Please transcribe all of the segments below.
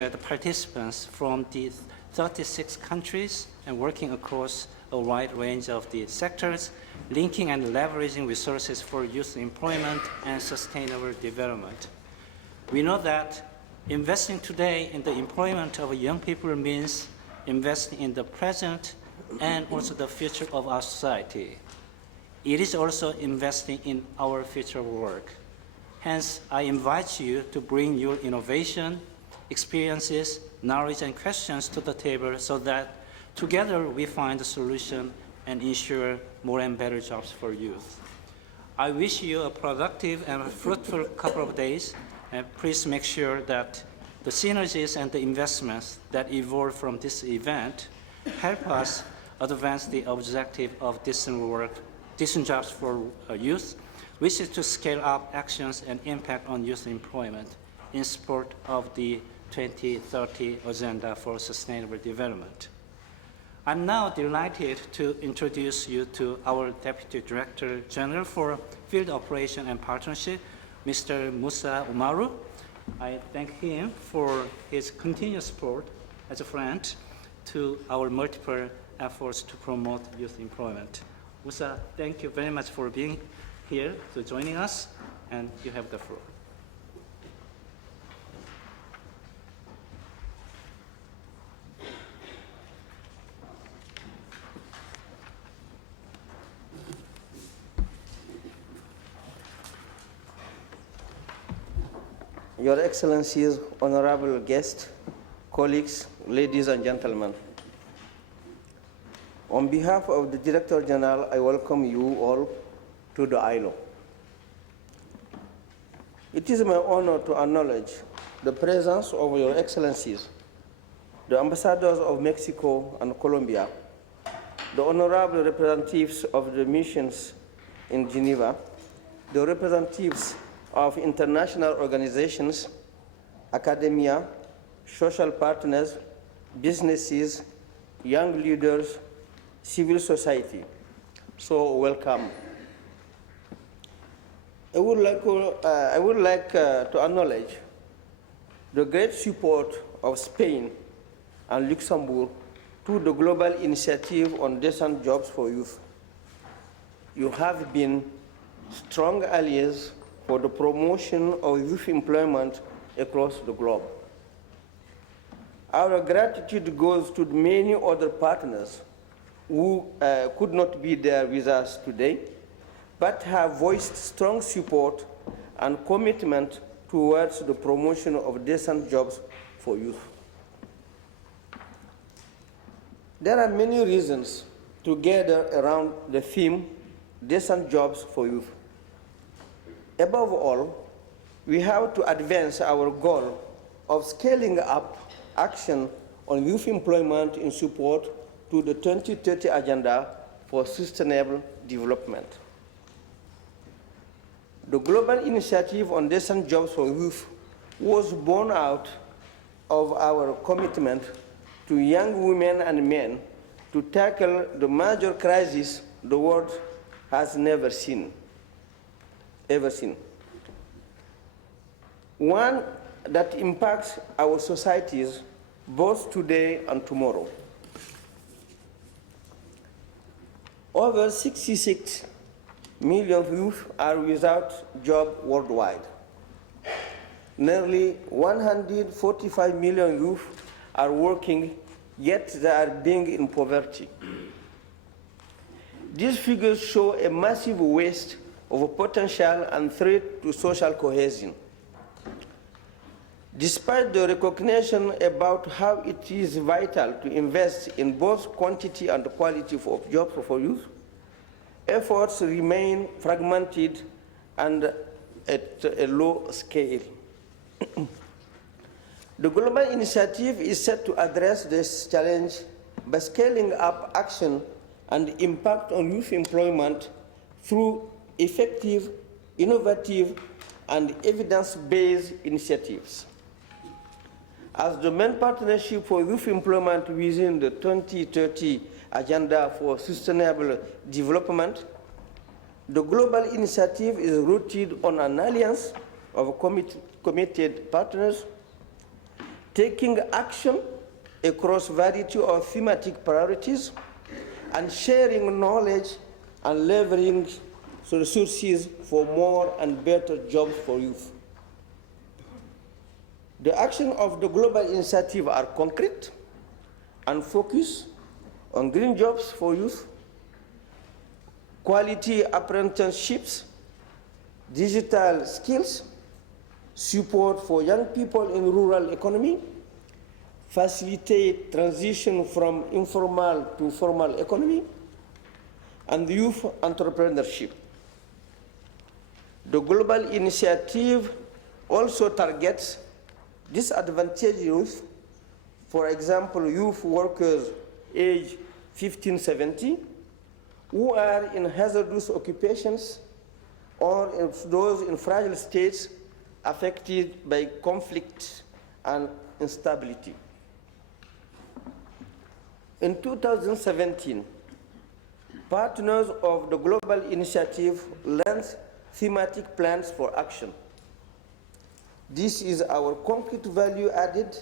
the participants from the 36 countries and working across a wide range of the sectors, linking and leveraging resources for youth employment and sustainable development. We know that investing today in the employment of young people means investing in the present and also the future of our society. It is also investing in our future work. Hence, I invite you to bring your innovation, experiences, knowledge, and questions to the table so that together we find a solution and ensure more and better jobs for youth. I wish you a productive and fruitful couple of days, and please make sure that the synergies and the investments that evolve from this event help us advance the objective of decent jobs for youth, which is to scale up actions and impact on youth employment in support of the 2030 Agenda for Sustainable Development. I'm now delighted to introduce you to our Deputy Director General for Field Operation and Partnership, Mr. Musa Umaru. I thank him for his continuous support as a friend to our multiple efforts to promote youth employment. Musa, thank you very much for being here, to joining us, and you have the floor. Your Excellencies, honorable guests, colleagues, ladies and gentlemen. On behalf of the Director General, I welcome you all to the ILO. It is my honor to acknowledge the presence of Your Excellencies, the ambassadors of Mexico and Colombia, the honorable representatives of the missions in Geneva, the representatives of international organizations, academia, social partners, businesses, young leaders, civil society. So welcome. I would like to acknowledge the great support of Spain and Luxembourg to the global initiative on decent jobs for youth. You have been strong allies for the promotion of youth employment across the globe. Our gratitude goes to many other partners who could not be there with us today, but have voiced strong support and commitment towards the promotion of decent jobs for youth. There are many reasons to gather around the theme, decent jobs for youth. Above all, we have to advance our goal of scaling up action on youth employment in support to the 2030 Agenda for Sustainable Development. The global initiative on decent jobs for youth was born out of our commitment to young women and men to tackle the major crisis the world has never seen, ever seen. One that impacts our societies both today and tomorrow. Over 66 million youth are without job worldwide. Nearly 145 million youth are working, yet they are being in poverty. These figures show a massive waste of potential and threat to social cohesion. Despite the recognition about how it is vital to invest in both quantity and quality of jobs for youth, efforts remain fragmented and at a low scale. The global initiative is set to address this challenge by scaling up action and impact on youth employment through effective, innovative, and evidence-based initiatives. As the main partnership for youth employment within the 2030 Agenda for Sustainable Development, the global initiative is rooted on an alliance of committed partners taking action across variety of thematic priorities, and sharing knowledge and leveraging resources for more and better jobs for youth. The action of the global initiative are concrete and focus on green jobs for youth, quality apprenticeships, digital skills, support for young people in rural economy, facilitate transition from informal to formal economy, and youth entrepreneurship. The global initiative also targets disadvantaged youth, for example, youth workers age 15-70, who are in hazardous occupations or those in fragile states affected by conflict and instability. In 2017, partners of the global initiative launched thematic plans for action. This is our concrete value added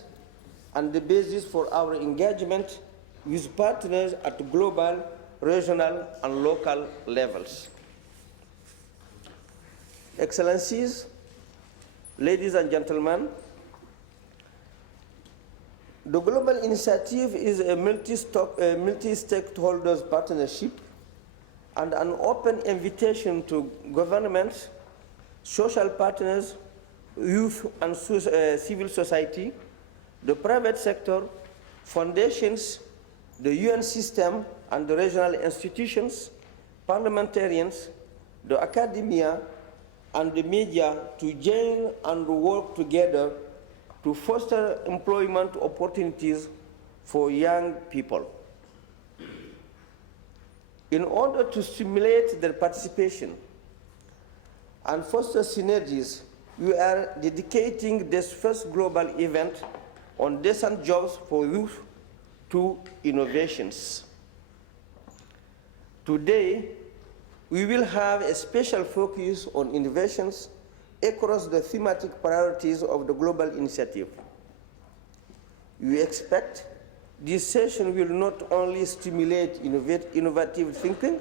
and the basis for our engagement with partners at global, regional, and local levels. Excellencies, ladies and gentlemen, the global initiative is a multi-stakeholders partnership and an open invitation to governments, social partners, youth and civil society, the private sector, foundations, the UN system and the regional institutions, parliamentarians, the academia, and the media to join and work together to foster employment opportunities for young people. In order to stimulate their participation and foster synergies, we are dedicating this first global event on decent jobs for youth to innovations. Today, we will have a special focus on innovations across the thematic priorities of the global initiative. We expect this session will not only stimulate innovative thinking,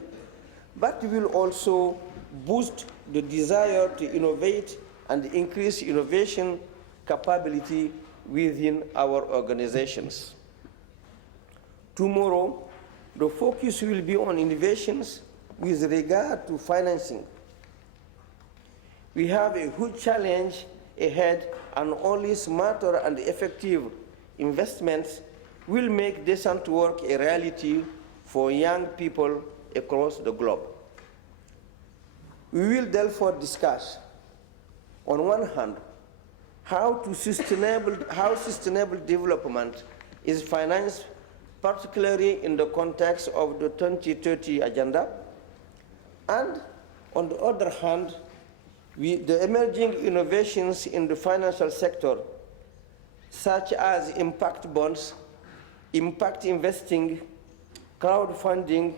but will also boost the desire to innovate and increase innovation capability within our organizations. Tomorrow, the focus will be on innovations with regard to financing. We have a huge challenge ahead, and only smarter and effective investments will make decent work a reality for young people across the globe. We will therefore discuss, on one hand, how sustainable development is financed, particularly in the context of the 2030 agenda, and on the other hand, the emerging innovations in the financial sector, such as impact bonds, impact investing, crowdfunding,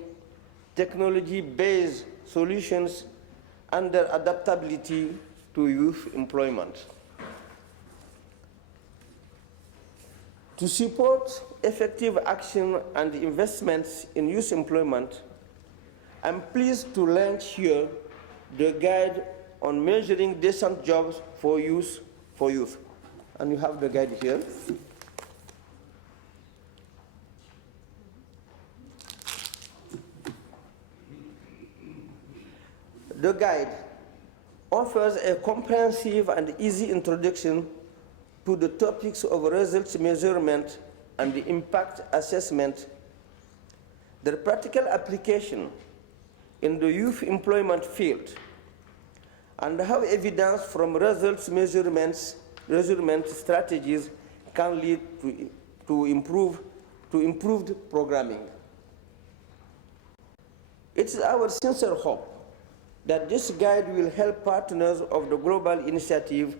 technology-based solutions, and their adaptability to youth employment. To support effective action and investments in youth employment, I'm pleased to launch here the guide on measuring decent jobs for youth. And you have the guide here. The guide offers a comprehensive and easy introduction to the topics of results measurement and the impact assessment, their practical application in the youth employment field, and how evidence from results measurement strategies can lead to improved programming. It is our sincere hope that this guide will help partners of the global initiative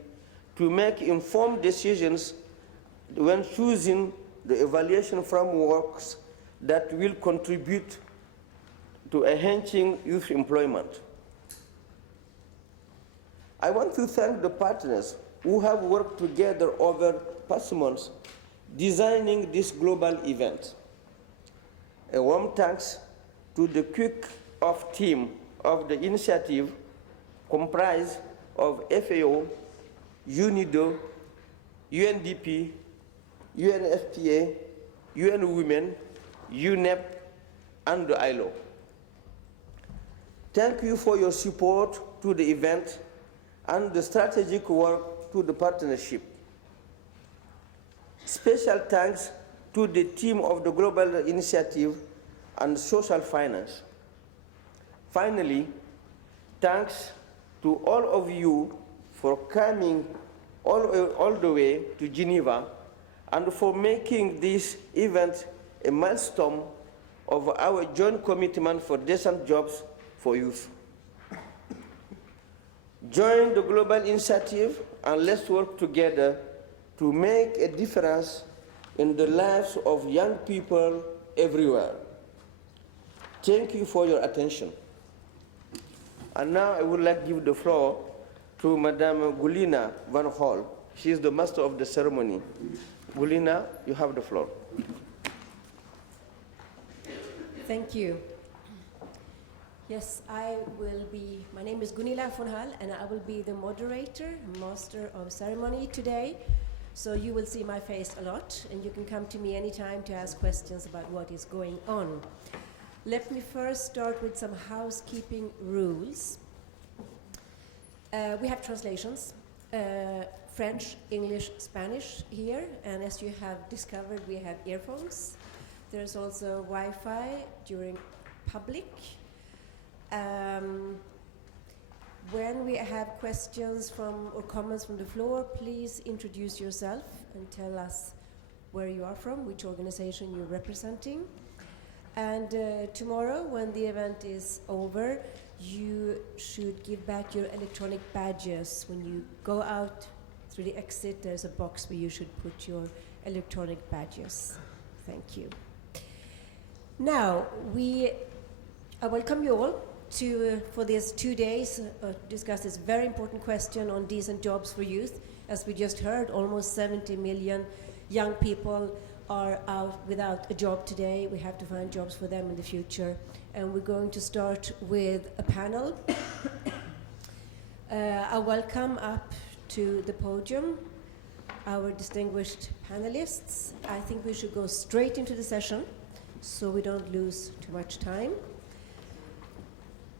to make informed decisions when choosing the evaluation frameworks that will contribute to enhancing youth employment. I want to thank the partners who have worked together over past months designing this global event. A warm thanks to the quick-off team of the initiative comprised of FAO, UNIDO, UNDP, UNFPA, UN Women, UNEP, and the ILO. Thank you for your support to the event and the strategic work to the partnership. Special thanks to the team of the Global Initiative and Social Finance. Finally, thanks to all of you for coming all the way to Geneva and for making this event a milestone of our joint commitment for decent jobs for youth. Join the global initiative and let's work together to make a difference in the lives of young people everywhere. Thank you for your attention. And now I would like to give the floor to Madame Gulina Van Hol. She is the master of the ceremony. Gulina, you have the floor. Thank you. Yes, my name is Gunilla von Hall, and I will be the moderator, master of ceremony today. So you will see my face a lot, and you can come to me anytime to ask questions about what is going on. Let me first start with some housekeeping rules. We have translations, French, English, Spanish here, and as you have discovered, we have earphones. There's also Wi-Fi during public. When we have questions or comments from the floor, please introduce yourself and tell us where you are from, which organization you're representing. And tomorrow, when the event is over, you should give back your electronic badges. When you go out through the exit, there's a box where you should put your electronic badges. Thank you. Now, I welcome you all for these 2 days discuss this very important question on decent jobs for youth. As we just heard, almost 70 million young people are out without a job today. We have to find jobs for them in the future. And we're going to start with a panel. I welcome up to the podium our distinguished panelists. I think we should go straight into the session so we don't lose too much time.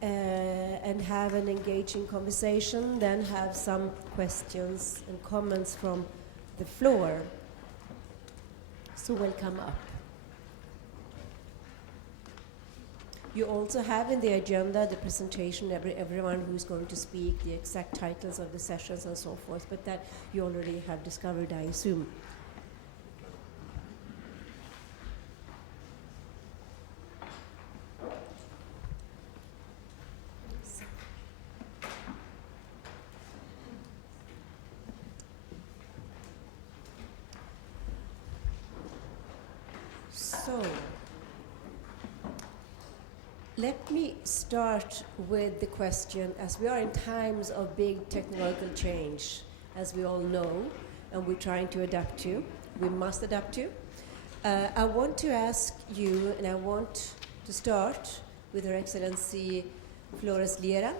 And have an engaging conversation, then have some questions and comments from the floor. So welcome up. You also have in the agenda the presentation, everyone who's going to speak, the exact titles of the sessions and so forth, but that you already have discovered, I assume. So, let me start with the question, as we are in times of big technological change, as we all know, and we're trying to adapt to, we must adapt to. I want to ask you, and I want to start with Her Excellency Flores Liera,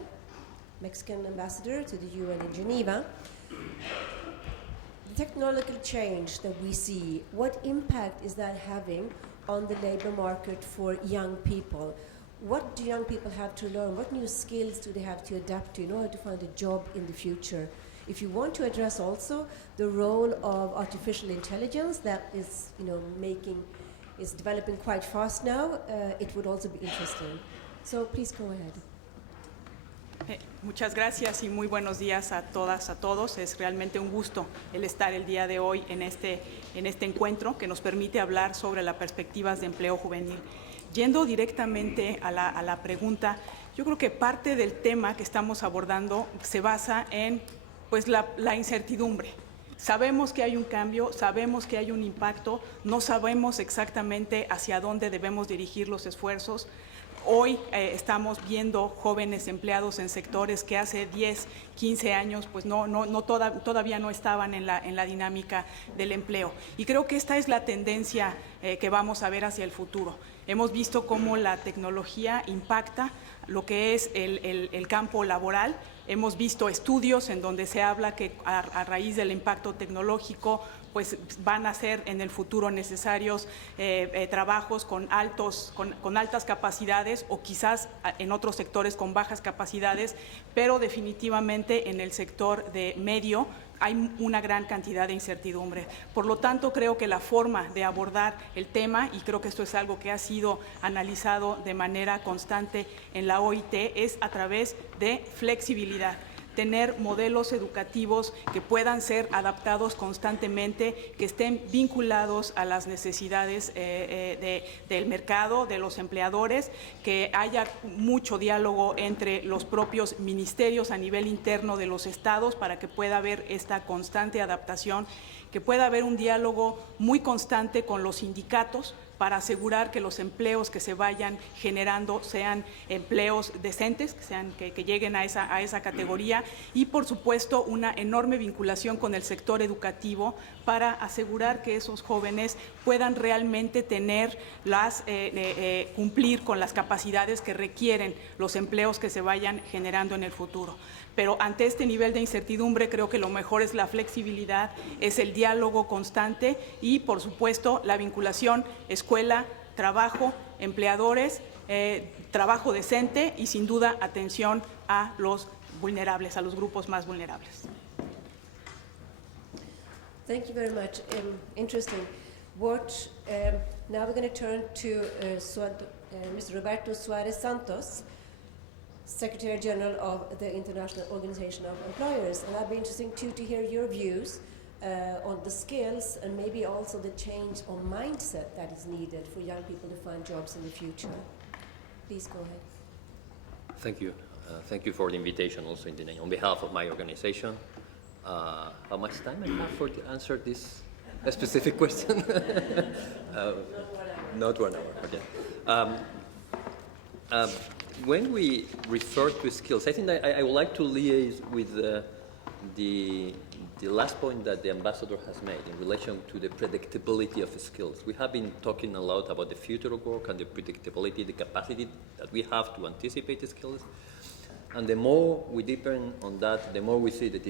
Mexican ambassador to the UN in Geneva. The technological change that we see, what impact is that having on the labor market for young people? What do young people have to learn? What new skills do they have to adapt to in order to find a job in the future? If you want to address also the role of artificial intelligence that is, is developing quite fast now, it would also be interesting. So please go ahead. Muchas gracias y muy buenos días a todas, a todos. Es realmente un gusto el estar el día de hoy en este encuentro que nos permite hablar sobre las perspectivas de empleo juvenil. Yendo directamente a la pregunta, yo creo que parte del tema que estamos abordando se basa en la incertidumbre. Sabemos que hay un cambio, sabemos que hay un impacto, no sabemos exactamente hacia dónde debemos dirigir los esfuerzos. Hoy estamos viendo jóvenes empleados en sectores que hace 10, 15 años pues todavía no estaban en la dinámica del empleo. Y creo que esta es la tendencia que vamos a ver hacia el futuro. Hemos visto cómo la tecnología impacta lo que es el campo laboral. Hemos visto estudios en donde se habla que a raíz del impacto tecnológico pues van a ser en el futuro necesarios trabajos con altas capacidades o quizás en otros sectores con bajas capacidades, pero definitivamente en el sector de medio hay una gran cantidad de incertidumbre. Por lo tanto, creo que la forma de abordar el tema, y creo que esto es algo que ha sido analizado de manera constante en la OIT, es a través de flexibilidad. Tener modelos educativos que puedan ser adaptados constantemente, que estén vinculados a las necesidades del mercado, de los empleadores, que haya mucho diálogo entre los propios ministerios a nivel interno de los estados para que pueda haber esta constante adaptación, que pueda haber un diálogo muy constante con los sindicatos para asegurar que los empleos que se vayan generando sean empleos decentes, que lleguen a esa categoría, y por supuesto una enorme vinculación con el sector educativo para asegurar que esos jóvenes puedan realmente cumplir con las capacidades que requieren los empleos que se vayan generando en el futuro. Pero ante este nivel de incertidumbre creo que lo mejor es la flexibilidad, es el diálogo constante y, por supuesto, la vinculación escuela, trabajo, empleadores, trabajo decente y, sin duda, atención a los vulnerables, a los grupos más vulnerables. Thank you very much. Interesting. Now we're going to turn to Mr. Roberto Suarez Santos, Secretary General of the International Organization of Employers, and I'd be interested too to hear your views on the skills and maybe also the change of mindset that is needed for young people to find jobs in the future. Please go ahead. Thank you. Thank you for the invitation also on behalf of my organization. How much time I have to answer this specific question? Not 1 hour. Okay. When we refer to skills, I think that I would like to liaise with the last point that the ambassador has made in relation to the predictability of skills. We have been talking a lot about the future of work and the predictability, the capacity that we have to anticipate the skills. And the more we deepen on that, the more we see that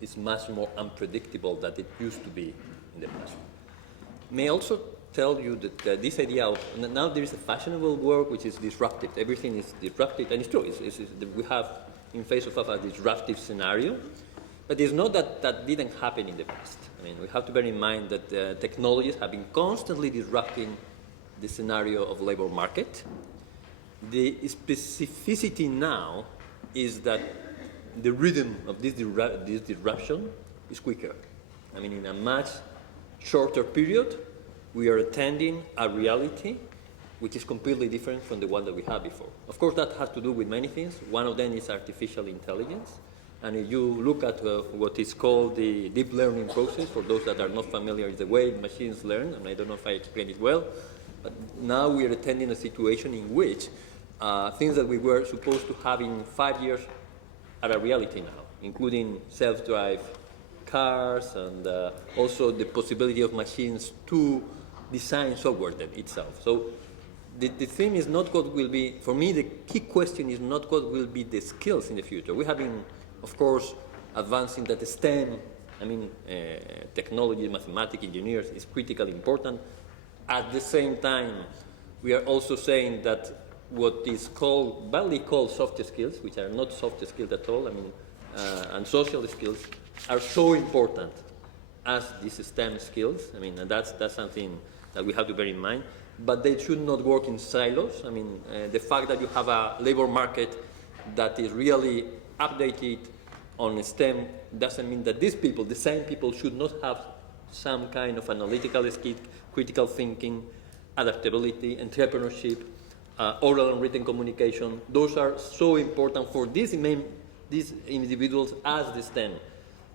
it's much more unpredictable than it used to be in the past. May also tell you that this idea of now there is a fashionable work which is disruptive. Everything is disruptive, and it's true. We have in face of a disruptive scenario, but it's not that didn't happen in the past. I mean, we have to bear in mind that technologies have been constantly disrupting the scenario of labor market. The specificity now is that the rhythm of this disruption is quicker. I mean, in a much shorter period, we are attending a reality which is completely different from the one that we had before. Of course, that has to do with many things. One of them is artificial intelligence. And if you look at what is called the deep learning process, for those that are not familiar, is the way machines learn, and I don't know if I explained it well, but now we are attending a situation in which things that we were supposed to have in 5 years are a reality now, including self-drive cars and also the possibility of machines to design software itself. So the theme is not what will be, for me, the key question is not what will be the skills in the future. We have been, of course, advancing that STEM, technology, mathematics, engineers is critically important. At the same time, we are also saying that what is badly called soft skills, which are not soft skills at all, and social skills, are so important as these STEM skills. And that's something that we have to bear in mind. But they should not work in silos. The fact that you have a labor market that is really updated on STEM doesn't mean that these people, the same people, should not have some kind of analytical skill, critical thinking, adaptability, entrepreneurship, oral and written communication. Those are so important for these individuals as the STEM.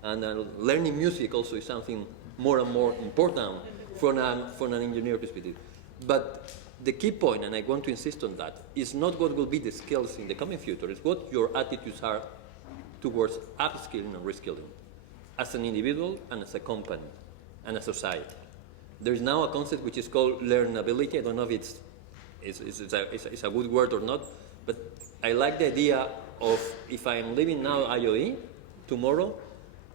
And learning music also is something more and more important from an engineer perspective. But the key point, and I want to insist on that, is not what will be the skills in the coming future, it's what your attitudes are towards upskilling and reskilling, as an individual and as a company and a society. There is now a concept which is called learnability. I don't know if it's a good word or not, but I like the idea of, if I am living now IOE, tomorrow,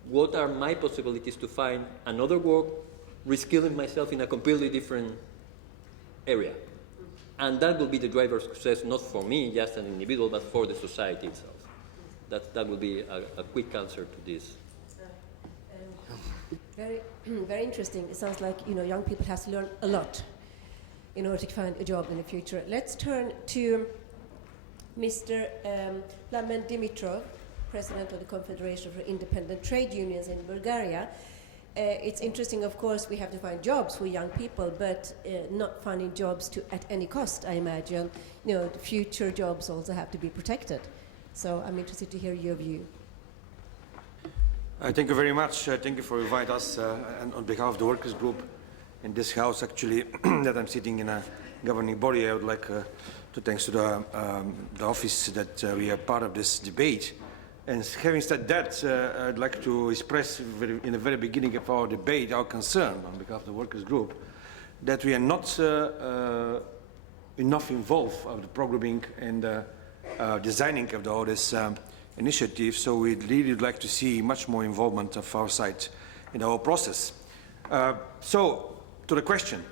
what are my possibilities to find another work, reskilling myself in a completely different area. And that will be the driver of success, not for me, just an individual, but for the society itself. That will be a quick answer to this. Very, very interesting. It sounds like young people have to learn a lot in order to find a job in the future. Let's turn to Mr. Plamen Dimitrov, President of the Confederation for Independent Trade Unions in Bulgaria. It's interesting, of course, we have to find jobs for young people, but not finding jobs at any cost, I imagine. The future jobs also have to be protected. So I'm interested to hear your view. Thank you very much. Thank you for inviting us, and on behalf of the workers' group in this house, actually, that I'm sitting in a governing body, I would like to thanks to the office that we are part of this debate. And having said that, I'd like to express in the very beginning of our debate our concern on behalf of the workers' group that we are not enough involved of the programming and designing of all this initiative, so we'd really like to see much more involvement of our side in our process. So, to the question.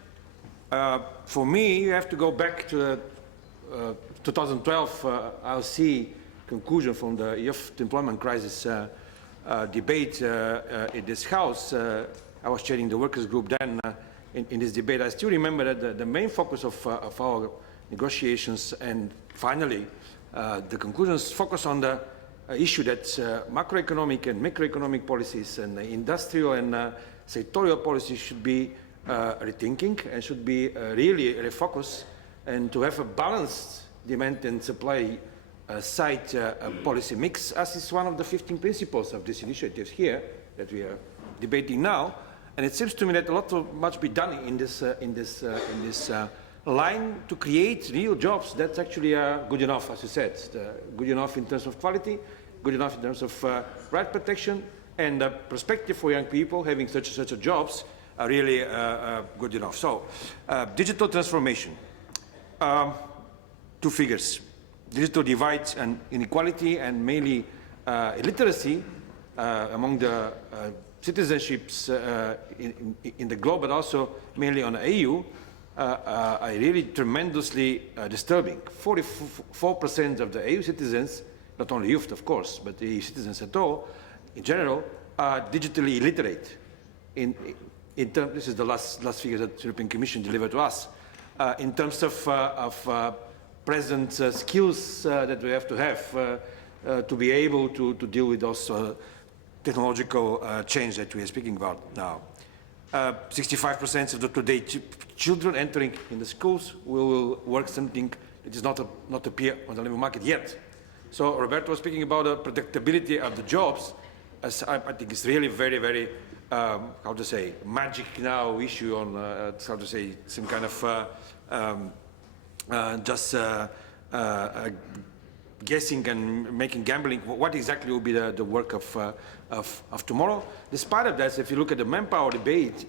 For me, you have to go back to 2012 ILC conclusion from the youth employment crisis debate in this house. I was chairing the workers group then in this debate. I still remember that the main focus of our negotiations and finally the conclusions focus on the issue that macroeconomic and macroeconomic policies and industrial and sectorial policies should be rethinking and should be really refocused, and to have a balanced demand and supply side policy mix, as is one of the 15 principles of this initiative here that we are debating now. And it seems to me that much be done in this line to create real jobs that actually are good enough, as you said, good enough in terms of quality, good enough in terms of right protection, and the perspective for young people having such jobs are really good enough. So, digital transformation. Two figures. Digital divide and inequality, and mainly illiteracy among the citizenships in the globe, but also mainly on the EU, are really tremendously disturbing. 44% of the EU citizens, not only youth of course, but the EU citizens at all, in general, are digitally illiterate. This is the last figure that the European Commission delivered to us. In terms of present skills that we have to be able to deal with those technological change that we are speaking about now. 65% of the today children entering in the schools will work something that is not appear on the labor market yet. So Roberto was speaking about the predictability of the jobs. As I think it's really very, very, how to say, magic now issue on, how to say, some kind of guessing and making gambling. What exactly will be the work of tomorrow? Despite of that, if you look at the manpower debate,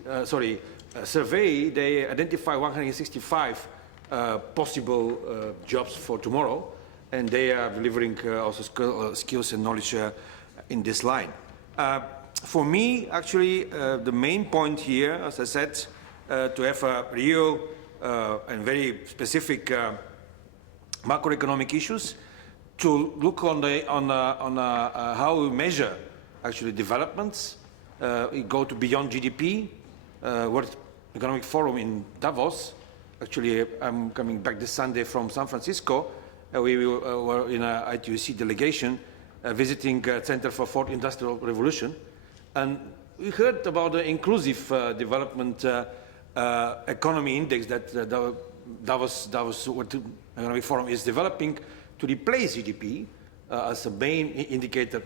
survey, they identify 165 possible jobs for tomorrow, and they are delivering also skills and knowledge in this line. For me, actually, the main point here, as I said, to have a real and very specific macroeconomic issues, to look on how we measure actually developments. We go to beyond GDP. World Economic Forum in Davos. Actually, I'm coming back this Sunday from San Francisco. We were in a ITUC delegation visiting Center for Fourth Industrial Revolution, and we heard about the inclusive development economy index that Davos World Economic Forum is developing to replace GDP as a main indicator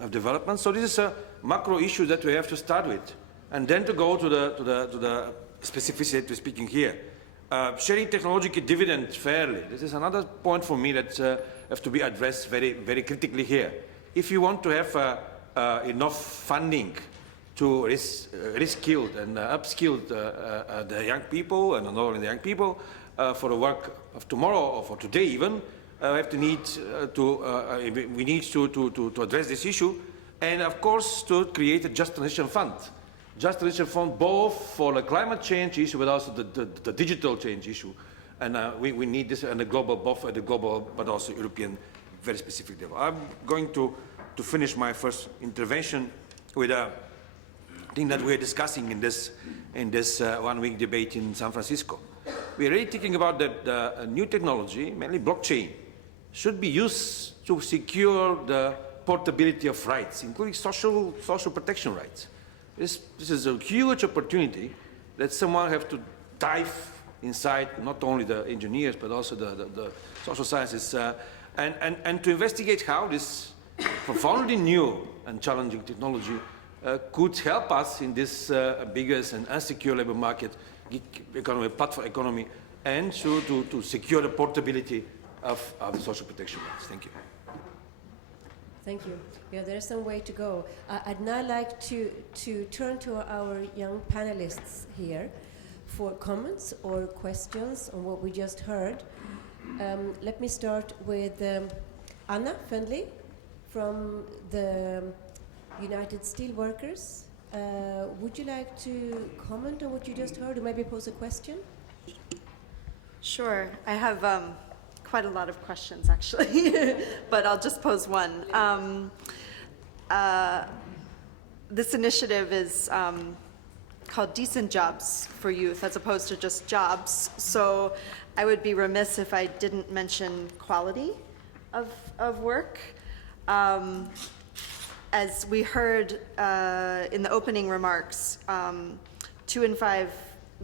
of development. So this is a macro issue that we have to start with, and then to go to the specificity we're speaking here. Sharing technological dividend fairly. This is another point for me that have to be addressed very, very critically here. If you want to have enough funding to reskill and upskill the young people, and not only the young people, for the work of tomorrow or for today even, we need to address this issue, and of course to create a just transition fund. Just transition fund both for the climate change issue but also the digital change issue. And we need this on a global, both at the global but also European, very specific level. I'm going to finish my first intervention with a thing that we're discussing in this 1-week debate in San Francisco. We're really thinking about that the new technology, mainly blockchain, should be used to secure the portability of rights, including social protection rights. This is a huge opportunity that someone have to dive inside, not only the engineers, but also the social sciences, and to investigate how this profoundly new and challenging technology could help us in this biggest and insecure labor market, gig economy, platform economy, and to secure the portability of the social protection rights. Thank you. Thank you. Yeah, there's some way to go. I'd now like to turn to our young panelists here for comments or questions on what we just heard. Let me start with Anna Fendley from the United Steelworkers. Would you like to comment on what you just heard or maybe pose a question? Sure. I have quite a lot of questions, actually, but I'll just pose one. This initiative is called Decent Jobs for Youth, as opposed to just jobs. So I would be remiss if I didn't mention quality of work. As we heard in the opening remarks, 2 in 5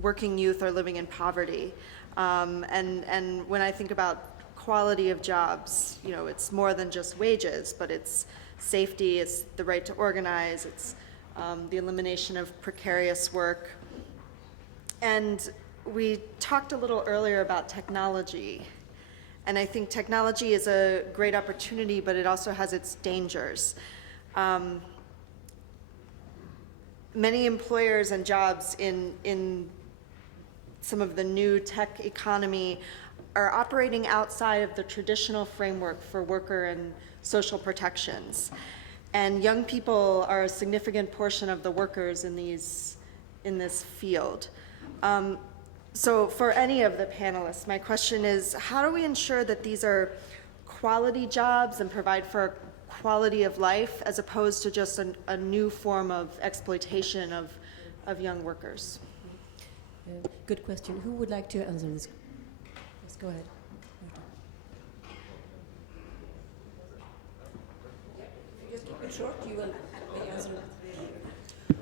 working youth are living in poverty. And when I think about quality of jobs, you know, it's more than just wages, but it's safety, it's the right to organize, it's the elimination of precarious work. And we talked a little earlier about technology. And I think technology is a great opportunity, but it also has its dangers. Many employers and jobs in some of the new tech economy are operating outside of the traditional framework for worker and social protections. And young people are a significant portion of the workers in this field. So for any of the panelists, my question is, how do we ensure that these are quality jobs and provide for quality of life as opposed to just a new form of exploitation of young workers? Good question. Who would like to answer this? Yes, go ahead. If you just keep it short, you will answer it.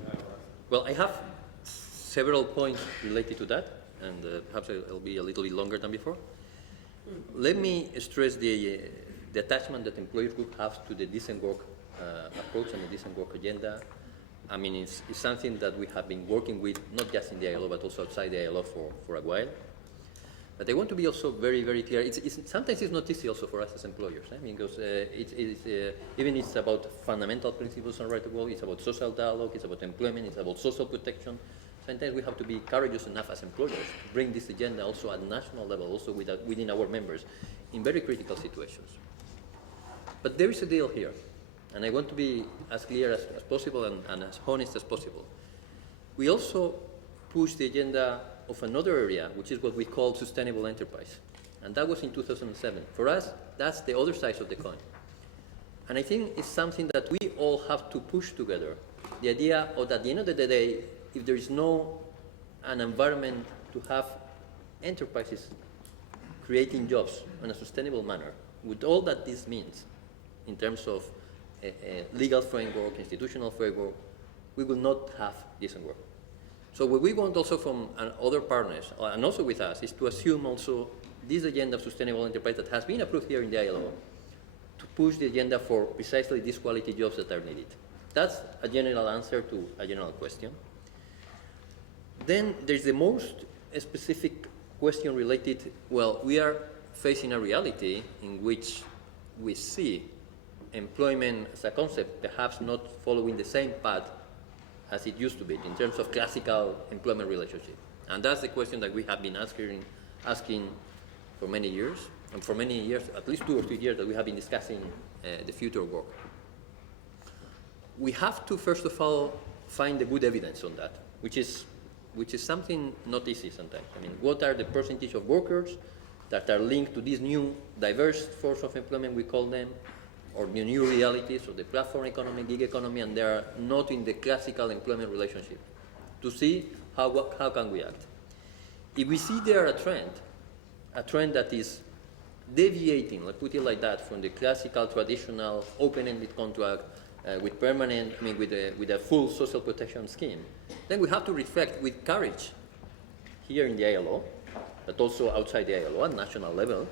Well, I have several points related to that, and perhaps it'll be a little bit longer than before. Let me stress the attachment that employers group have to the decent work approach and the decent work agenda. I mean, it's something that we have been working with, not just in the ILO, but also outside the ILO for a while. But I want to be also very, very clear. Sometimes it's not easy also for us as employers, because even it's about fundamental principles on right to work, it's about social dialogue, it's about employment, it's about social protection. Sometimes we have to be courageous enough as employers to bring this agenda also at national level, also within our members, in very critical situations. But there is a deal here, and I want to be as clear as possible and as honest as possible. We also push the agenda of another area, which is what we call sustainable enterprise. And that was in 2007. For us, that's the other side of the coin. And I think it's something that we all have to push together. The idea of that at the end of the day, if there is an environment to have enterprises creating jobs in a sustainable manner, with all that this means in terms of a legal framework, institutional framework, we will not have decent work. So what we want also from other partners, and also with us, is to assume also this agenda of sustainable enterprise that has been approved here in the ILO, to push the agenda for precisely these quality jobs that are needed. That's a general answer to a general question. Then there's the most specific question related, well, we are facing a reality in which we see employment as a concept perhaps not following the same path as it used to be in terms of classical employment relationship. And that's the question that we have been asking for many years, and for many years, at least 2 or 3 years, that we have been discussing the future of work. We have to, first of all, find the good evidence on that, which is something not easy sometimes. I mean, what are the percentage of workers that are linked to this new diverse force of employment, we call them, or the new realities of the platform economy, gig economy, and they are not in the classical employment relationship, to see how can we act. If we see there a trend that is deviating, let's put it like that, from the classical, traditional, open-ended contract with permanent, I mean, with a full social protection scheme, then we have to reflect with courage here in the ILO, but also outside the ILO at national level,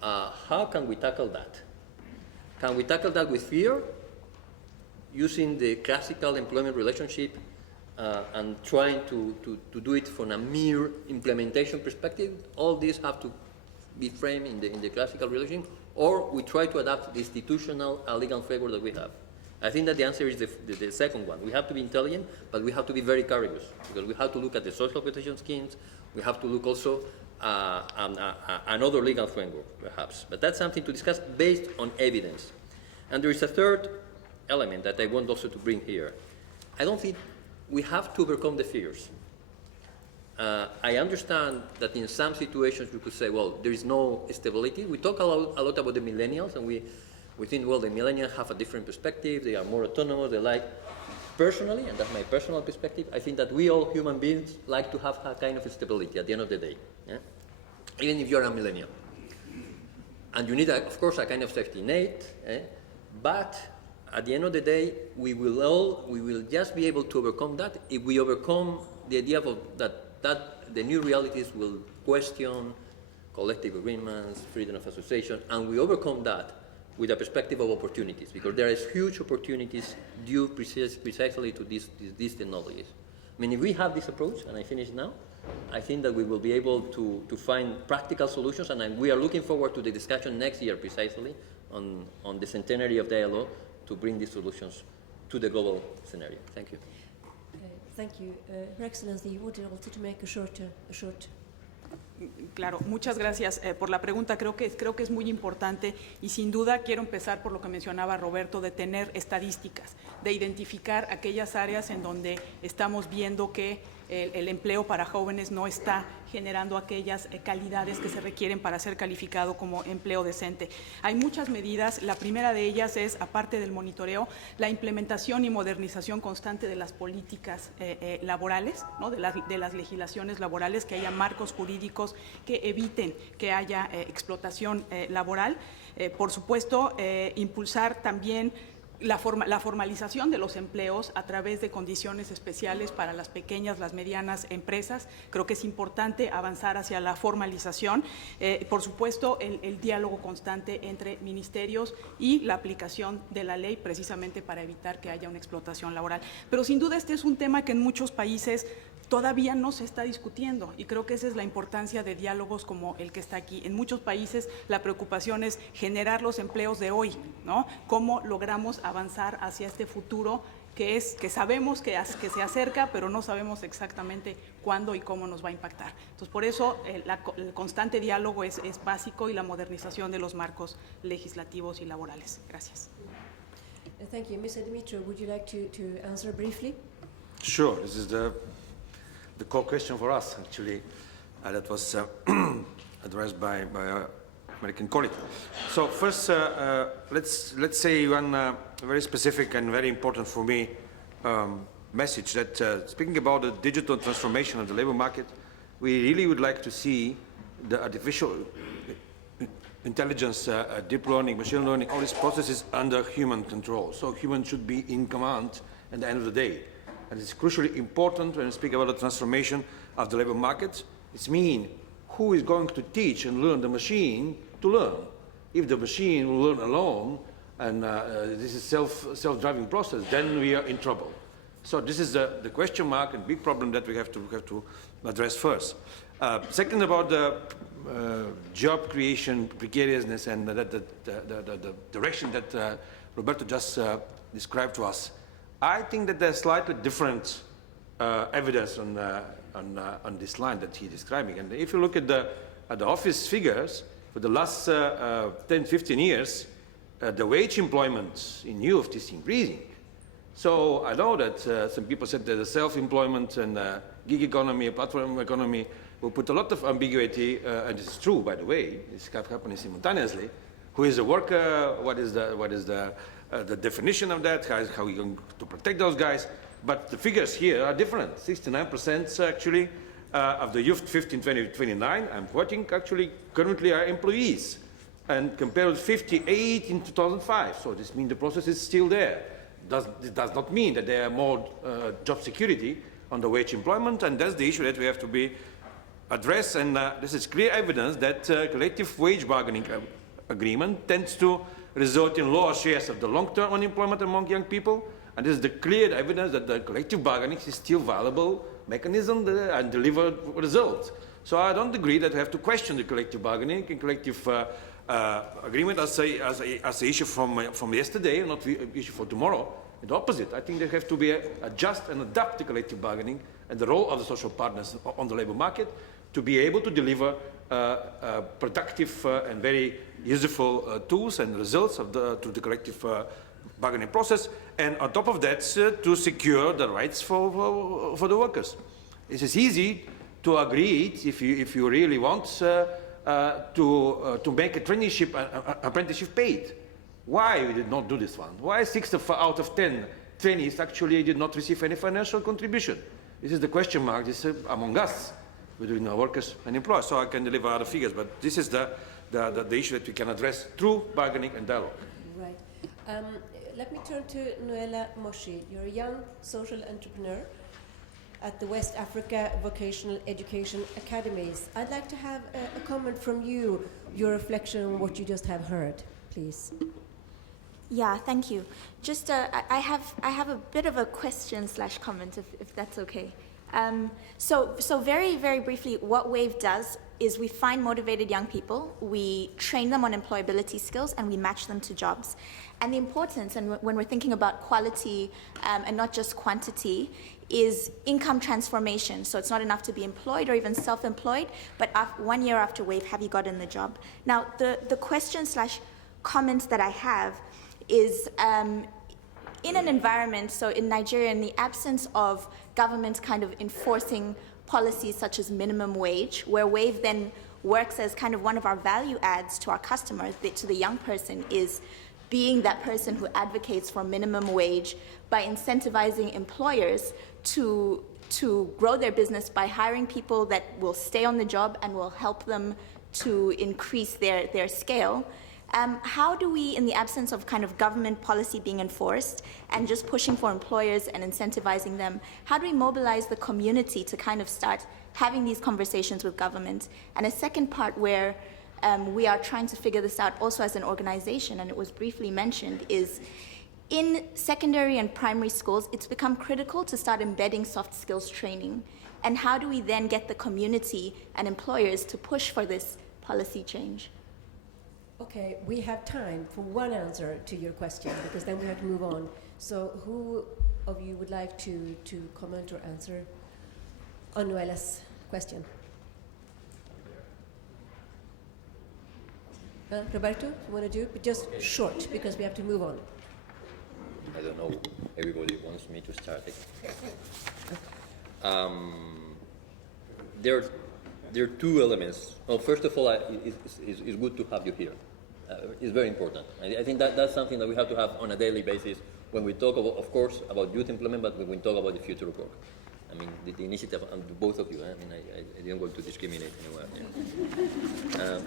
how can we tackle that? Can we tackle that with fear, using the classical employment relationship and trying to do it from a mere implementation perspective? All these have to be framed in the classical relationship, or we try to adapt the institutional and legal framework that we have. I think that the answer is the second one. We have to be intelligent, but we have to be very courageous, because we have to look at the social protection schemes. We have to look also another legal framework, perhaps. But that's something to discuss based on evidence. And there is a third element that I want also to bring here. I don't think we have to overcome the fears. I understand that in some situations you could say, well, there is no stability. We talk a lot about the millennials, and we think, well, the millennials have a different perspective. They are more autonomous. They like, personally, and that's my personal perspective, I think that we all human beings like to have a kind of stability at the end of the day, yeah? Even if you're a millennial. And you need, of course, a kind of safety net, but at the end of the day, we will just be able to overcome that if we overcome the idea of that the new realities will question collective agreements, freedom of association, and we overcome that with a perspective of opportunities, because there is huge opportunities due precisely to these technologies. I mean, if we have this approach, and I finish now, I think that we will be able to find practical solutions, and we are looking forward to the discussion next year precisely on the centenary of the ILO to bring these solutions to the global scenario. Thank you. Thank you. Her Excellency, you wanted also to make a short. Claro, muchas gracias por la pregunta. Creo que es muy importante y sin duda quiero empezar por lo que mencionaba Roberto, de tener estadísticas, de identificar aquellas áreas en donde estamos viendo que el empleo para jóvenes no está generando aquellas calidades que se requieren para ser calificado como empleo decente. Hay muchas medidas. La primera de ellas es, aparte del monitoreo, la implementación y modernización constante de las políticas laborales, ¿no? de las legislaciones laborales, que haya marcos jurídicos que eviten que haya explotación laboral. Por supuesto, impulsar también la formalización de los empleos a través de condiciones especiales para las pequeñas, las medianas empresas. Creo que es importante avanzar hacia la formalización. Por supuesto, el diálogo constante entre ministerios y la aplicación de la ley, precisamente para evitar que haya una explotación laboral. Pero sin duda este es un tema que en muchos países todavía no se está discutiendo, y creo que esa es la importancia de diálogos como el que está aquí. En muchos países la preocupación es generar los empleos de hoy, ¿no? ¿Cómo logramos avanzar hacia este futuro que sabemos que se acerca, pero no sabemos exactamente cuándo y cómo nos va a impactar? Entonces, por eso el constante diálogo es básico, y la modernización de los marcos legislativos y laborales. Gracias. Thank you. Mr. Dimitrov, would you like to answer briefly? Sure. This is the core question for us, actually, that was addressed by our American colleague. So first, let's say one very specific and very important for me message, that speaking about the digital transformation of the labor market, we really would like to see the artificial intelligence, deep learning, machine learning, all these processes under human control. So humans should be in command at the end of the day. And it's crucially important when we speak about the transformation of the labor market. It means who is going to teach and learn the machine to learn. If the machine will learn alone, and this is self-driving process, then we are in trouble. So this is the question mark and big problem that we have to address first. Second, about the job creation, precariousness, and the direction that Roberto just described to us, I think that there's slightly different evidence on this line that he's describing. And if you look at the office figures for the last 10, 15 years, the wage employment in youth is increasing. So I know that some people said that the self-employment and gig economy, platform economy will put a lot of ambiguity, and this is true, by the way, it's happening simultaneously. Who is a worker? What is the definition of that? How are we going to protect those guys? But the figures here are different. 69% actually of the youth 15, 20, 29, I'm quoting, actually currently are employees, and compared with 58 in 2005. So this means the process is still there. It does not mean that there are more job security on the wage employment, and that's the issue that we have to be addressed. And this is clear evidence that collective wage bargaining agreement tends to result in lower shares of the long-term unemployment among young people. And this is the clear evidence that the collective bargaining is still a valuable mechanism and deliver results. So I don't agree that we have to question the collective bargaining and collective agreement as an issue from yesterday, not an issue for tomorrow. The opposite. I think they have to be adjust and adapt to collective bargaining and the role of the social partners on the labor market to be able to deliver productive and very useful tools and results to the collective bargaining process, and on top of that, to secure the rights for the workers. It is easy to agree if you really want to make a traineeship, apprenticeship paid. Why we did not do this one? Why 6 out of 10 trainees actually did not receive any financial contribution? This is the question mark. This is among us, between our workers and employers. So I can deliver other figures, but this is the issue that we can address through bargaining and dialogue. Right. Let me turn to Noella Moshi. You're a young social entrepreneur at the West Africa Vocational Education Academies. I'd like to have a comment from you, your reflection on what you just have heard, please. Yeah, thank you. Just I have a bit of a question / comment, if that's okay. So very, very briefly, what WAVE does is we find motivated young people, we train them on employability skills, and we match them to jobs. And the importance, and when we're thinking about quality and not just quantity, is income transformation. So it's not enough to be employed or even self-employed, but 1 year after WAVE, have you gotten the job? Now, the question / comments that I have is in an environment, so in Nigeria, in the absence of government kind of enforcing policies such as minimum wage, where WAVE then works as kind of one of our value adds to our customers, to the young person, is being that person who advocates for minimum wage by incentivizing employers to grow their business by hiring people that will stay on the job and will help them to increase their scale. How do we, in the absence of kind of government policy being enforced and just pushing for employers and incentivizing them, how do we mobilize the community to kind of start having these conversations with government? And a second part where we are trying to figure this out also as an organization, and it was briefly mentioned, is in secondary and primary schools, it's become critical to start embedding soft skills training. And how do we then get the community and employers to push for this policy change? Okay, we have time for one answer to your question, because then we have to move on. So who of you would like to comment or answer on Noella's question? Roberto, you want to do it? But just short, because we have to move on. I don't know. Everybody wants me to start. There are two elements. Well, first of all, it's good to have you here. It's very important. I think that's something that we have to have on a daily basis when we talk, of course, about youth employment, but when we talk about the future of work. I mean, the initiative, and both of you, I mean, I didn't want to discriminate anywhere. Yeah.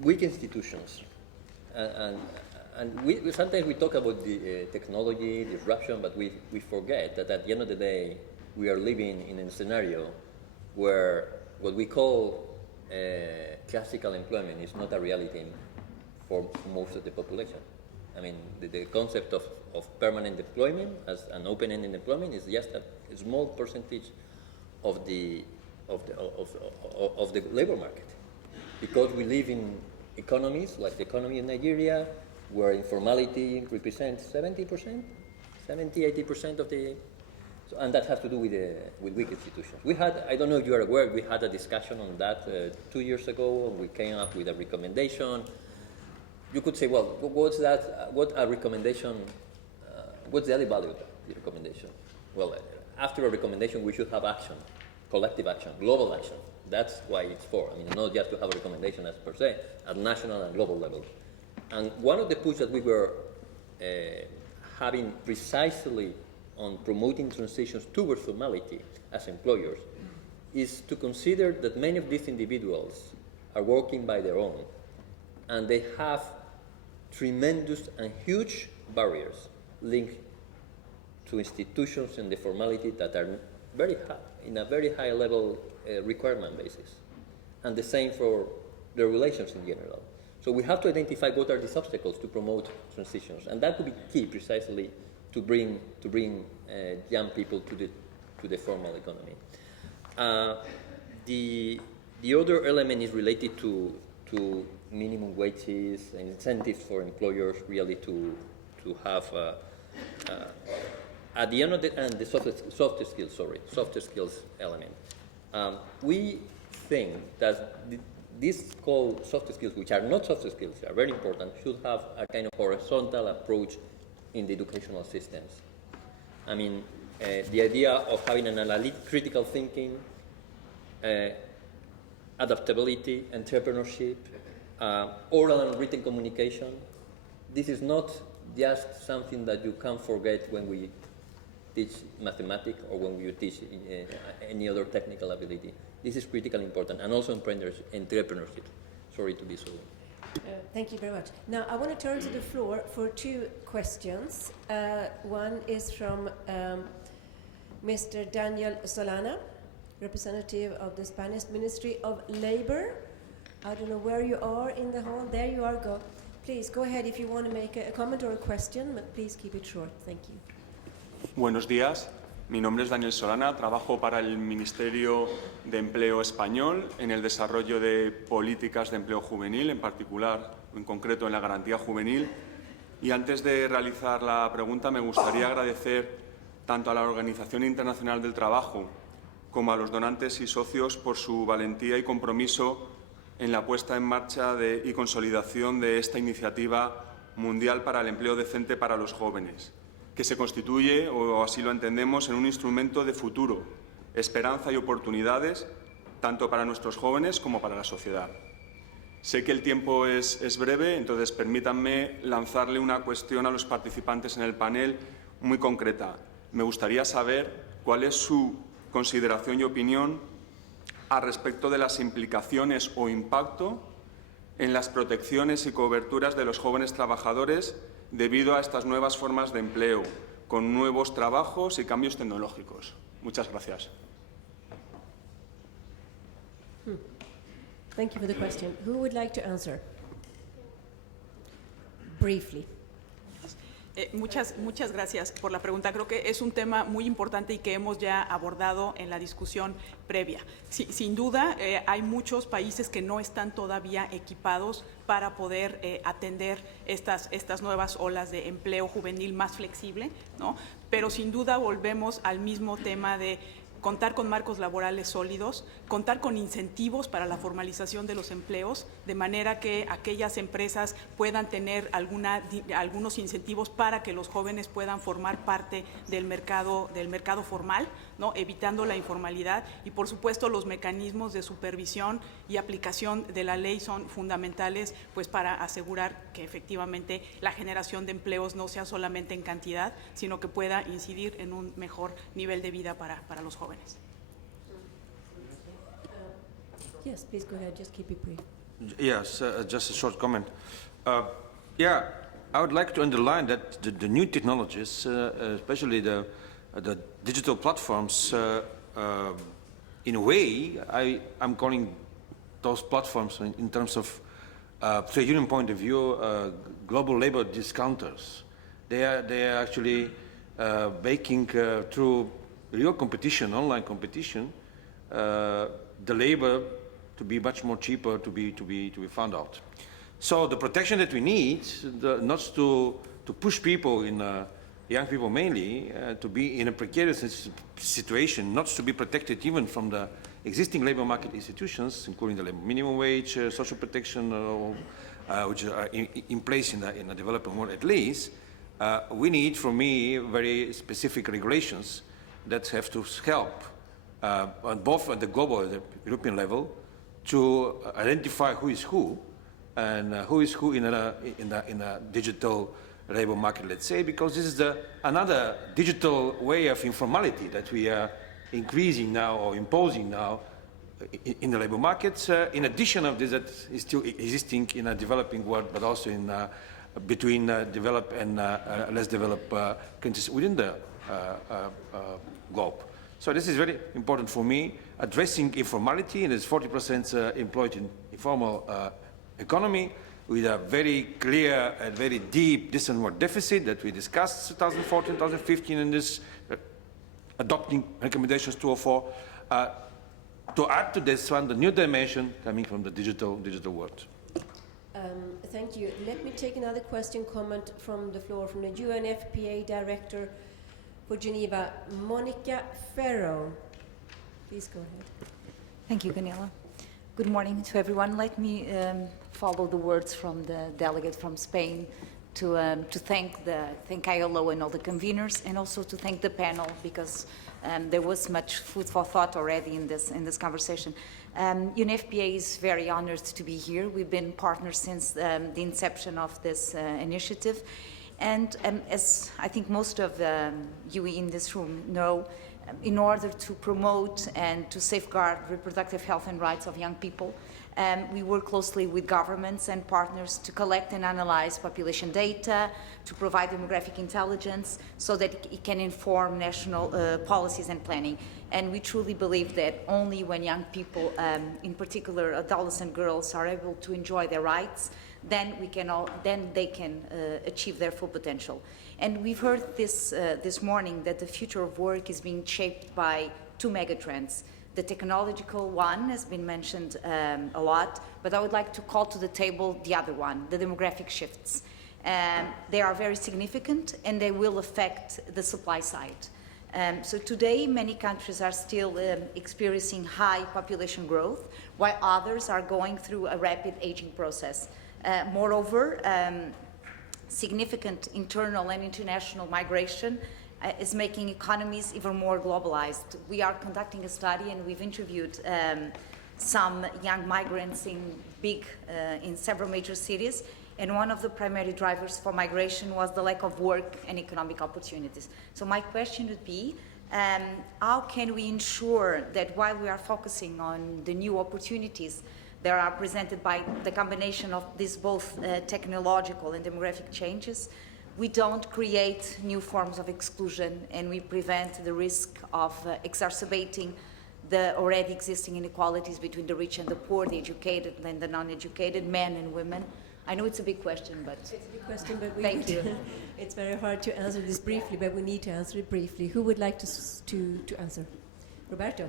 Weak institutions. And we sometimes we talk about the technology, disruption, but we forget that at the end of the day, we are living in a scenario where what we call classical employment is not a reality for most of the population. I mean, the concept of permanent employment as an open-ended employment is just small percentage of the labor market, because we live in economies like the economy in Nigeria, where informality represents 70%, 80% of the. So, and that has to do with weak institutions. We had, I don't know if you are aware, we had a discussion on that 2 years ago. We came up with a recommendation. You could say, well, what's that? What a recommendation? What's the added value of the recommendation? Well, after a recommendation, we should have action, collective action, global action. That's why it's for. I mean, not just to have a recommendation as per se, at national and global levels. And one of the push that we were having precisely on promoting transitions towards formality as employers is to consider that many of these individuals are working by their own, and they have tremendous and huge barriers linked to institutions and the formality that are very high, in a very high level requirement basis, and the same for the relations in general. So we have to identify what are these obstacles to promote transitions, and that would be key precisely to bring young people to the formal economy. The other element is related to minimum wages and incentives for employers really to have at the end of the softer skills element. We think that these called soft skills, which are not soft skills, are very important, should have a kind of horizontal approach in the educational systems. I mean, the idea of having an critical thinking, adaptability, entrepreneurship, oral and written communication. This is not just something that you can forget when we teach mathematics or when you teach any other technical ability. This is critically important, and also entrepreneurship. Sorry to be so. Thank you very much. Now, I want to turn to the floor for two questions. One is from Mr. Daniel Solana, representative of the Spanish Ministry of Labor. I don't know where you are in the hall. There you are. Go. Please, go ahead if you want to make a comment or a question, but please keep it short. Thank you. Buenos días. Mi nombre es Daniel Solana, trabajo para el Ministerio de Empleo español en el desarrollo de políticas de empleo juvenil, en particular, en concreto, en la garantía juvenil. Y antes de realizar la pregunta, me gustaría agradecer tanto a la Organización Internacional del Trabajo como a los donantes y socios por su valentía y compromiso en la puesta en marcha y consolidación de esta iniciativa mundial para el empleo decente para los jóvenes, que se constituye, o así lo entendemos, en un instrumento de futuro, esperanza y oportunidades, tanto para nuestros jóvenes como para la sociedad. Sé que el tiempo es breve, entonces permítanme lanzarle una cuestión a los participantes en el panel muy concreta. Me gustaría saber cuál es su consideración y opinión al respecto de las implicaciones o impacto en las protecciones y coberturas de los jóvenes trabajadores debido a estas nuevas formas de empleo, con nuevos trabajos y cambios tecnológicos. Muchas gracias. Thank you for the question. Who would like to answer? Briefly. Muchas gracias por la pregunta. Creo que es un tema muy importante y que hemos ya abordado en la discusión previa. Sin duda, hay muchos países que no están todavía equipados para poder atender estas nuevas olas de empleo juvenil más flexible, ¿no? Pero sin duda volvemos al mismo tema de contar con marcos laborales sólidos, contar con incentivos para la formalización de los empleos, de manera que aquellas empresas puedan tener algunos incentivos para que los jóvenes puedan formar parte del mercado formal, ¿no? Evitando la informalidad, y por supuesto los mecanismos de supervisión y aplicación de la ley son fundamentales, pues, para asegurar que efectivamente la generación de empleos no sea solamente en cantidad, sino que pueda incidir en un mejor nivel de vida para los jóvenes. Yes, please go ahead. Just keep it brief. Yes, just a short comment. Yeah, I would like to underline that the new technologies, especially the digital platforms, in a way, I'm calling those platforms in terms of trade union point of view, global labor discounters. They are actually making through real competition, online competition, the labor to be much more cheaper to be found out. So the protection that we need, not to push people young people mainly, to be in a precarious situation, not to be protected even from the existing labor market institutions, including the labor minimum wage, social protection, which are in place in the developing world at least. We need, for me, very specific regulations that have to help on both at the global and the European level to identify who is who and who is who in a digital labor market, let's say, because this is another digital way of informality that we are increasing now or imposing now in the labor markets. In addition of this, that is still existing in a developing world, but also in between developed and less developed countries within the globe. So this is very important for me, addressing informality, and there's 40% employed in informal economy, with a very clear and very deep discernment deficit that we discussed 2014, 2015 in this adopting recommendations 204. To add to this one, the new dimension coming from the digital world. Thank you. Let me take another question, comment from the floor, from the UNFPA Director for Geneva, Monica Ferro. Please go ahead. Thank you, Gunilla. Good morning to everyone. Let me follow the words from the delegate from Spain to thank ILO and all the conveners, and also to thank the panel, because there was much food for thought already in this conversation. UNFPA is very honored to be here. We've been partners since the inception of this initiative. And as I think most of you in this room know, in order to promote and to safeguard reproductive health and rights of young people, we work closely with governments and partners to collect and analyze population data, to provide demographic intelligence so that it can inform national policies and planning. And we truly believe that only when young people, in particular adolescent girls, are able to enjoy their rights, then they can achieve their full potential. And we've heard this morning that the future of work is being shaped by two megatrends. The technological one has been mentioned a lot, but I would like to call to the table the other one, the demographic shifts. They are very significant, and they will affect the supply side. So today, many countries are still experiencing high population growth, while others are going through a rapid aging process. Moreover, significant internal and international migration is making economies even more globalized. We are conducting a study, and we've interviewed some young migrants in several major cities, and one of the primary drivers for migration was the lack of work and economic opportunities. So my question would be, how can we ensure that while we are focusing on the new opportunities that are presented by the combination of these both technological and demographic changes, we don't create new forms of exclusion, and we prevent the risk of exacerbating the already existing inequalities between the rich and the poor, the educated and the non-educated, men and women? I know it's a big question, but... It's a big question, but thank you. It's very hard to answer this briefly, but we need to answer it briefly. Who would like to answer? Roberto?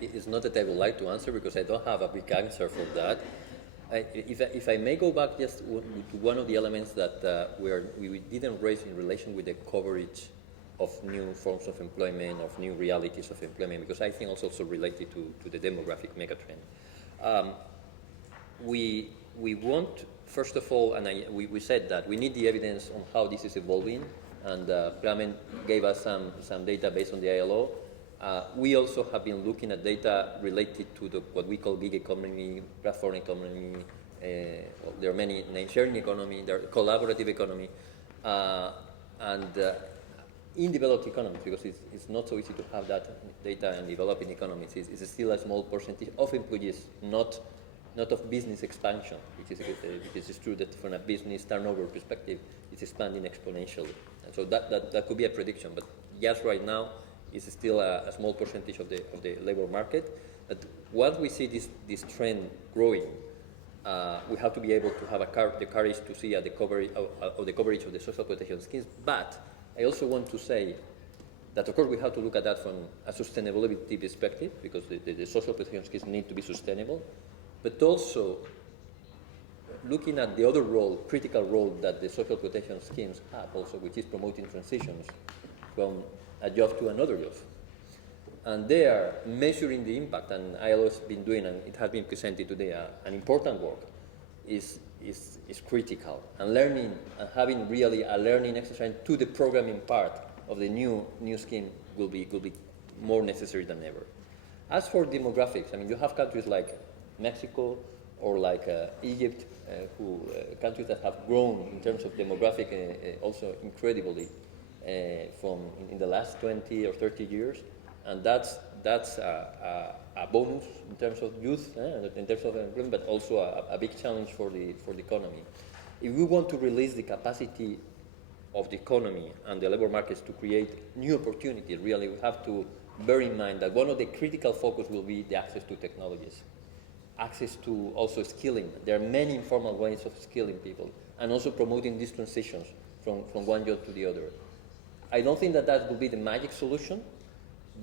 It's not that I would like to answer, because I don't have a big answer for that. If I may go back just to one of the elements that we didn't raise in relation with the coverage of new forms of employment, of new realities of employment, because I think also related to the demographic megatrend. We want, first of all, and we said that we need the evidence on how this is evolving, and Clement gave us some data based on the ILO. We also have been looking at data related to what we call gig economy, platform economy, there are many names, sharing economy, there are collaborative economy, and in developed economies, because it's not so easy to have that data in developing economies, it's still a small percentage of employees, not of business expansion, which is true that from a business turnover perspective, it's expanding exponentially. And so that could be a prediction, but just right now, it's still a small percentage of the labor market. But once we see this trend growing, we have to be able to have the courage to see the coverage of the social protection schemes. But I also want to say That of course we have to look at that from a sustainability perspective, because the social protection schemes need to be sustainable, but also looking at the other role, critical role that the social protection schemes have also, which is promoting transitions from a job to another job. And they are measuring the impact, and ILO has been doing, and it has been presented today, an important work, is critical. And learning, and having really a learning exercise to the programming part of the new scheme will be more necessary than ever. As for demographics, I mean, you have countries like Mexico or like Egypt, countries that have grown in terms of demographic also incredibly from in the last 20 or 30 years, and that's a bonus in terms of youth, in terms of employment, but also a big challenge for the economy. If we want to release the capacity of the economy and the labor markets to create new opportunities, really we have to bear in mind that one of the critical focus will be the access to technologies, access to also skilling. There are many informal ways of skilling people, and also promoting these transitions from one job to the other. I don't think that will be the magic solution,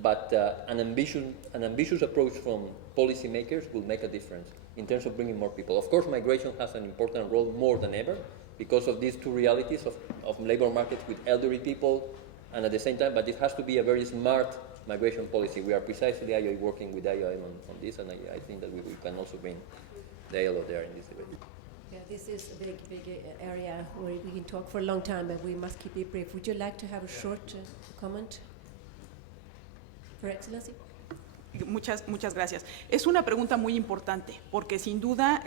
but an ambitious approach from policymakers will make a difference in terms of bringing more people. Of course, migration has an important role more than ever because of these two realities of labor markets with elderly people, and at the same time, but it has to be a very smart migration policy. We are precisely working with IOM on this, and I think that we can also bring the ILO there in this debate. Yeah, this is a big area where we can talk for a long time, but we must keep it brief. Would you like to have a short comment? Her Excellency. Muchas gracias. Es una pregunta muy importante porque sin duda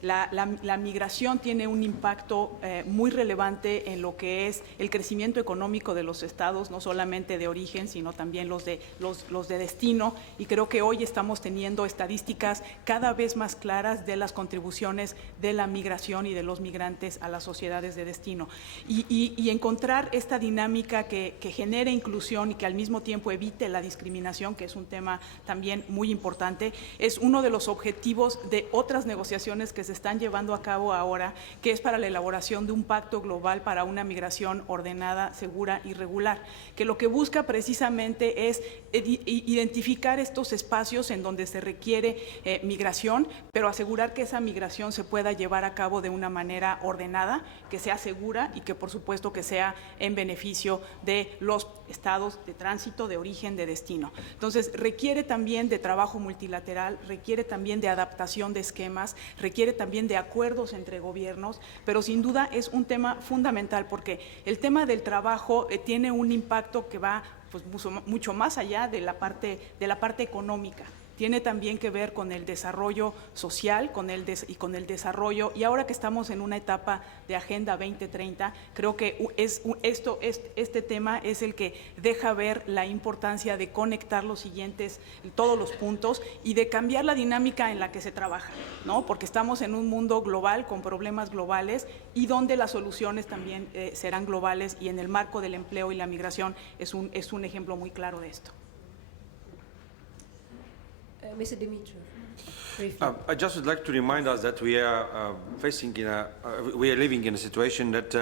la migración tiene un impacto muy relevante en lo que es el crecimiento económico de los estados, no solamente de origen, sino también los de destino, y creo que hoy estamos teniendo estadísticas cada vez más claras de las contribuciones de la migración y de los migrantes a las sociedades de destino. Y encontrar esta dinámica que genere inclusión y que al mismo tiempo evite la discriminación, que es un tema también muy importante, es uno de los objetivos de otras negociaciones que se están llevando a cabo ahora, que es para la elaboración de un pacto global para una migración ordenada, segura y regular, que lo que busca precisamente es identificar estos espacios en donde se requiere migración, pero asegurar que esa migración se pueda llevar a cabo de una manera ordenada, que sea segura y que por supuesto que sea en beneficio de los estados de tránsito, de origen, de destino. Entonces requiere también de trabajo multilateral, requiere también de adaptación de esquemas, requiere también de acuerdos entre gobiernos, pero sin duda es un tema fundamental porque el tema del trabajo tiene un impacto que va pues, mucho más allá de la parte económica. Tiene también que ver con el desarrollo social, con el desarrollo, y ahora que estamos en una etapa de Agenda 2030, creo que este tema es el que deja ver la importancia de conectar todos los puntos y de cambiar la dinámica en la que se trabaja, ¿no? Porque estamos en un mundo global con problemas globales y donde las soluciones también serán globales, y en el marco del empleo y la migración es un ejemplo muy claro de esto. Mr. Dimitrov, briefly. I just would like to remind us that we are we are living in a situation that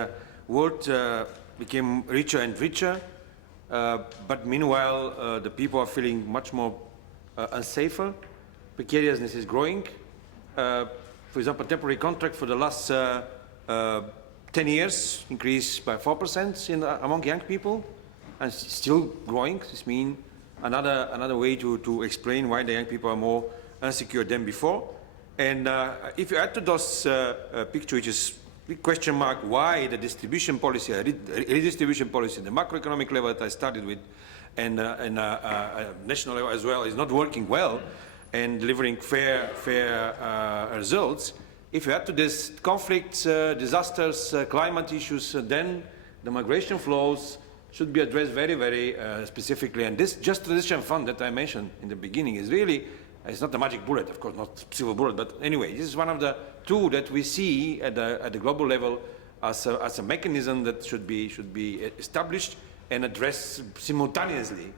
world became richer and richer, but meanwhile the people are feeling much more unsafer. Precariousness is growing. For example, temporary contract for the last 10 years increased by 4% among young people, and still growing. This means another way to explain why the young people are more insecure than before. And if you add to those picture, which is big question mark, why the distribution policy, redistribution policy, the macroeconomic level that I started with, and national level as well, is not working well and delivering fair results. If you add to this conflicts, disasters, climate issues, then the migration flows should be addressed very, very specifically. And this Just Transition Fund that I mentioned in the beginning is really, it's not a magic bullet, of course, not silver bullet, but anyway, this is one of the tools that we see at the global level as a mechanism that should be established and addressed simultaneously.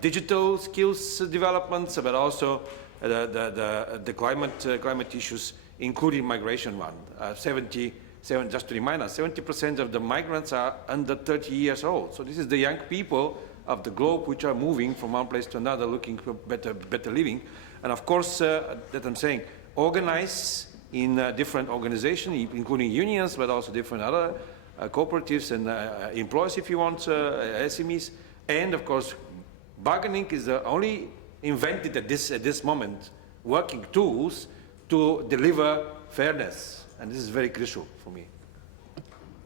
Digital skills developments, but also the climate issues, including migration one. Just to remind us, 70% of the migrants are under 30 years old. So this is the young people of the globe which are moving from one place to another looking for better living. And of course, that I'm saying, organize in different organizations, including unions, but also different other cooperatives and employers, if you want, SMEs. And of course, bargaining is the only invented at this moment working tools to deliver fairness. And this is very crucial for me.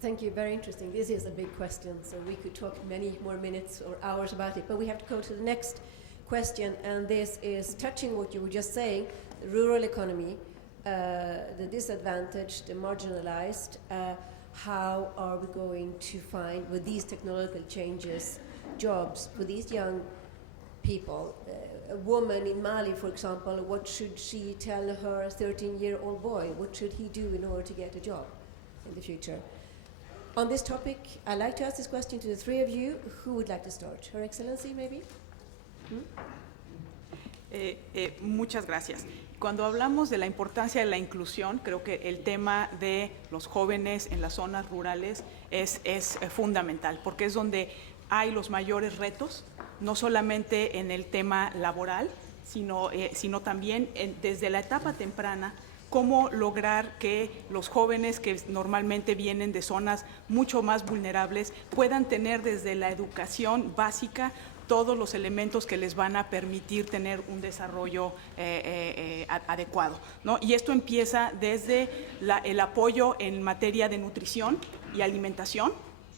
Thank you, very interesting. This is a big question, so we could talk many more minutes or hours about it, but we have to go to the next question, and this is touching what you were just saying, the rural economy, the disadvantaged, the marginalized. How are we going to find, with these technological changes, jobs for these young people? A woman in Mali, for example, what should she tell her 13-year-old boy? What should he do in order to get a job in the future? On this topic, I'd like to ask this question to the three of you. Who would like to start? Her Excellency, maybe? Muchas gracias. Cuando hablamos de la importancia de la inclusión, creo que el tema de los jóvenes en las zonas rurales es fundamental, porque es donde hay los mayores retos, no solamente en el tema laboral, sino también desde la etapa temprana, cómo lograr que los jóvenes que normalmente vienen de zonas mucho más vulnerables puedan tener desde la educación básica todos los elementos que les van a permitir tener un desarrollo adecuado, ¿no? Y esto empieza desde el apoyo en materia de nutrición y alimentación,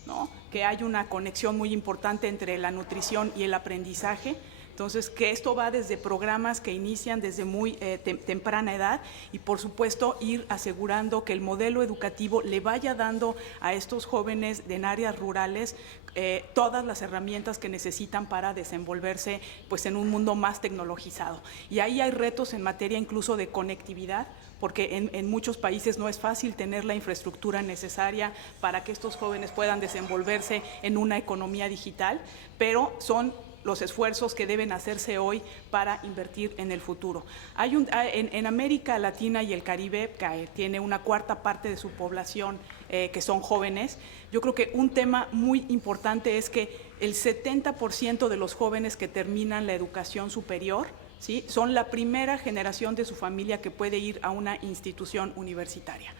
¿no? Que hay una conexión muy importante entre la nutrición y el aprendizaje. Entonces, que esto va desde programas que inician desde muy temprana edad y, por supuesto, ir asegurando que el modelo educativo le vaya dando a estos jóvenes en áreas rurales todas las herramientas que necesitan para desenvolverse pues, en un mundo más tecnologizado. Y ahí hay retos en materia incluso de conectividad, porque en muchos países no es fácil tener la infraestructura necesaria para que estos jóvenes puedan desenvolverse en una economía digital, pero son los esfuerzos que deben hacerse hoy para invertir en el futuro. En América Latina y el Caribe, que tiene una cuarta parte de su población que son jóvenes, yo creo que un tema muy importante es que el 70% de los jóvenes que terminan la educación superior, ¿sí?, son la primera generación de su familia que puede ir a una institución universitaria.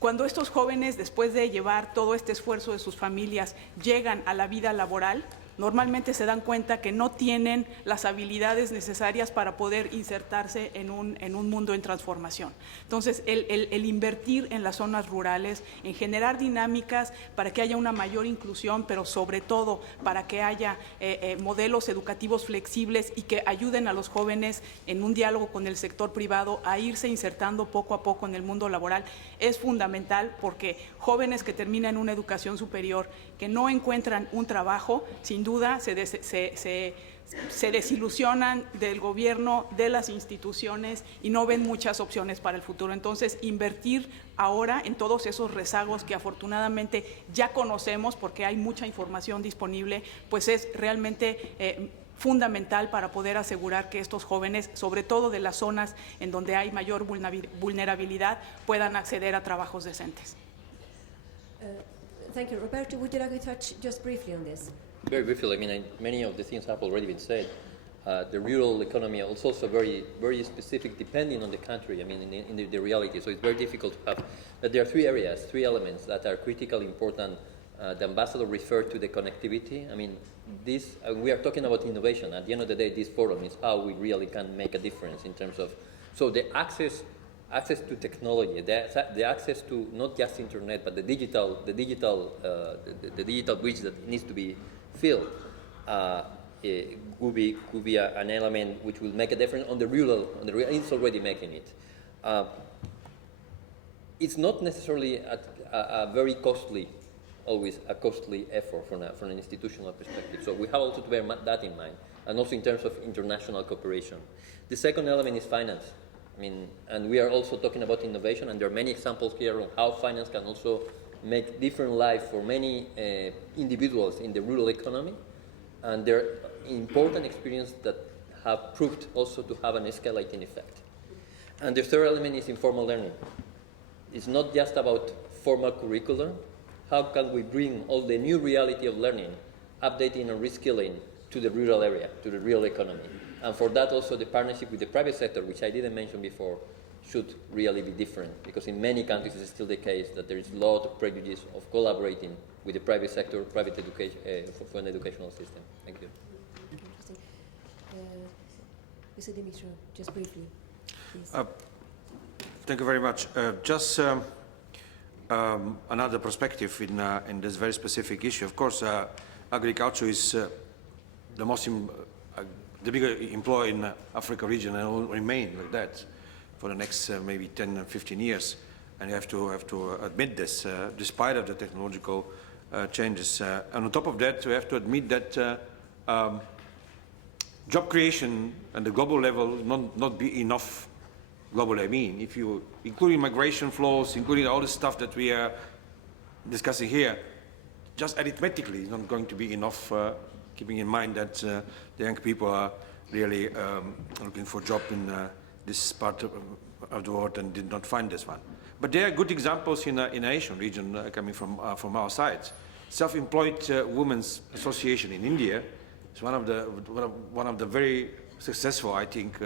Cuando estos jóvenes, después de llevar todo este esfuerzo de sus familias, llegan a la vida laboral, normalmente se dan cuenta que no tienen las habilidades necesarias para poder insertarse en un mundo en transformación. Entonces, el invertir en las zonas rurales, en generar dinámicas para que haya una mayor inclusión, pero sobre todo para que haya modelos educativos flexibles y que ayuden a los jóvenes en un diálogo con el sector privado a irse insertando poco a poco en el mundo laboral, es fundamental, porque jóvenes que terminan una educación superior, que no encuentran un trabajo, sin duda se desilusionan del gobierno, de las instituciones y no ven muchas opciones para el futuro. Entonces, invertir ahora en todos esos rezagos que afortunadamente ya conocemos porque hay mucha información disponible, pues es realmente fundamental para poder asegurar que estos jóvenes, sobre todo de las zonas en donde hay mayor vulnerabilidad, puedan acceder a trabajos decentes. Thank you. Roberto, would you like to touch just briefly on this? Very briefly, I mean, many of the things have already been said. The rural economy is also very, very specific depending on the country, I mean, in the reality. So it's very difficult to have, but there are three areas, three elements that are critically important. The ambassador referred to the connectivity. I mean, this, we are talking about innovation. At the end of the day, this forum is how we really can make a difference in terms of, so the access to technology, the access to not just internet, but the digital bridge that needs to be filled, could be an element which will make a difference on the rural. It's already making it. It's not necessarily a very costly, always a costly effort from an institutional perspective. So we have also to bear that in mind, and also in terms of international cooperation. The second element is finance. I mean, and we are also talking about innovation, and there are many examples here on how finance can also make different life for many individuals in the rural economy, and there are important experiences that have proved also to have an escalating effect. And the third element is informal learning. It's not just about formal curriculum. How can we bring all the new reality of learning updating and reskilling to the rural area, to the real economy. And for that also the partnership with the private sector, which I didn't mention before, should really be different, because in many countries it's still the case that there is a lot of prejudice of collaborating with the private sector, private education, for an educational system. Thank you. Interesting. Mr. Dimitri, just briefly, please. Thank you very much. Just another perspective in this very specific issue. Of course, agriculture is the most the bigger employer in Africa region, and will remain like that for the next maybe 10 or 15 years. And you have to admit this, despite of the technological changes. And on top of that, we have to admit that job creation at the global level not be enough. Globally, I mean, if you including migration flows, including all the stuff that we are discussing here, just arithmetically, it's not going to be enough. Keeping in mind that the young people are really looking for a job in this part of the world and did not find this one. But there are good examples in the Asian region coming from our side. Self-employed Women's Association in India is one of the very successful, I think,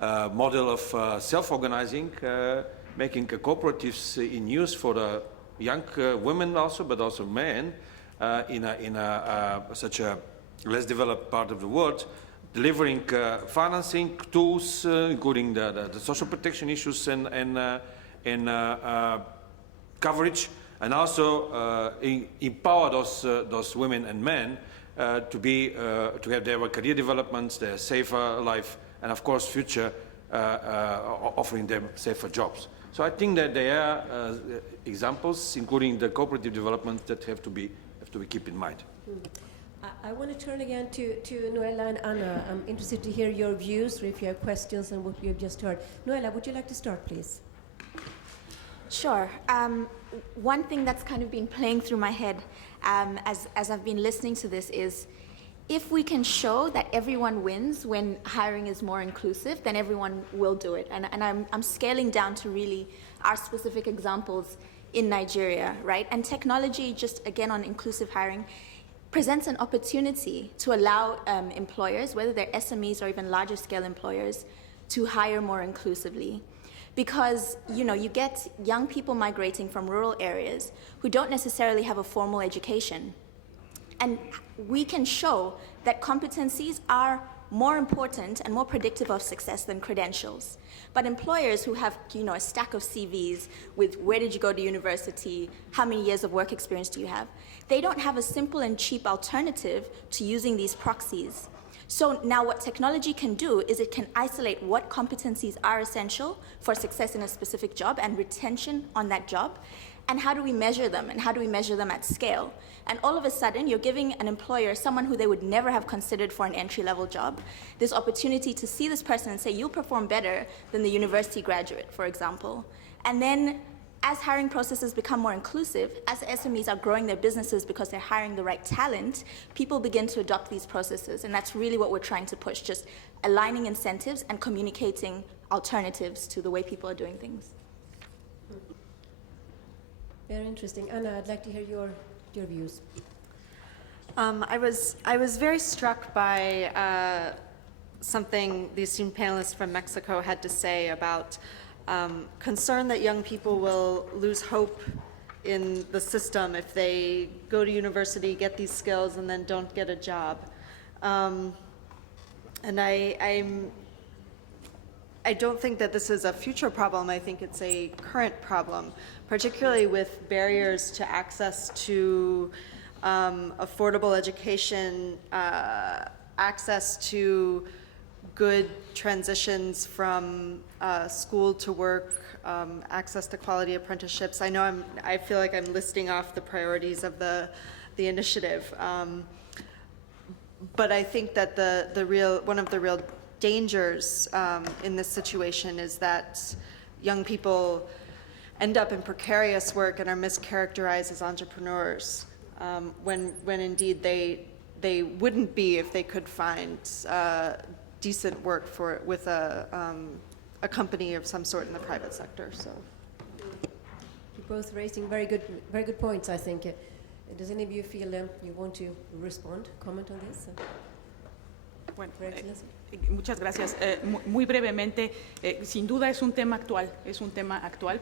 model of self-organizing, making cooperatives in use for the young women also, but also men in such a less developed part of the world, delivering financing tools, including the social protection issues and coverage, and also empower those women and men to have their career developments, their safer life, and of course future offering them safer jobs. So I think that there are examples, including the cooperative development, that have to be kept in mind. I want to turn again to Noella and Anna. I'm interested to hear your views, or if you have questions on what you have just heard. Noella, would you like to start, please? Sure. One thing that's kind of been playing through my head as I've been listening to this is, if we can show that everyone wins when hiring is more inclusive, then everyone will do it. And I'm scaling down to really our specific examples in Nigeria, right? And technology, just again on inclusive hiring, presents an opportunity to allow employers, whether they're SMEs or even larger scale employers, to hire more inclusively. Because, you know, you get young people migrating from rural areas who don't necessarily have a formal education. And we can show that competencies are more important and more predictive of success than credentials. But employers who have, you know, a stack of CVs with where did you go to university, how many years of work experience do you have, they don't have a simple and cheap alternative to using these proxies. So now what technology can do is it can isolate what competencies are essential for success in a specific job and retention on that job. And how do we measure them? And how do we measure them at scale? And all of a sudden, you're giving an employer, someone who they would never have considered for an entry-level job, this opportunity to see this person and say, you'll perform better than the university graduate, for example. And then as hiring processes become more inclusive, as SMEs are growing their businesses because they're hiring the right talent, people begin to adopt these processes. And that's really what we're trying to push, just aligning incentives and communicating alternatives to the way people are doing things. Very interesting. Anna, I'd like to hear your views. I was very struck by something the esteemed panelists from Mexico had to say about concern that young people will lose hope in the system if they go to university, get these skills, and then don't get a job. And I don't think that this is a future problem. I think it's a current problem, particularly with barriers to access to affordable education, access to good transitions from school to work, access to quality apprenticeships. I feel like I'm listing off the priorities of the initiative. But I think that one of the real dangers in this situation is that young people end up in precarious work and are mischaracterized as entrepreneurs, when indeed they wouldn't be if they could find decent work with a company of some sort in the private sector. So you're both raising very good points, I think. Does any of you feel you want to respond, comment on this? Bueno, Your Excellency? muchas gracias. Muy brevemente, sin duda es un tema actual,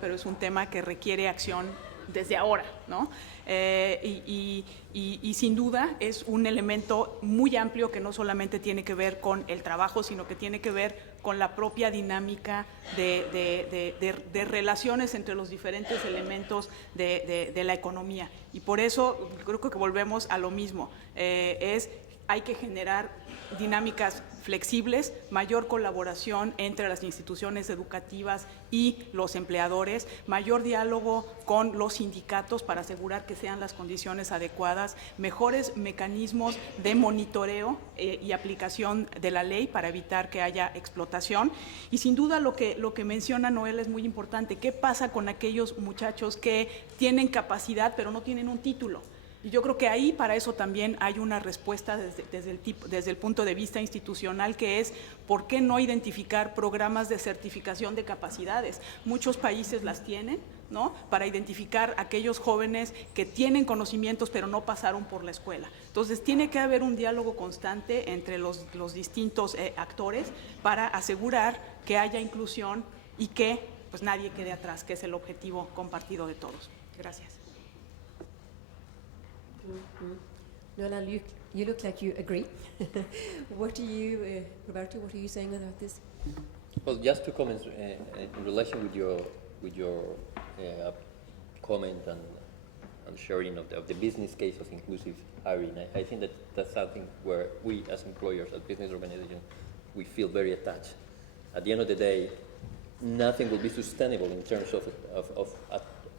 pero es un tema que requiere acción desde ahora, ¿no? Y sin duda es un elemento muy amplio que no solamente tiene que ver con el trabajo, sino que tiene que ver con la propia dinámica de relaciones entre los diferentes elementos de la economía. Y por eso creo que volvemos a lo mismo, hay que generar dinámicas flexibles, mayor colaboración entre las instituciones educativas y los empleadores, mayor diálogo con los sindicatos para asegurar que sean las condiciones adecuadas, mejores mecanismos de monitoreo y aplicación de la ley para evitar que haya explotación. Y sin duda lo que menciona Noel es muy importante. ¿Qué pasa con aquellos muchachos que tienen capacidad pero no tienen un título? Y yo creo que ahí para eso también hay una respuesta desde el punto de vista institucional, que es ¿por qué no identificar programas de certificación de capacidades? Muchos países las tienen, ¿no? Para identificar aquellos jóvenes que tienen conocimientos pero no pasaron por la escuela. Entonces tiene que haber un diálogo constante entre los distintos actores para asegurar que haya inclusión y que pues nadie quede atrás, que es el objetivo compartido de todos. Gracias. Nola, you look like you agree. What do you, Roberto, what are you saying about this? Well, just two comments in relation with your comment and sharing of the business case of inclusive hiring. I think that that's something where we as employers, as business organizations, we feel very attached. At the end of the day, nothing will be sustainable in terms of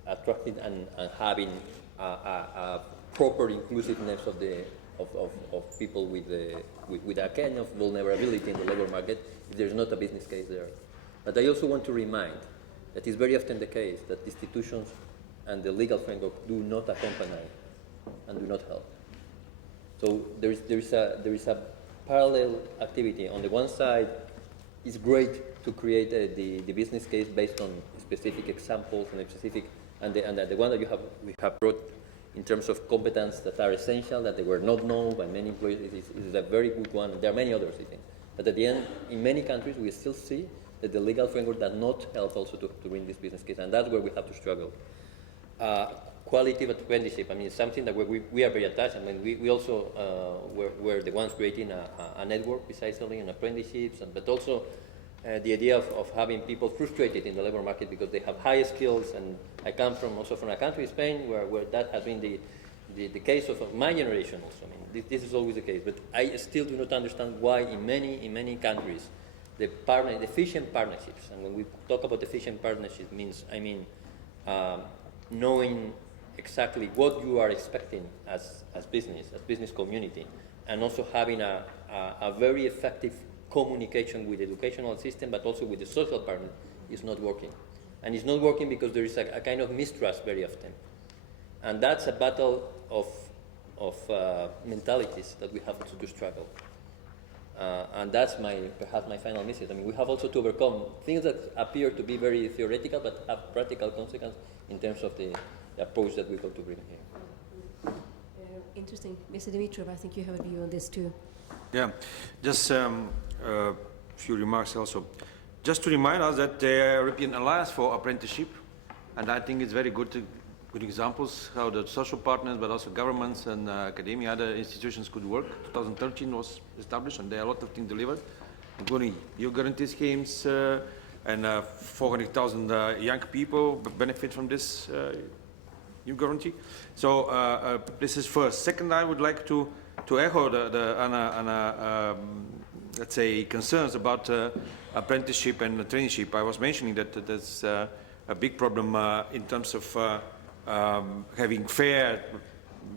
attracting and having a proper inclusiveness of people with a kind of vulnerability in the labor market if there's not a business case there. But I also want to remind that it's very often the case that institutions and the legal framework do not accompany and do not help. So there is a parallel activity. On the one side, it's great to create the business case based on specific examples and the one that we have brought in terms of competence that are essential, that they were not known by many employees, it is a very good one. There are many others, I think. But at the end, in many countries, we still see that the legal framework does not help also to bring this business case, and that's where we have to struggle. Quality of apprenticeship, I mean, it's something that we are very attached. I mean, we also were the ones creating a network precisely in apprenticeships, but also the idea of having people frustrated in the labor market because they have high skills. And I come also from a country, Spain, where that has been the case of my generation also. I mean, this is always the case. But I still do not understand why in many countries the efficient partnerships, and when we talk about efficient partnerships, I mean knowing exactly what you are expecting as business community, and also having a very effective communication with the educational system, but also with the social partner, is not working. And it's not working because there is a kind of mistrust very often. And that's a battle of mentalities that we have to struggle. And that's perhaps my final message. I mean, we have also to overcome things that appear to be very theoretical, but have practical consequences in terms of the approach that we're going to bring here. Interesting. Mr. Dimitrov, I think you have a view on this too. Yeah, just a few remarks also. Just to remind us that the European Alliance for Apprenticeship, and I think it's very good examples how the social partners, but also governments and academia, other institutions could work. 2013 was established, and there are a lot of things delivered, including youth guarantee schemes, and 400,000 young people benefit from this youth guarantee. So this is first. Second, I would like to echo let's say, concerns about apprenticeship and traineeship. I was mentioning that there's a big problem in terms of having fair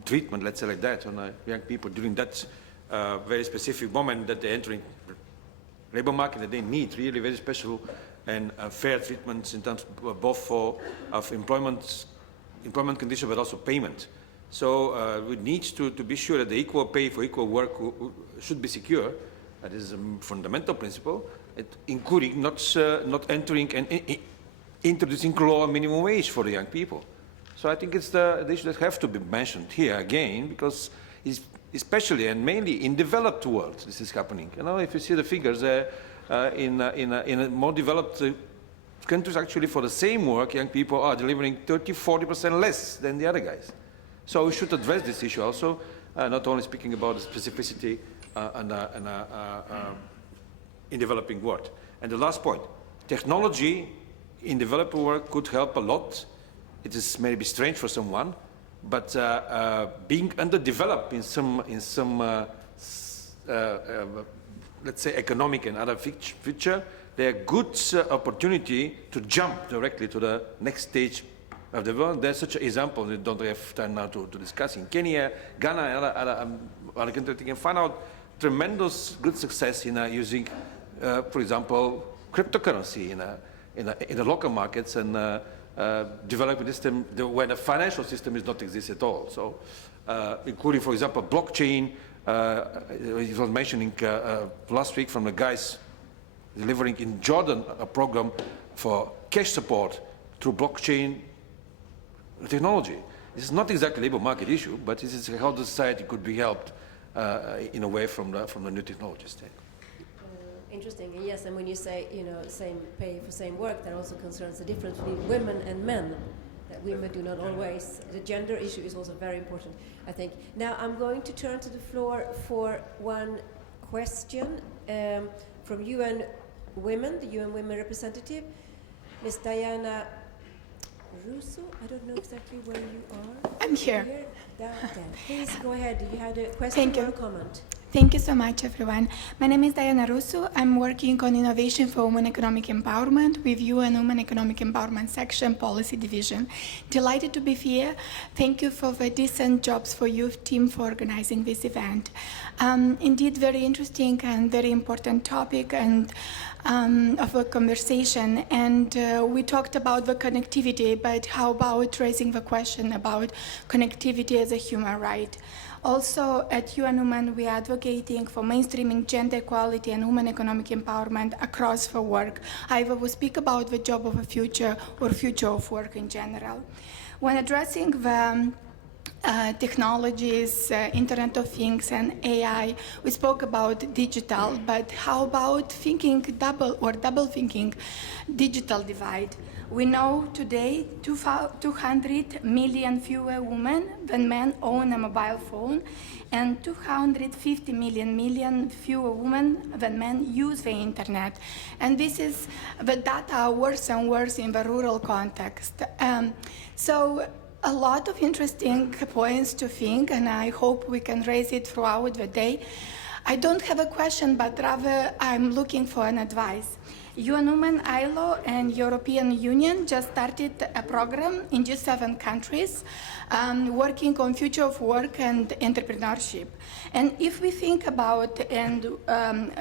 treatment, let's say like that, on young people during that very specific moment that they're entering labor market, that they need really very special and fair treatments in terms of both of employment conditions, but also payment. So we need to be sure that the equal pay for equal work should be secure. That is a fundamental principle, including not entering and introducing lower minimum wage for the young people. So I think it's the issue that have to be mentioned here again, because it's especially and mainly in developed world this is happening. You know, if you see the figures in a more developed countries, actually for the same work, young people are delivering 30–40% less than the other guys. So we should address this issue also, not only speaking about the specificity in developing world. And the last point, technology in developing world could help a lot. It is maybe strange for someone, but being underdeveloped in some let's say economic and other feature, they are good opportunity to jump directly to the next stage of development. There's such an example, we don't have time now to discuss. In Kenya, Ghana, and other countries, you can find out tremendous good success in using, for example, cryptocurrency in the local markets and developing a system where the financial system is not exist at all. So, including, for example, blockchain. It was mentioning last week from the guys delivering in Jordan a program for cash support through blockchain technology. This is not exactly a labor market issue, but this is how the society could be helped in a way from the new technologies. Interesting, and yes, and when you say, you know, same pay for same work, that also concerns the difference between women and men, that women do not always, the gender issue is also very important, I think. Now I'm going to turn to the floor for one question from UN Women, the UN Women representative, Ms. Diana Russo. I don't know exactly where you are. I'm here. Down there. Please go ahead. You had a question or a comment? Thank you so much, everyone. My name is Diana Russo. I'm working on innovation for women economic empowerment with UN Women Economic Empowerment Section Policy Division. Delighted to be here. Thank you for the Decent Jobs for Youth team for organizing this event. Indeed, very interesting and very important topic and of a conversation. And we talked about the connectivity, but how about raising the question about connectivity as a human right? Also, at UN Women, we are advocating for mainstreaming gender equality and women economic empowerment across the work. Either we speak about the job of the future or future of work in general. When addressing the technologies, Internet of Things, and AI, we spoke about digital, but how about thinking double thinking digital divide? We know today 200 million fewer women than men own a mobile phone, and 250 million fewer women than men use the internet. And this is, the data are worse and worse in the rural context. So a lot of interesting points to think, and I hope we can raise it throughout the day. I don't have a question, but rather I'm looking for an advice. UN Women, ILO, and European Union just started a program in G7 countries working on future of work and entrepreneurship. And if we think about and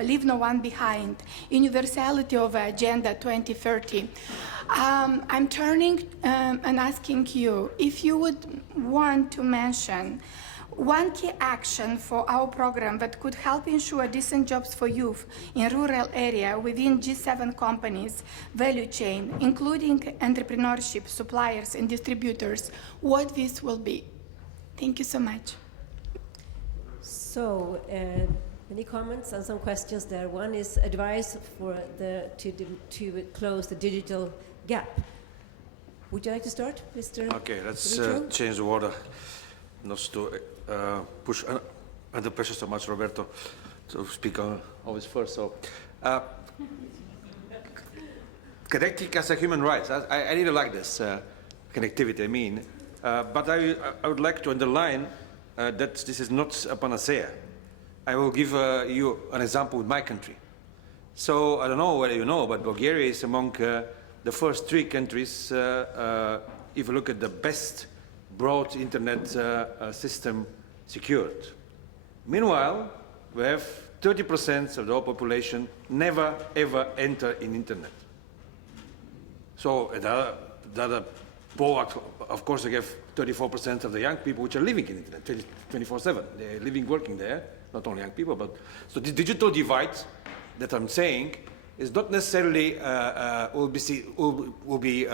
leave no one behind, universality of Agenda 2030, I'm turning and asking you if you would want to mention one key action for our program that could help ensure decent jobs for youth in rural area within G7 companies' value chain, including entrepreneurship, suppliers, and distributors, what this will be. Thank you so much. So, many comments and some questions there. One is advice for to close the digital gap. Would you like to start, Mr. Okay, let's Dimitro? change the order. Not to push under pressure so much, Roberto, to speak always first. So, connecting as a human right. I really like this connectivity. I mean, but I would like to underline that this is not a panacea. I will give you an example with my country. So I don't know whether you know, but Bulgaria is among the first 3 countries. If you look at the best broad internet system secured. Meanwhile, we have 30% of the whole population never ever enter in internet. So the other poll, of course, they have 34% of the young people which are living in internet 24/7. They're living, working there, not only young people, but so the digital divide that I'm saying is not necessarily will be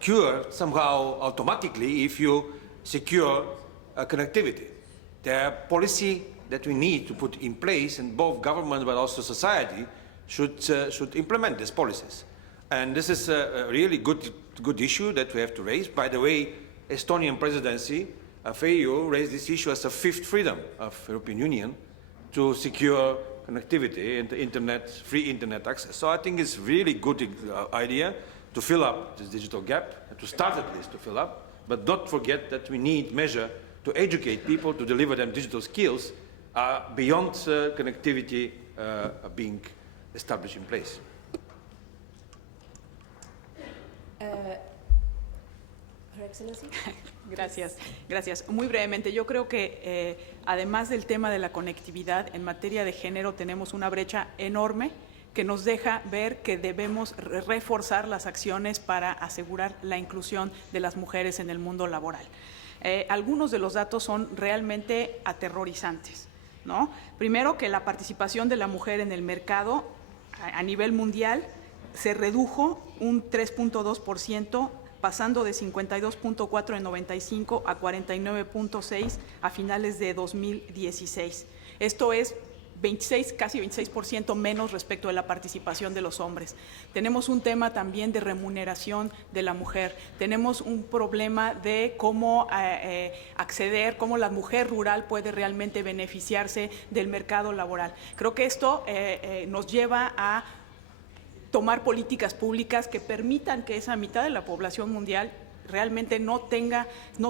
cured somehow automatically if you secure connectivity. There are policy that we need to put in place, and both government but also society should implement these policies. And this is a really good issue that we have to raise. By the way, Estonian presidency, FAU, raised this issue as a fifth freedom of European Union to secure connectivity and the internet, free internet access. So I think it's really good idea to fill up this digital gap, to start at least to fill up, but don't forget that we need measure to educate people, to deliver them digital skills beyond connectivity being established in place. Her Excellency. Gracias. Muy brevemente, yo creo que además del tema de la conectividad, en materia de género tenemos una brecha enorme que nos deja ver que debemos reforzar las acciones para asegurar la inclusión de las mujeres en el mundo laboral. Algunos de los datos son realmente aterrorizantes, ¿no? Primero, que la participación de la mujer en el mercado a nivel mundial se redujo un 3.2%, pasando de 52.4 en 95 a 49.6 a finales de 2016. Esto es casi 26% menos respecto de la participación de los hombres. Tenemos un tema también de remuneración de la mujer. Tenemos un problema de cómo acceder, cómo la mujer rural puede realmente beneficiarse del mercado laboral. Creo que esto nos lleva a tomar políticas públicas que permitan que esa mitad de la población mundial realmente no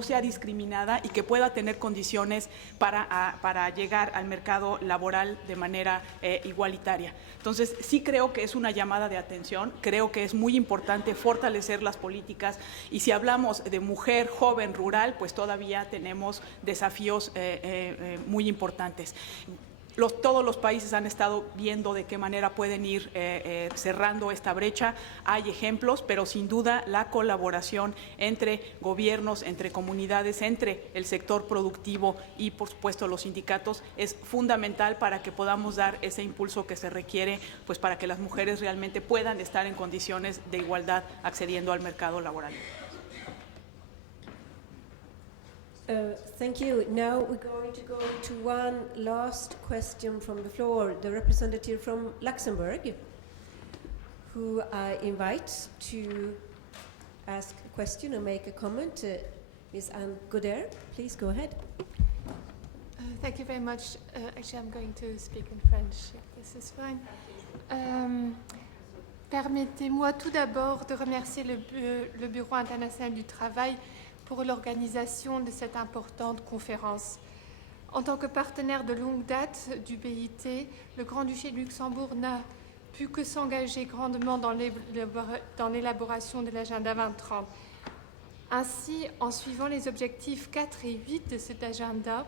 sea discriminada y que pueda tener condiciones para llegar al mercado laboral de manera igualitaria. Entonces, sí creo que es una llamada de atención, creo que es muy importante fortalecer las políticas, y si hablamos de mujer joven rural, pues todavía tenemos desafíos muy importantes. Todos los países han estado viendo de qué manera pueden ir cerrando esta brecha. Hay ejemplos, pero sin duda la colaboración entre gobiernos, entre comunidades, entre el sector productivo y, por supuesto, los sindicatos es fundamental para que podamos dar ese impulso que se requiere, pues para que las mujeres realmente puedan estar en condiciones de igualdad accediendo al mercado laboral. Thank you. Now we're going to go to one last question from the floor. The representative from Luxembourg, who I invite to ask a question or make a comment. Ms. Anne Goder, please go ahead. Thank you very much. Actually, I'm going to speak in French. This is fine. Permettez-moi tout d'abord de remercier le Bureau international du travail pour l'organisation de cette importante conférence. En tant que partenaire de longue date du BIT, le Grand-Duché de Luxembourg n'a pu que s'engager grandement dans l'élaboration de l'agenda 2030. Ainsi, en suivant les objectifs 4 et 8 de cet agenda,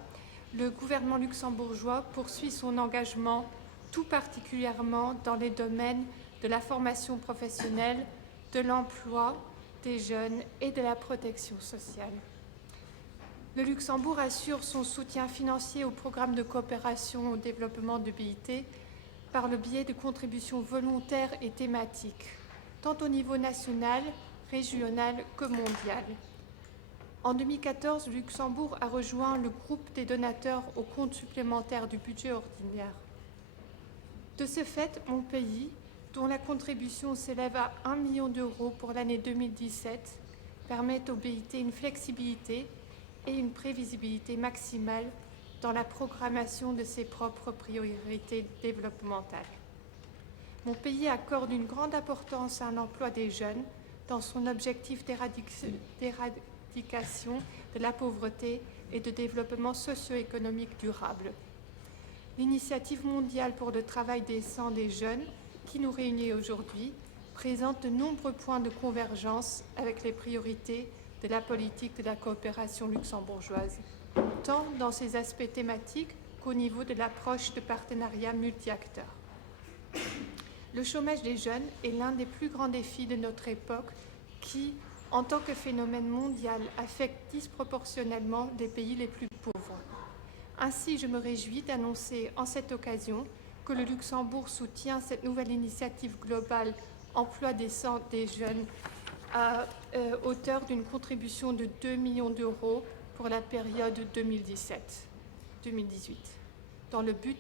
le gouvernement luxembourgeois poursuit son engagement tout particulièrement dans les domaines de la formation professionnelle, de l'emploi, des jeunes et de la protection sociale. Le Luxembourg assure son soutien financier au programme de coopération au développement de BIT par le biais de contributions volontaires et thématiques, tant au niveau national, régional que mondial. En 2014, le Luxembourg a rejoint le groupe des donateurs au compte supplémentaire du budget ordinaire. De ce fait, mon pays, dont la contribution s'élève à 1 million d'euros pour l'année 2017, permet au BIT une flexibilité et une prévisibilité maximale dans la programmation de ses propres priorités développementales. Mon pays accorde une grande importance à l'emploi des jeunes dans son objectif d'éradication de la pauvreté et de développement socio-économique durable. L'initiative mondiale pour le travail décent des jeunes, qui nous réunit aujourd'hui, présente de nombreux points de convergence avec les priorités de la politique de la coopération luxembourgeoise, tant dans ses aspects thématiques qu'au niveau de l'approche de partenariat multi-acteurs. Le chômage des jeunes est l'un des plus grands défis de notre époque qui, en tant que phénomène mondial, affecte disproportionnellement les pays les plus pauvres. Ainsi, je me réjouis d'annoncer en cette occasion que le Luxembourg soutient cette nouvelle initiative globale Emploi décent des jeunes hauteur d'une contribution de 2 millions d'euros pour la période 2017-2018, dans le but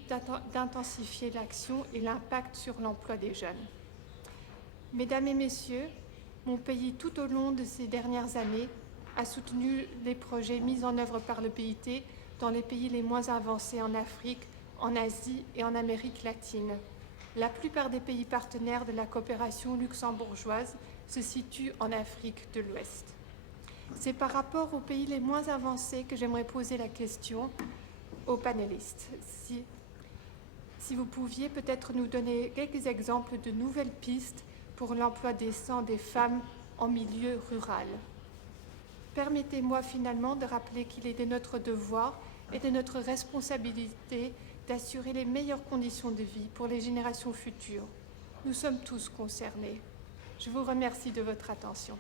d'intensifier l'action et l'impact sur l'emploi des jeunes. Mesdames et messieurs, mon pays, tout au long de ces dernières années, a soutenu les projets mis en œuvre par le BIT dans les pays les moins avancés en Afrique, en Asie et en Amérique latine. La plupart des pays partenaires de la coopération luxembourgeoise se situent en Afrique de l'Ouest. C'est par rapport aux pays les moins avancés que j'aimerais poser la question aux panélistes. Si vous pouviez peut-être nous donner quelques exemples de nouvelles pistes pour l'emploi décent des femmes en milieu rural. Permettez-moi finalement de rappeler qu'il est de notre devoir et de notre responsabilité d'assurer les meilleures conditions de vie pour les générations futures. Nous sommes tous concernés. Je vous remercie de votre attention.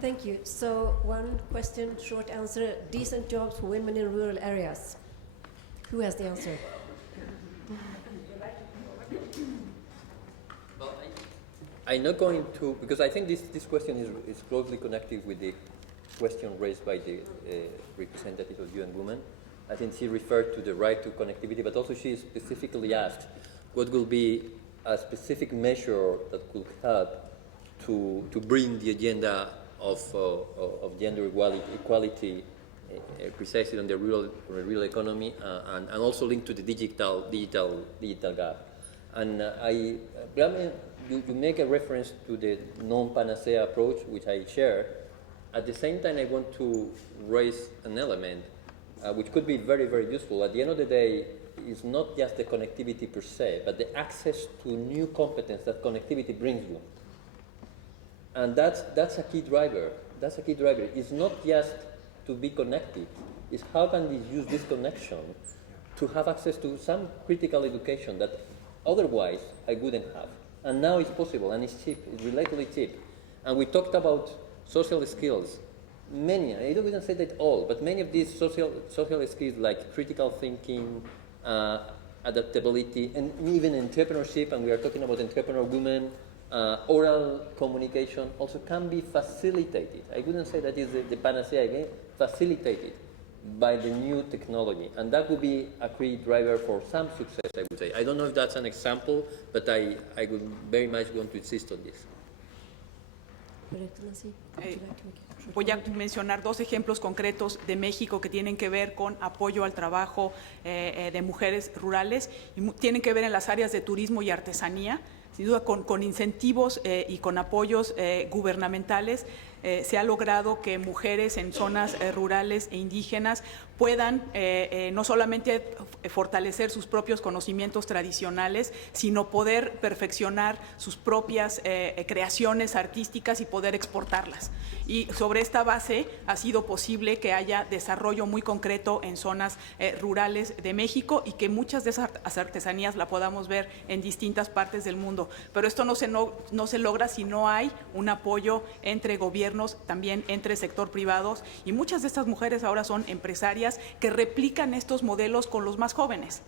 Thank you. So, one question, short answer, decent jobs for women in rural areas. Who has the answer? Well, I'm not going to, because I think this question is closely connected with the question raised by the representative of UN Women. I think she referred to the right to connectivity, but also she specifically asked what will be a specific measure that could help to bring the agenda of gender equality precisely on the real economy and also linked to the digital gap. And you make a reference to the non-panacea approach, which I share. At the same time, I want to raise an element which could be very, very useful. At the end of the day, it's not just the connectivity per se, but the access to new competence that connectivity brings you. And that's a key driver. That's a key driver. It's not just to be connected. It's how can we use this connection to have access to some critical education that otherwise I wouldn't have. And now it's possible, and it's cheap. It's relatively cheap. And we talked about social skills. Many, I don't even say that all, but many of these social skills like critical thinking, adaptability, and even entrepreneurship, and we are talking about entrepreneur women, oral communication also can be facilitated. I wouldn't say that is the panacea again, facilitated by the new technology. And that would be a key driver for some success, I would say. I don't know if that's an example, but I would very much want to insist on this. Voy a mencionar dos ejemplos concretos de México que tienen que ver con apoyo al trabajo de mujeres rurales y tienen que ver en las áreas de turismo y artesanía. Sin duda, con incentivos y con apoyos gubernamentales se ha logrado que mujeres en zonas rurales e indígenas puedan no solamente fortalecer sus propios conocimientos tradicionales, sino poder perfeccionar sus propias creaciones artísticas y poder exportarlas. Y sobre esta base ha sido posible que haya desarrollo muy concreto en zonas rurales de México y que muchas de esas artesanías la podamos ver en distintas partes del mundo. Pero esto no se logra si no hay un apoyo entre gobiernos, también entre sector privados, y muchas de estas mujeres ahora son empresarias que replican estos modelos con los más jóvenes.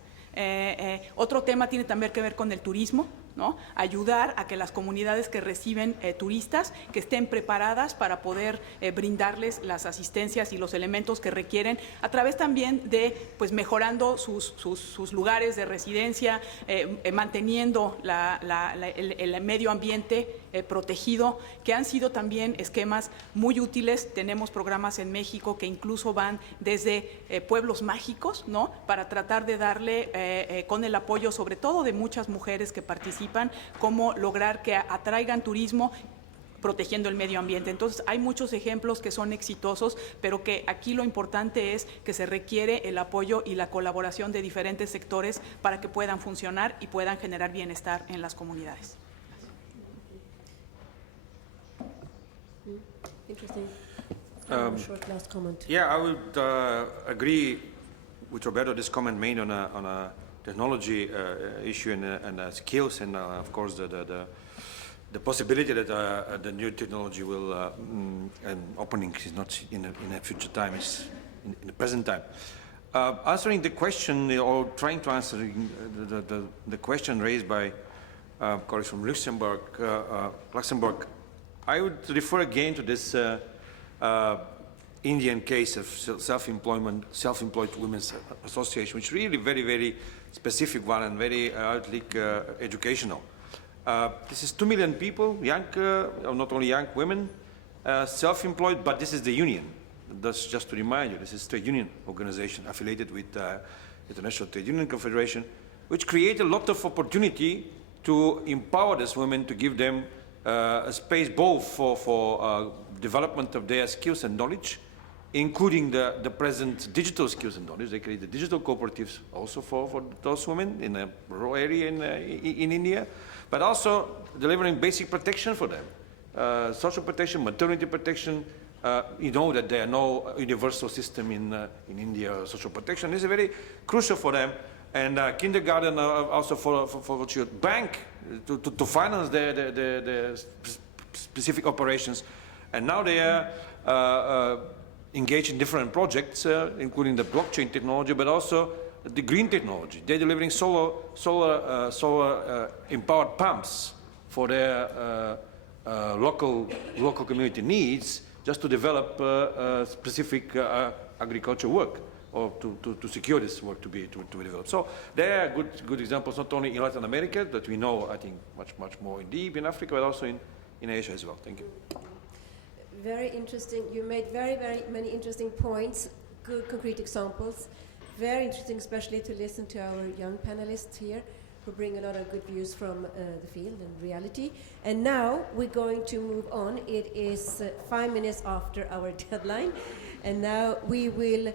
Otro tema tiene también que ver con el turismo, ¿no? Ayudar a que las comunidades que reciben turistas que estén preparadas para poder brindarles las asistencias y los elementos que requieren a través también de mejorando sus lugares de residencia, manteniendo el medio ambiente protegido, que han sido también esquemas muy útiles. Tenemos programas en México que incluso van desde pueblos mágicos, ¿no? Para tratar de darle con el apoyo sobre todo de muchas mujeres que participan, cómo lograr que atraigan turismo protegiendo el medio ambiente. Entonces hay muchos ejemplos que son exitosos, pero que aquí lo importante es que se requiere el apoyo y la colaboración de diferentes sectores para que puedan funcionar y puedan generar bienestar en las comunidades. Interesting. Short last comment. Yeah, I would agree with Roberto, this comment made on a technology issue and skills, and of course the possibility that the new technology will and opening is not in a future time, is in the present time. Answering the question, or trying to answer the question raised by colleagues from Luxembourg, I would refer again to this Indian case of self-employed women's association, which is really very, very specific one and very educational. This is 2 million people, young, not only young women, self-employed, but this is the union. That's just to remind you, this is a trade union organization affiliated with International Trade Union Confederation, which create a lot of opportunity to empower these women, to give them a space both for development of their skills and knowledge, including the present digital skills and knowledge. They create the digital cooperatives also for those women in a rural area in India, but also delivering basic protection for them. Social protection, maternity protection. You know that there are no universal system in India. Social protection is very crucial for them. And kindergarten also for children. Bank to finance their specific operations. And now they are engaged in different projects, including the blockchain technology, but also the green technology. They're delivering solar empowered pumps for their local community needs, just to develop specific agriculture work, or to secure this work to be developed. So there are good examples, not only in Latin America, that we know, I think, much more deep in Africa, but also in Asia as well. Thank you. Very interesting. You made very many interesting points, good concrete examples. Very interesting, especially to listen to our young panelists here, who bring a lot of good views from the field and reality. And now we're going to move on. It is 5 minutes after our deadline, and now we will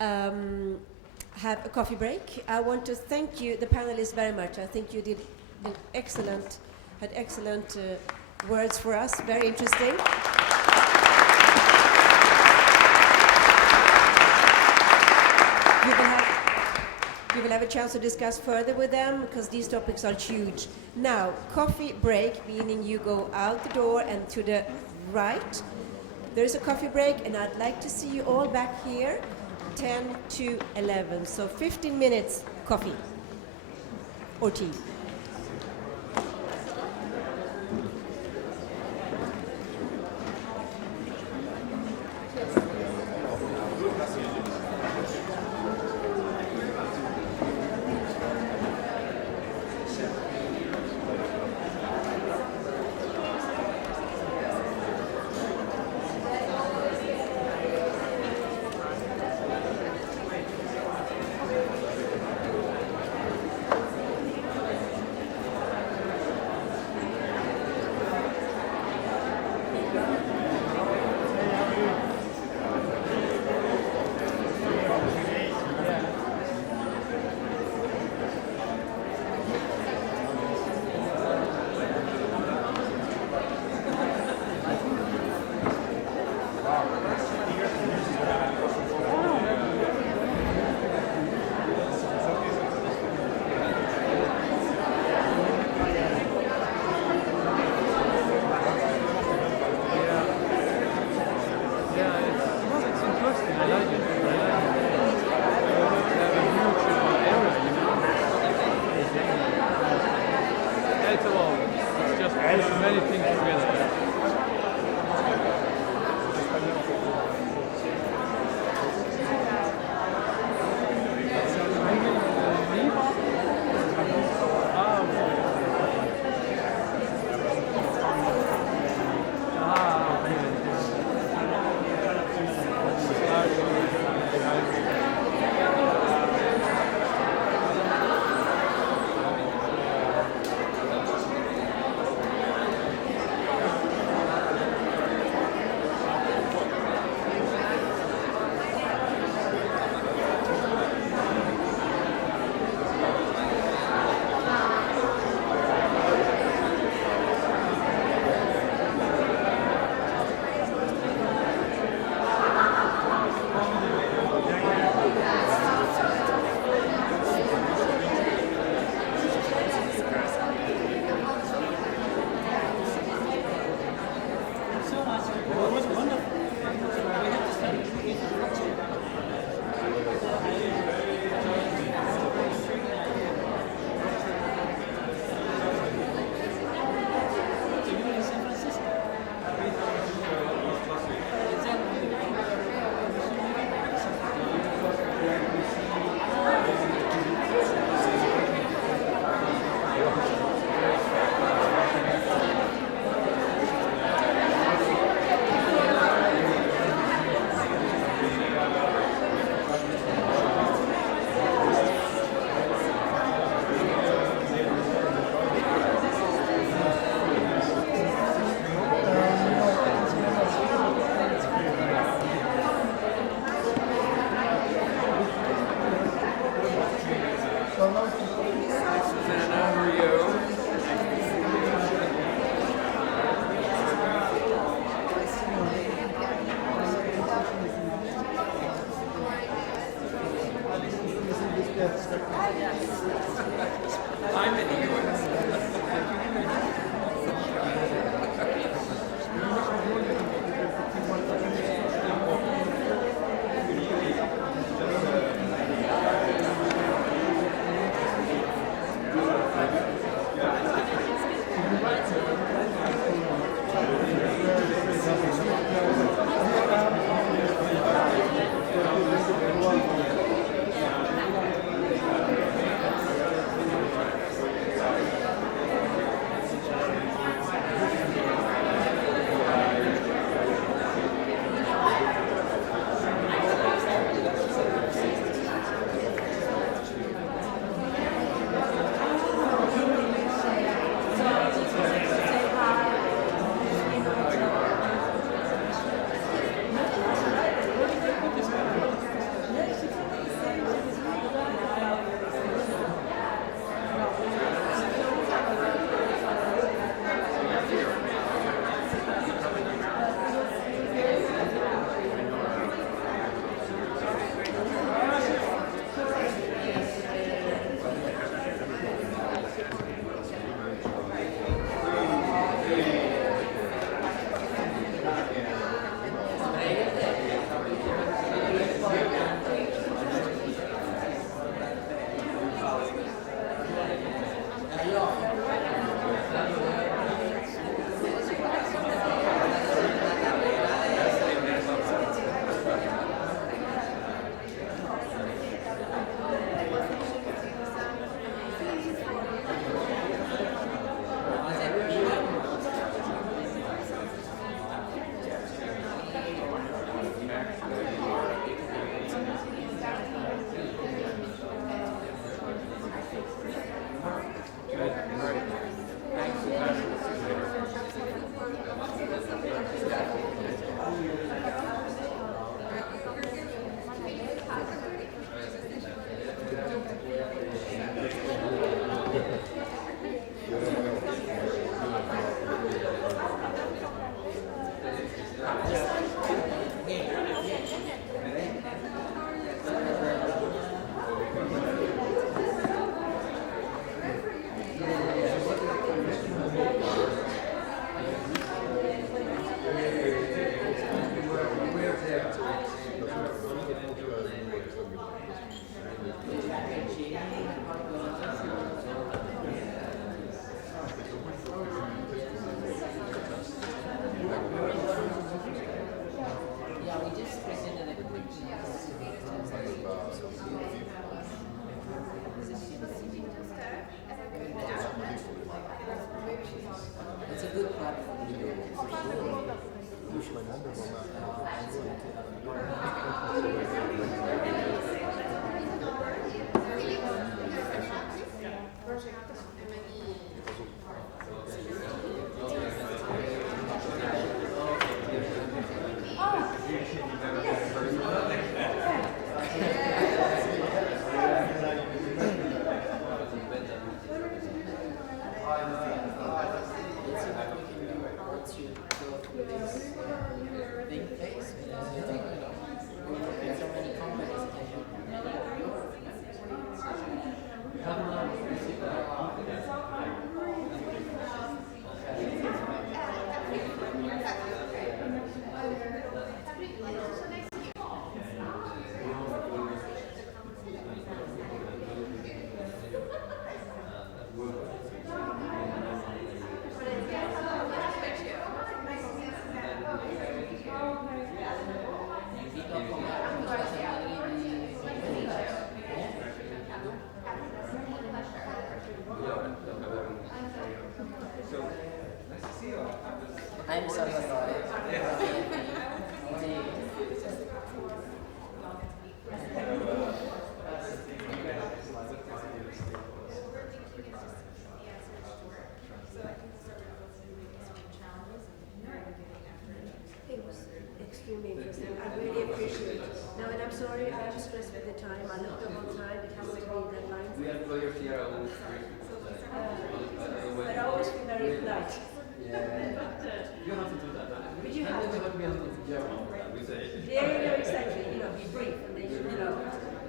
have a coffee break. I want to thank you, the panelists, very much. I think you did had excellent words for us. Very interesting. You will have a chance to discuss further with them, because these topics are huge. Now, coffee break, meaning you go out the door and to the right. There's a coffee break, and I'd like to see you all back here, 10 to 11. So 15 minutes coffee or tea.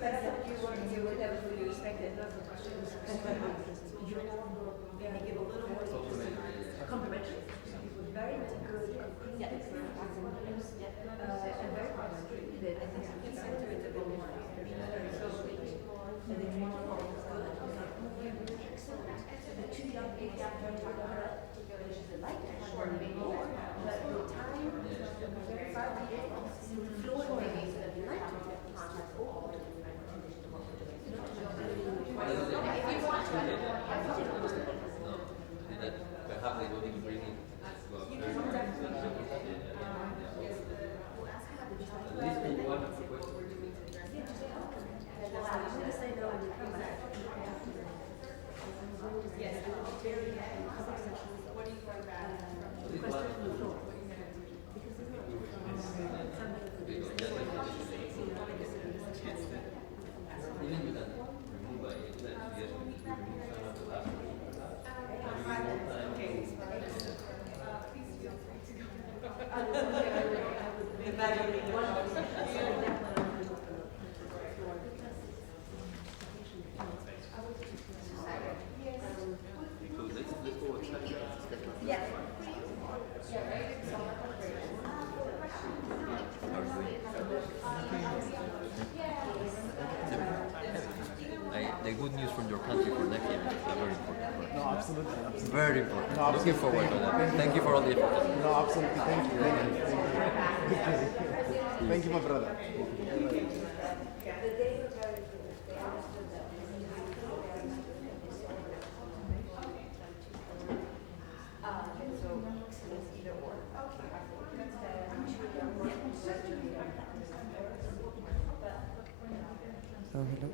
But I thought you were there with everybody you respected, not the question. Very important. No, absolutely, absolutely. Very important. No, absolutely. Looking forward to that. Thank you for all the effort. No, absolutely. Thank you. Thank you, my brother. Hello.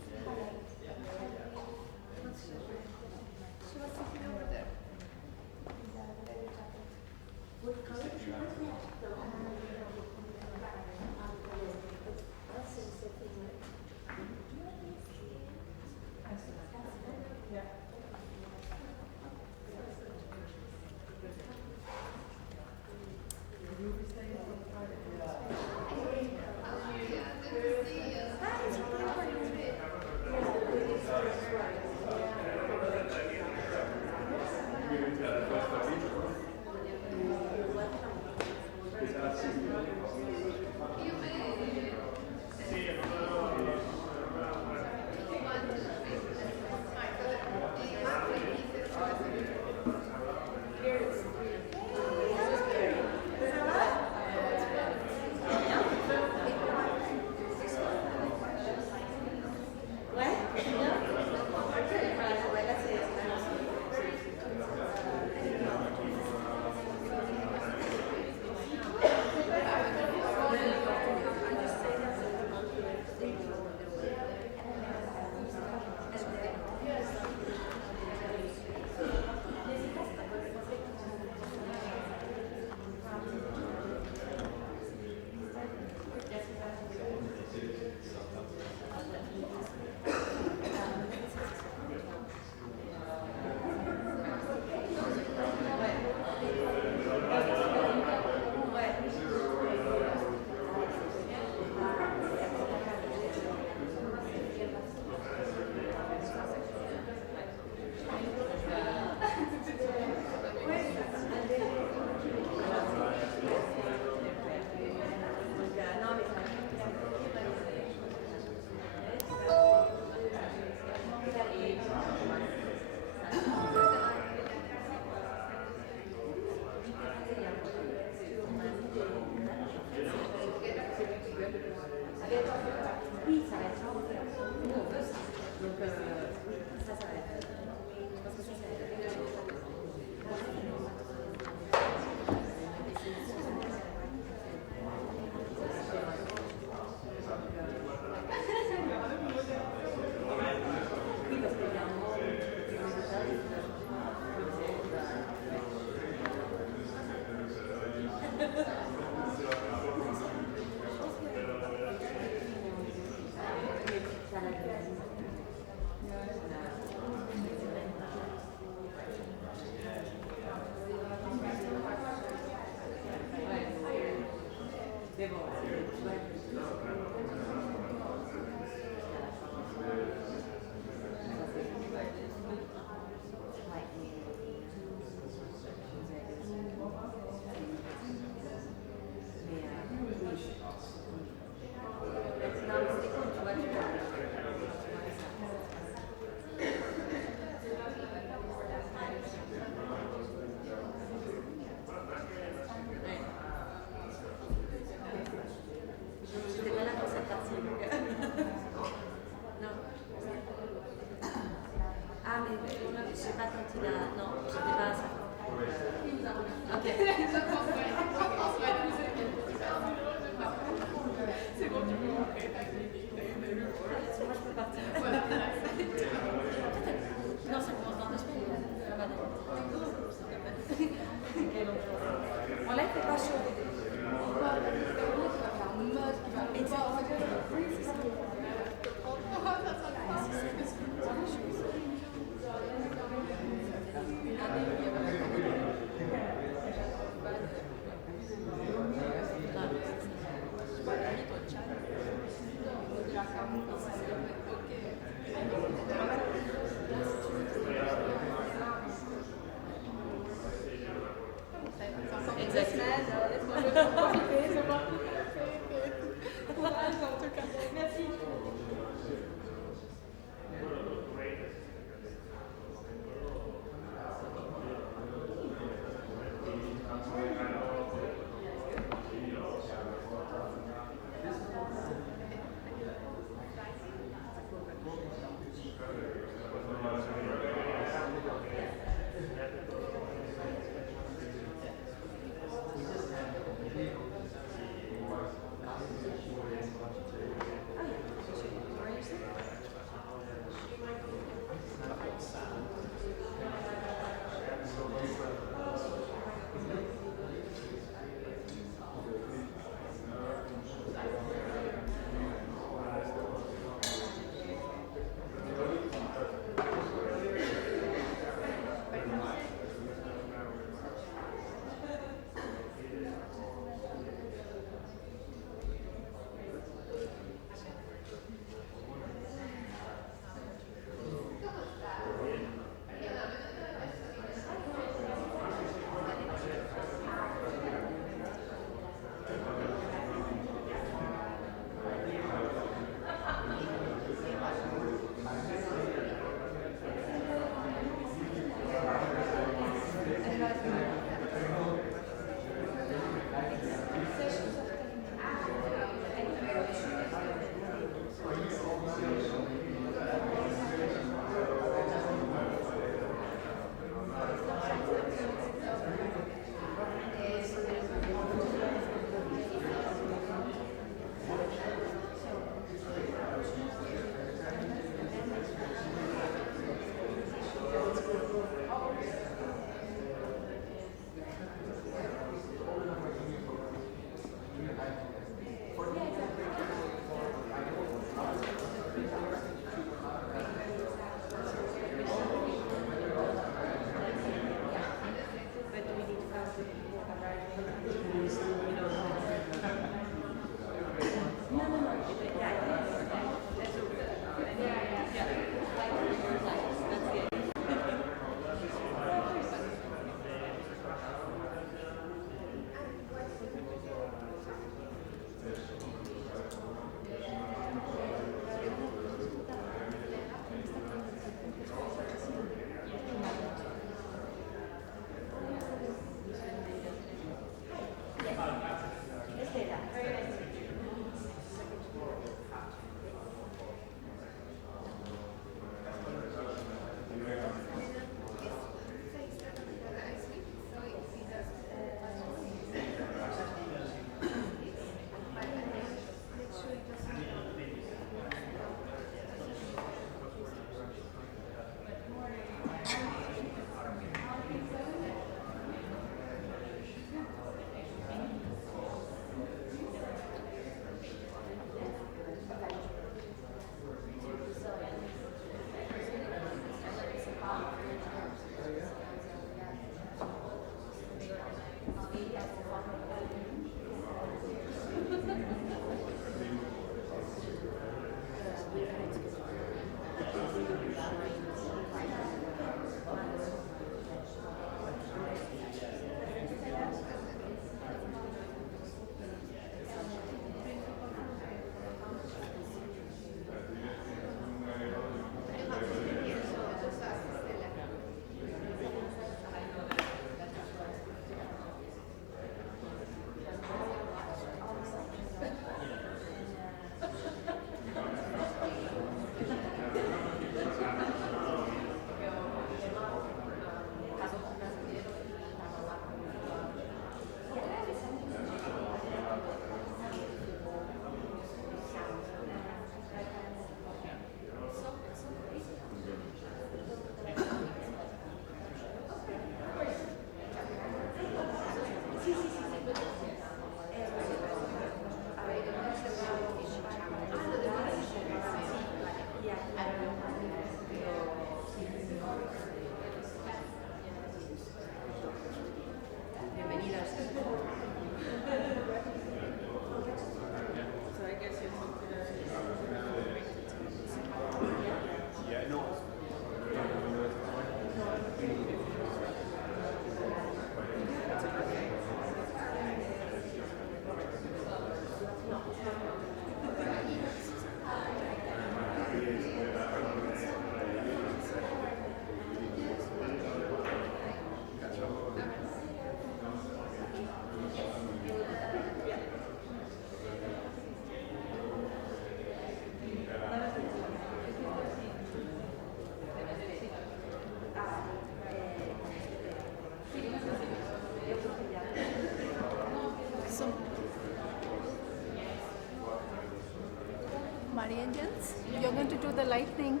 audience. You're going to do the lightning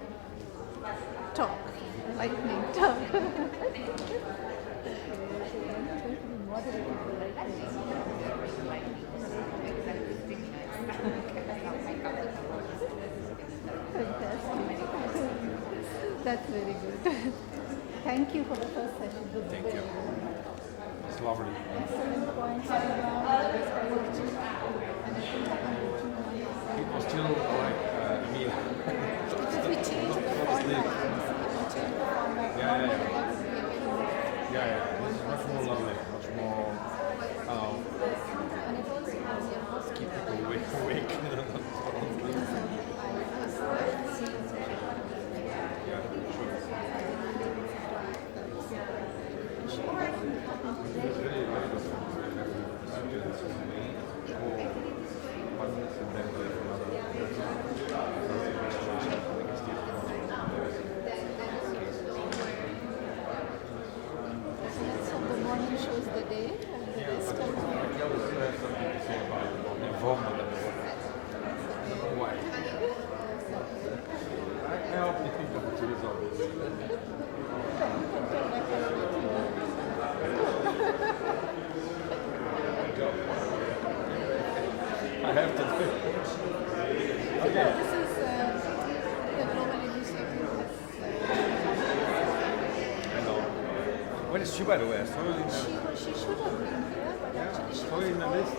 talk. Lightning talk. That's very good. Thank you for the first session. Thank you. It's lovely. Excellent points. People still like me. Because we changed the format. Yeah. This is much more lovely, much more keep people awake. So the morning shows the day and the rest of the I also have something to say about the involvement of the work. I don't know why. I hope you think of it to resolve it. I have to do it. Okay. This is the global initiative. I know. Where is she, by the way? I saw her in the, She should have been here, but actually she saw her in the list.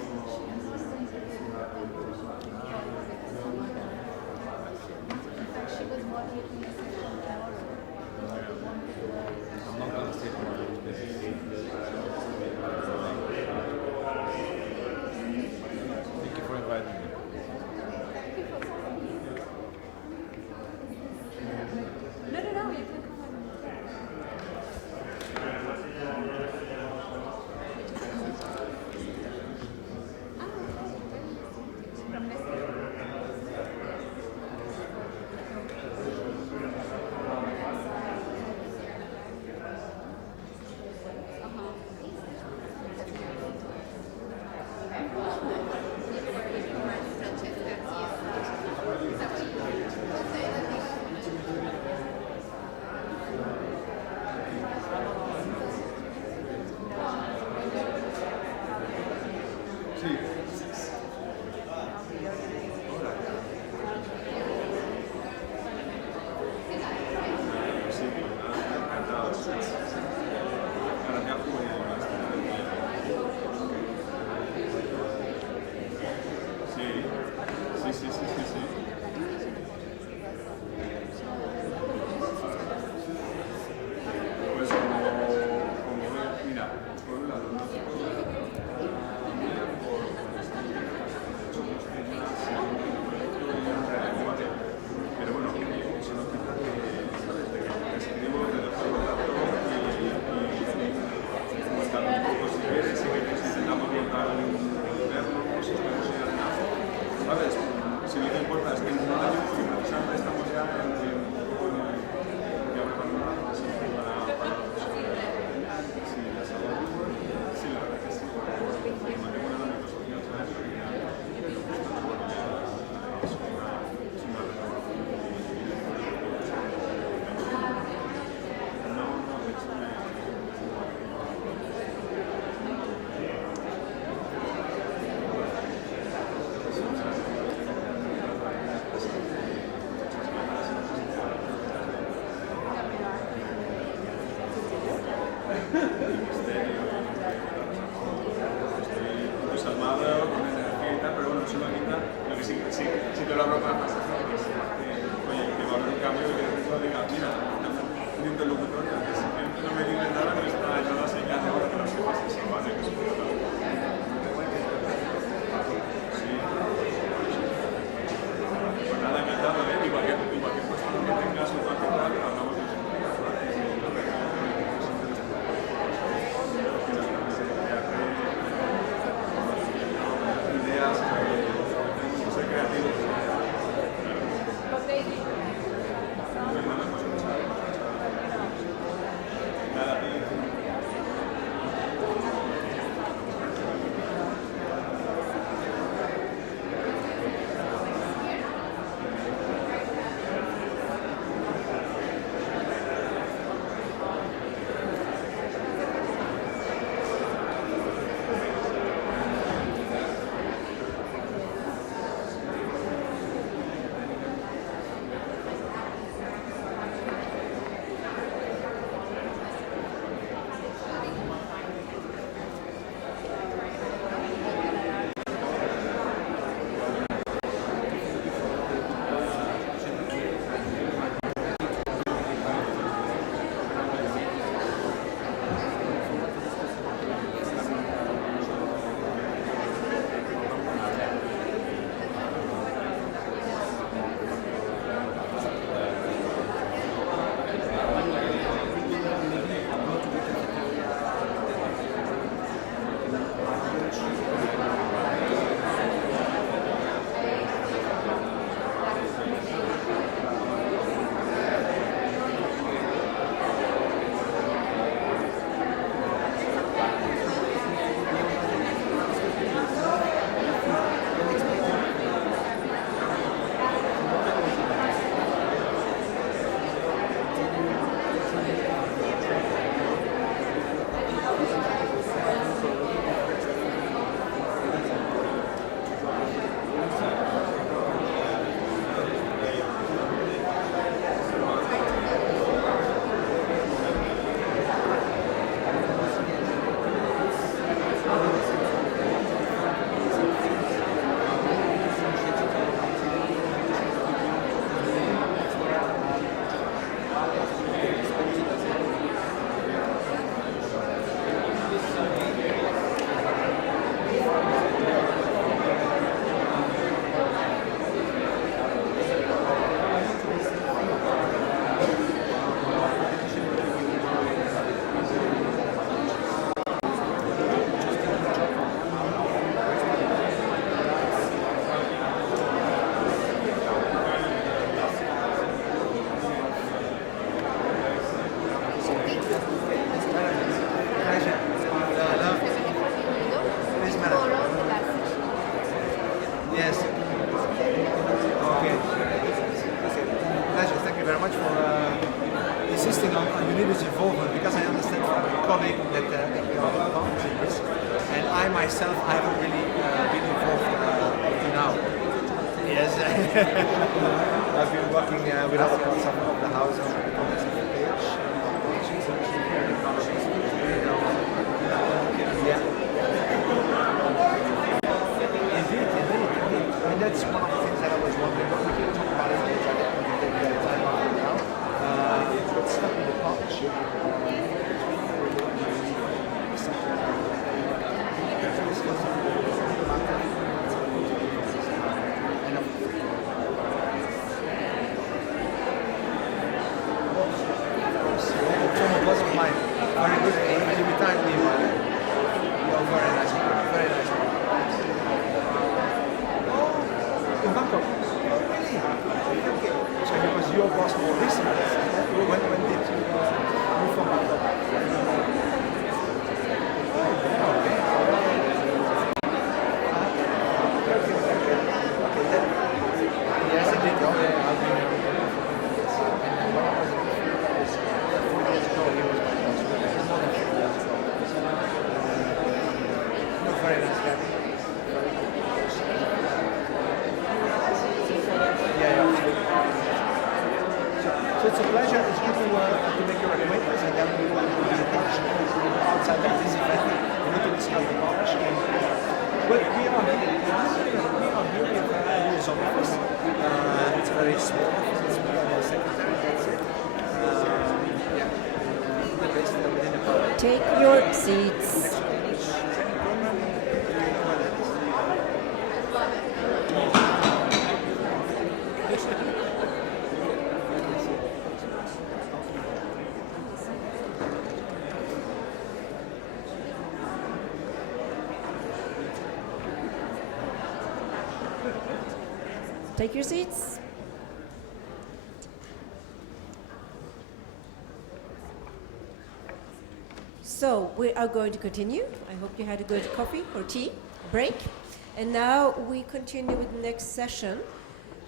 in fact she was moderating a session tomorrow. I'm not going to say tomorrow. Thank you for inviting me. No, you can come on. insisting on Unilever's involvement because I understand from my colleague that they are partners in this. And I myself, I haven't really been involved up to now. Yes, I've been working with other parts of the house on the comments of the page. Yeah. Indeed. And that's one of the things that I was wondering. What we can talk about it later. I don't want to take the time out now. What's stuck in the partnership? Very good, and you retired me. You're very nice, very nice. Oh, in Bangkok. Oh, really? Okay. So he was your boss for recently. When did you move from Bangkok? Yes, I did. I've been there. And when I was 4 years ago, he was my boss. Very nice guy. Yeah. So it's a pleasure. It's good to make your acquaintance, and then we will be in touch outside of this event. We need to discuss the partnership. But we are here. With Louis' office. It's a very small office. It's me and the secretary. That's it. The best within the party. Take your seats. Take your seats. So we are going to continue. I hope you had a good coffee or tea break. And now we continue with the next session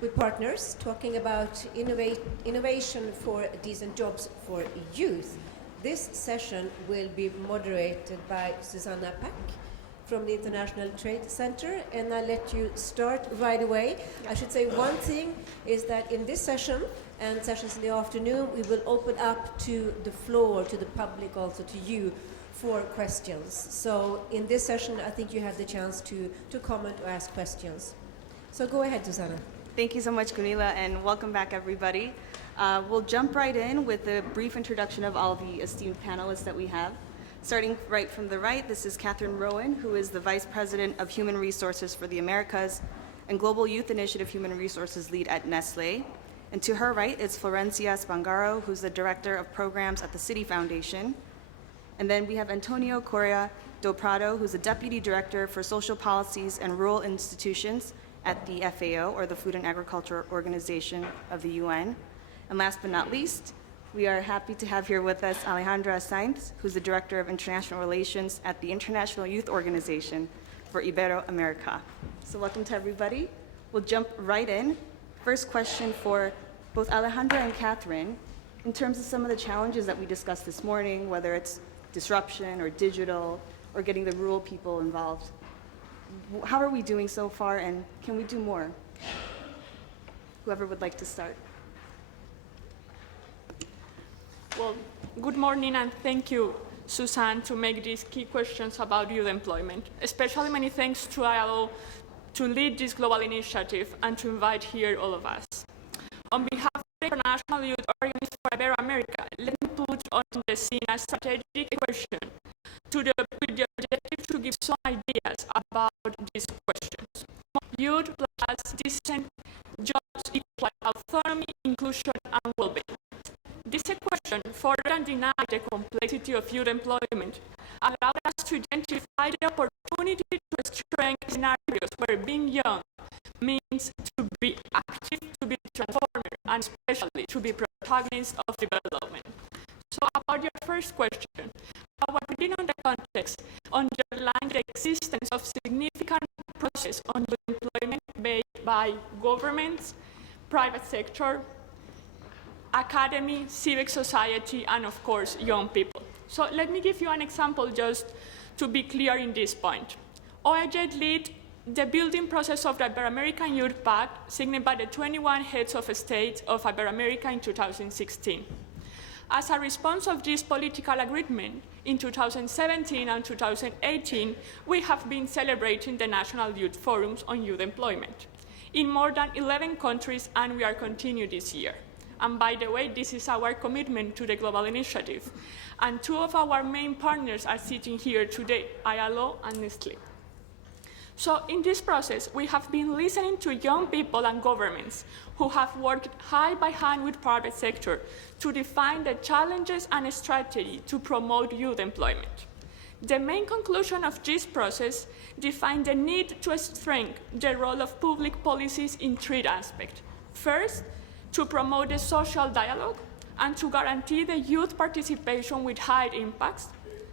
with partners talking about innovation for decent jobs for youth. This session will be moderated by Susanna Pack from the International Trade Center, and I'll let you start right away. I should say one thing is that in this session and sessions in the afternoon, we will open up to the floor, to the public, also to you, for questions. So in this session, I think you have the chance to comment or ask questions. So go ahead, Susanna. Thank you so much, Gunilla, and welcome back, everybody. We'll jump right in with a brief introduction of all the esteemed panelists that we have. Starting right from the right, this is Catherine Rowan, who is the Vice President of Human Resources for the Americas and Global Youth Initiative Human Resources Lead at Nestlé. And to her right is Florencia Spangaro, who's the Director of Programs at the Citi Foundation. And then we have Antonio Correa do Prado, who's the Deputy Director for Social Policies and Rural Institutions at the FAO, or the Food and Agriculture Organization of the UN. And last but not least, we are happy to have here with us Alejandra Sainz, who's the Director of International Relations at the International Youth Organization for Ibero-America. So welcome to everybody. We'll jump right in. First question for both Alejandra and Catherine. In terms of some of the challenges that we discussed this morning, whether it's disruption or digital or getting the rural people involved, how are we doing so far, and can we do more? Whoever would like to start. Well, good morning, and thank you, Suzanne, to make these key questions about youth employment. Especially many thanks to ILO to lead this global initiative and to invite here all of us. On behalf of the International Youth Organization for Ibero-America, let me put on the scene a strategic question with the objective to give some ideas about these questions. Youth plus decent jobs equal autonomy, inclusion, and well-being. This equation further denies the complexity of youth employment, allowed us to identify the opportunity to strengthen scenarios where being young means to be active, to be transformer, and especially to be protagonist of development. So about your first question, our reading on the context underlines the existence of significant process on youth employment made by governments, private sector, academy, civic society, and of course, young people. So let me give you an example just to be clear in this point. OIJ led the building process of the Ibero-American Youth Pact, signed by the 21 heads of state of Ibero-America in 2016. As a response of this political agreement, in 2017 and 2018, we have been celebrating the National Youth Forums on Youth Employment in more than 11 countries, and we are continuing this year. And by the way, this is our commitment to the global initiative. And two of our main partners are sitting here today, ILO and Nestlé. So in this process, we have been listening to young people and governments who have worked hand by hand with private sector to define the challenges and strategy to promote youth employment. The main conclusion of this process defined the need to strengthen the role of public policies in three aspects. First, to promote the social dialogue and to guarantee the youth participation with high impacts.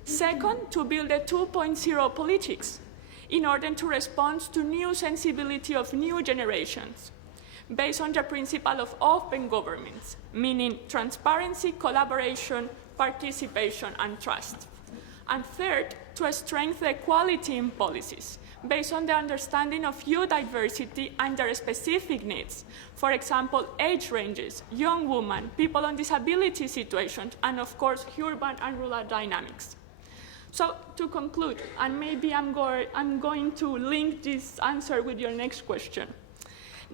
Second, to build a 2.0 politics in order to respond to new sensibility of new generations, based on the principle of open governments, meaning transparency, collaboration, participation, and trust. And third, to strengthen equality in policies, based on the understanding of youth diversity and their specific needs. For example, age ranges, young women, people on disability situations, and of course, urban and rural dynamics. So to conclude, and maybe I'm going to link this answer with your next question.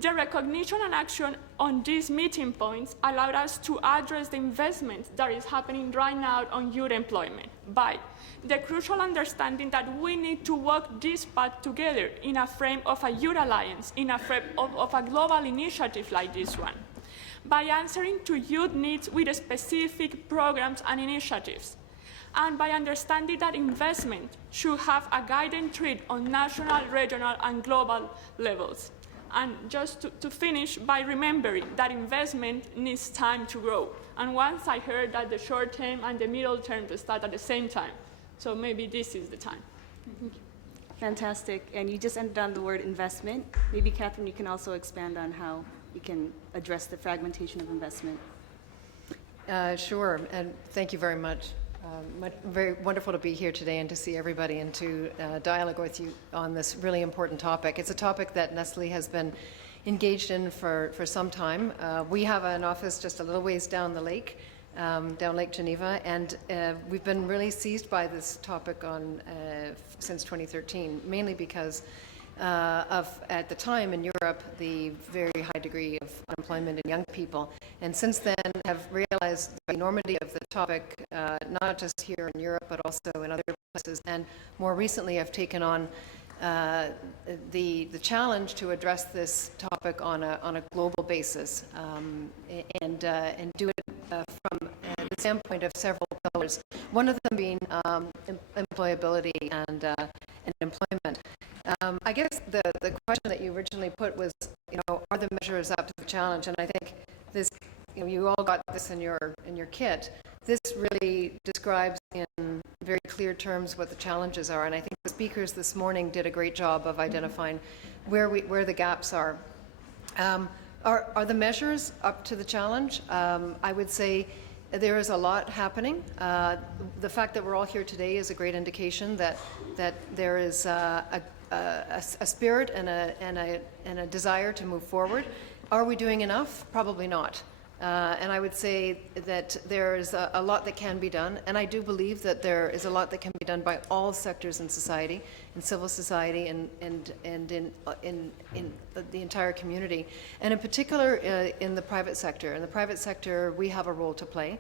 The recognition and action on these meeting points allowed us to address the investment that is happening right now on youth employment by the crucial understanding that we need to work this path together in a frame of a youth alliance, in a frame of a global initiative like this one, by answering to youth needs with specific programs and initiatives, and by understanding that investment should have a guiding thread on national, regional, and global levels. And just to finish, by remembering that investment needs time to grow. And once I heard that the short term and the middle term start at the same time. So maybe this is the time. Fantastic. And you just ended on the word investment. Maybe, Catherine, you can also expand on how we can address the fragmentation of investment. Sure, and thank you very much. Very wonderful to be here today and to see everybody and to dialogue with you on this really important topic. It's a topic that Nestlé has been engaged in for some time. We have an office just a little ways down the lake, down Lake Geneva, and we've been really seized by this topic since 2013, mainly because of, at the time in Europe, the very high degree of unemployment in young people. And since then have realized the enormity of the topic, not just here in Europe, but also in other places. And more recently have taken on the challenge to address this topic on a global basis and do it from the standpoint of several pillars. One of them being employability and employment. I guess the question that you originally put was, are the measures up to the challenge? And I think this, you all got this in your kit. This really describes in very clear terms what the challenges are, and I think the speakers this morning did a great job of identifying where the gaps are. Are the measures up to the challenge? I would say there is a lot happening. The fact that we're all here today is a great indication that there is a spirit and a desire to move forward. Are we doing enough? Probably not. And I would say that there is a lot that can be done, and I do believe that there is a lot that can be done by all sectors in society, in civil society, and in the entire community, and in particular in the private sector. In the private sector, we have a role to play,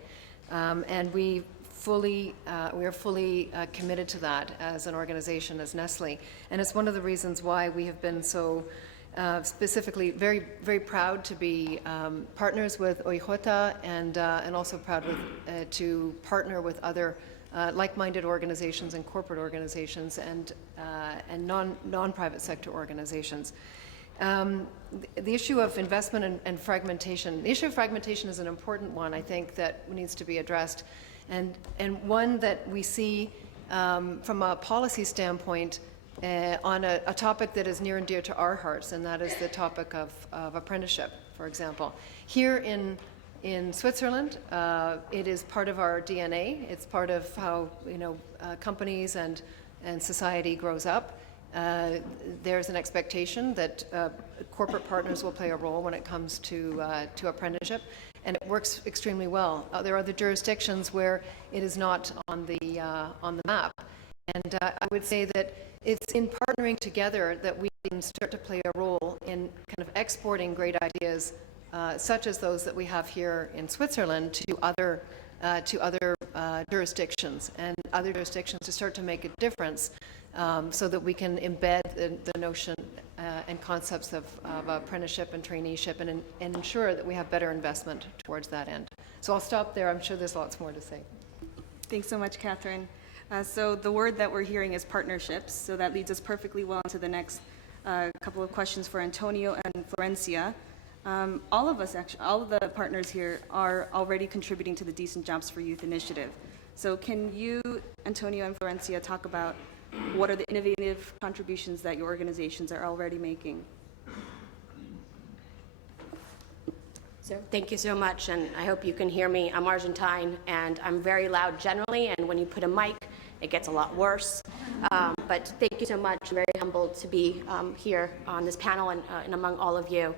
and we are fully committed to that as an organization, as Nestlé, and it's one of the reasons why we have been so specifically very, very proud to be partners with OIJ and also proud to partner with other like-minded organizations and corporate organizations and non-private sector organizations. The issue of investment and fragmentation. The issue of fragmentation is an important one, I think, that needs to be addressed, and one that we see from a policy standpoint on a topic that is near and dear to our hearts, and that is the topic of apprenticeship, for example. Here in in Switzerland. It is part of our DNA. It's part of how companies and society grows up. There's an expectation that corporate partners will play a role when it comes to apprenticeship, and it works extremely well. There are other jurisdictions where it is not on the map, and I would say that it's in partnering together that we can start to play a role in kind of exporting great ideas, such as those that we have here in Switzerland, to other jurisdictions, and other jurisdictions to start to make a difference, so that we can embed the notion and concepts of apprenticeship and traineeship, and ensure that we have better investment towards that end. So I'll stop there. I'm sure there's lots more to say. Thanks so much, Catherine. So the word that we're hearing is partnerships, so that leads us perfectly well into the next couple of questions for Antonio and Florencia. All of the partners here are already contributing to the Decent Jobs for Youth initiative. So can you, Antonio and Florencia, talk about what are the innovative contributions that your organizations are already making? So thank you so much, and I hope you can hear me. I'm Argentine, and I'm very loud generally, and when you put a mic, it gets a lot worse. But thank you so much. I'm very humbled to be here on this panel and among all of you.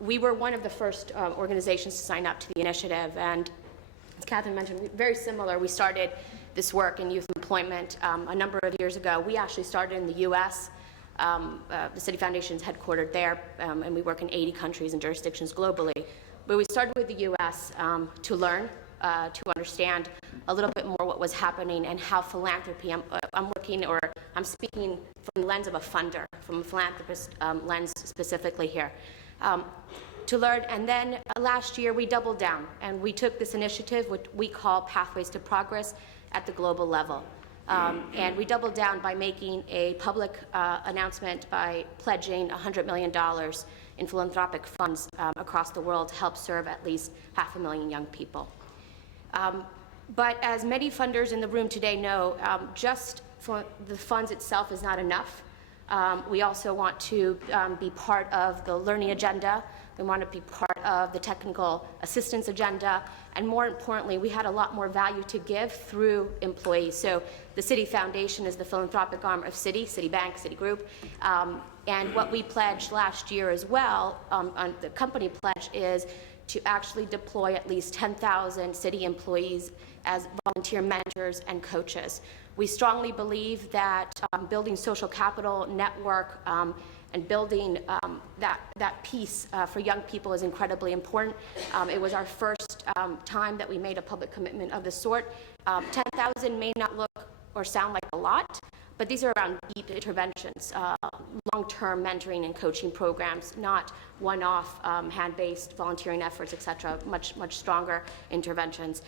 We were one of the first organizations to sign up to the initiative, and as Catherine mentioned, very similar. We started this work in youth employment a number of years ago. We actually started in the U.S. The City Foundation is headquartered there, and we work in 80 countries and jurisdictions globally. But we started with the U.S. To learn, to understand a little bit more what was happening and how philanthropy, I'm speaking from the lens of a funder, from a philanthropist lens specifically here, to learn. And then last year we doubled down and we took this initiative, which we call Pathways to Progress, at the global level. And we doubled down by making a public announcement by pledging $100 million in philanthropic funds across the world to help serve at least 500,000 young people. But as many funders in the room today know, just for the funds itself is not enough. We also want to be part of the learning agenda. We want to be part of the technical assistance agenda. And more importantly, we had a lot more value to give through employees. So the City Foundation is the philanthropic arm of Citibank, Citigroup. And what we pledged last year as well, on the company pledge, is to actually deploy at least 10,000 city employees as volunteer mentors and coaches. We strongly believe that building social capital network and building that piece for young people is incredibly important. It was our first time that we made a public commitment of this sort. 10,000 may not look or sound like a lot, but these are around deep interventions, long-term mentoring and coaching programs, not one-off hand-based volunteering efforts, et cetera, much stronger interventions.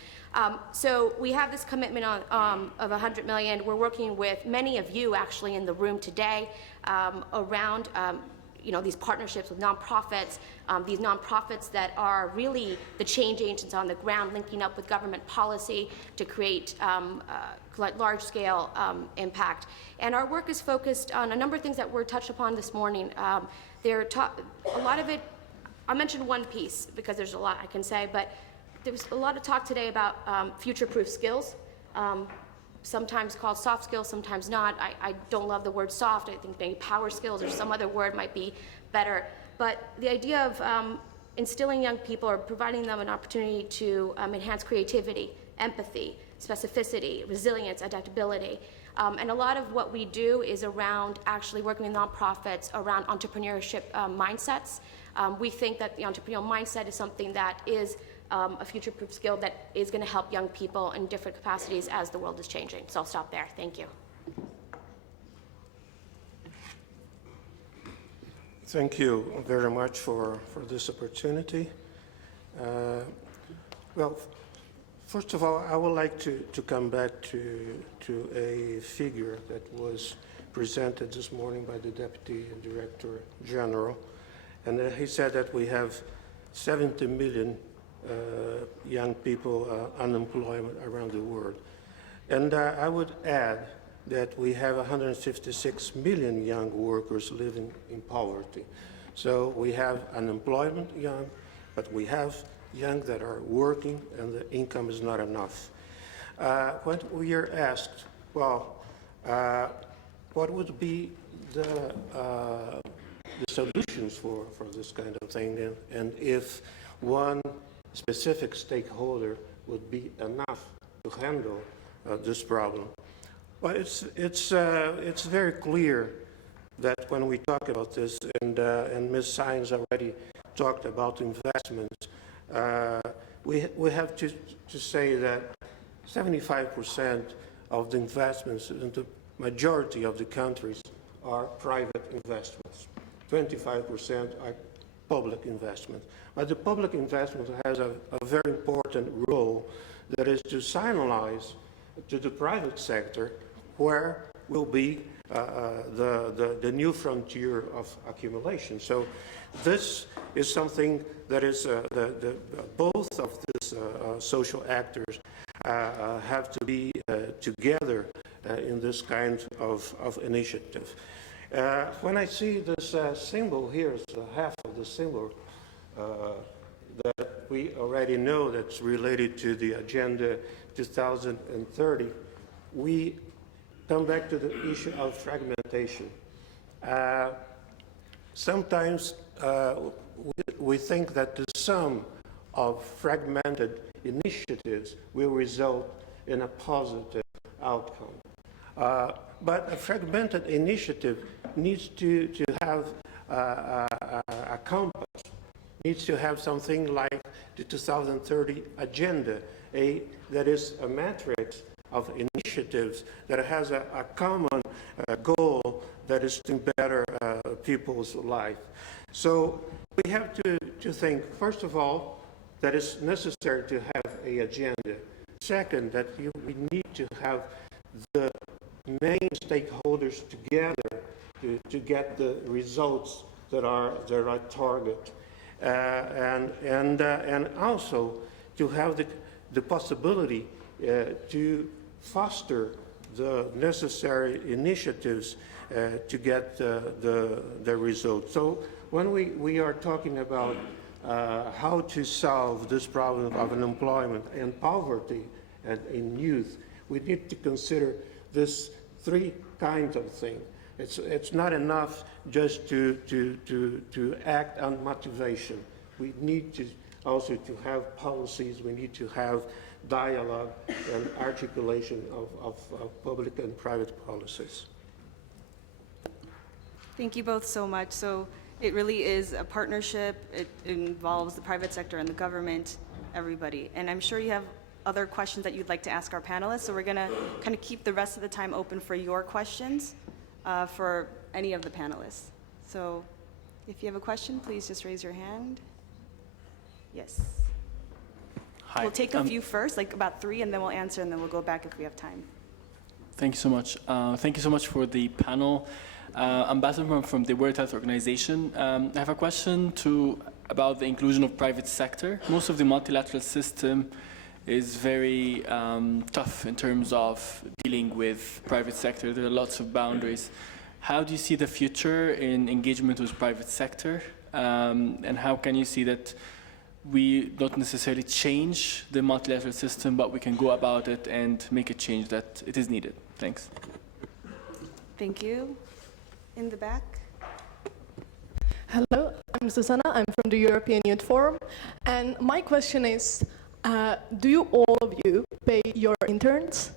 So we have this commitment of $100 million. We're working with many of you actually in the room today around these partnerships with nonprofits, these nonprofits that are really the change agents on the ground, linking up with government policy to create large-scale impact. And our work is focused on a number of things that were touched upon this morning. A lot of it, I'll mention one piece because there's a lot I can say, but there was a lot of talk today about future-proof skills, sometimes called soft skills, sometimes not. I don't love the word soft. I think maybe power skills or some other word might be better. But the idea of instilling young people or providing them an opportunity to enhance creativity, empathy, specificity, resilience, adaptability. And a lot of what we do is around actually working with nonprofits around entrepreneurship mindsets. We think that the entrepreneurial mindset is something that is a future-proof skill that is going to help young people in different capacities as the world is changing. So I'll stop there. Thank you. Thank you very much for this opportunity. Well, first of all, I would like to come back to a figure that was presented this morning by the Deputy Director General. And he said that we have 70 million young people unemployed around the world. And I would add that we have 156 million young workers living in poverty. So we have unemployment young, but we have young that are working and the income is not enough. When we are asked, well, what would be the solutions for this kind of thing, and if one specific stakeholder would be enough to handle this problem? Well, it's very clear that when we talk about this, and Ms. Saenz already talked about investments, we have to say that 75% of the investments in the majority of the countries are private investments. 25% are public investments. But the public investment has a very important role, that is to signalize to the private sector where will be the new frontier of accumulation. So this is something that is both of these social actors have to be together in this kind of initiative. When I see this symbol here, it's half of the symbol that we already know that's related to the Agenda 2030, we come back to the issue of fragmentation. Sometimes we think that the sum of fragmented initiatives will result in a positive outcome. But a fragmented initiative needs to have a compass, needs to have something like the 2030 agenda, that is a matrix of initiatives that has a common goal that is to better people's life. So we have to think, first of all, that it's necessary to have an agenda. Second, that we need to have the main stakeholders together to get the results that are target, and also to have the possibility to foster the necessary initiatives to get the results. So when we are talking about how to solve this problem of unemployment and poverty in youth, we need to consider this three kinds of things. It's not enough just to act on motivation. We need to also to have policies. We need to have dialogue and articulation of public and private policies. Thank you both so much. So it really is a partnership. It involves the private sector and the government, everybody. And I'm sure you have other questions that you'd like to ask our panelists. So we're going to kind of keep the rest of the time open for your questions for any of the panelists. So if you have a question, please just raise your hand. Yes. Hi. We'll take a few first, like about 3, and then we'll answer, and then we'll go back if we have time. Thank you so much. Thank you so much for the panel. Ambassador from the World Health Organization. I have a question about the inclusion of private sector. Most of the multilateral system is very tough in terms of dealing with private sector. There are lots of boundaries. How do you see the future in engagement with private sector? And how can you see that we don't necessarily change the multilateral system, but we can go about it and make a change that it is needed? Thanks. Thank you. In the back. Hello, I'm Susanna. I'm from the European Youth Forum. And my question is, do you all of you pay your interns?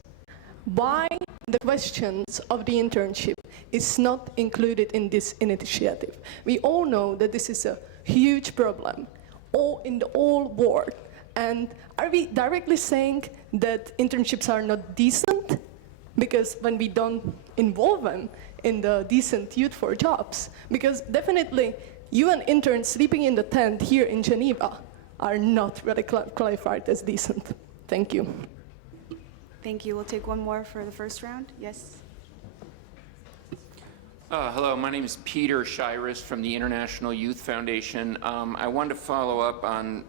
Why the questions of the internship is not included in this initiative? We all know that this is a huge problem in the whole world. And are we directly saying that internships are not decent? Because when we don't involve them in the decent youth for jobs, because definitely you and interns sleeping in the tent here in Geneva are not really qualified as decent. Thank you. Thank you. We'll take one more for the first round. Yes. Hello, my name is Peter Shiris from the International Youth Foundation. I wanted to follow up on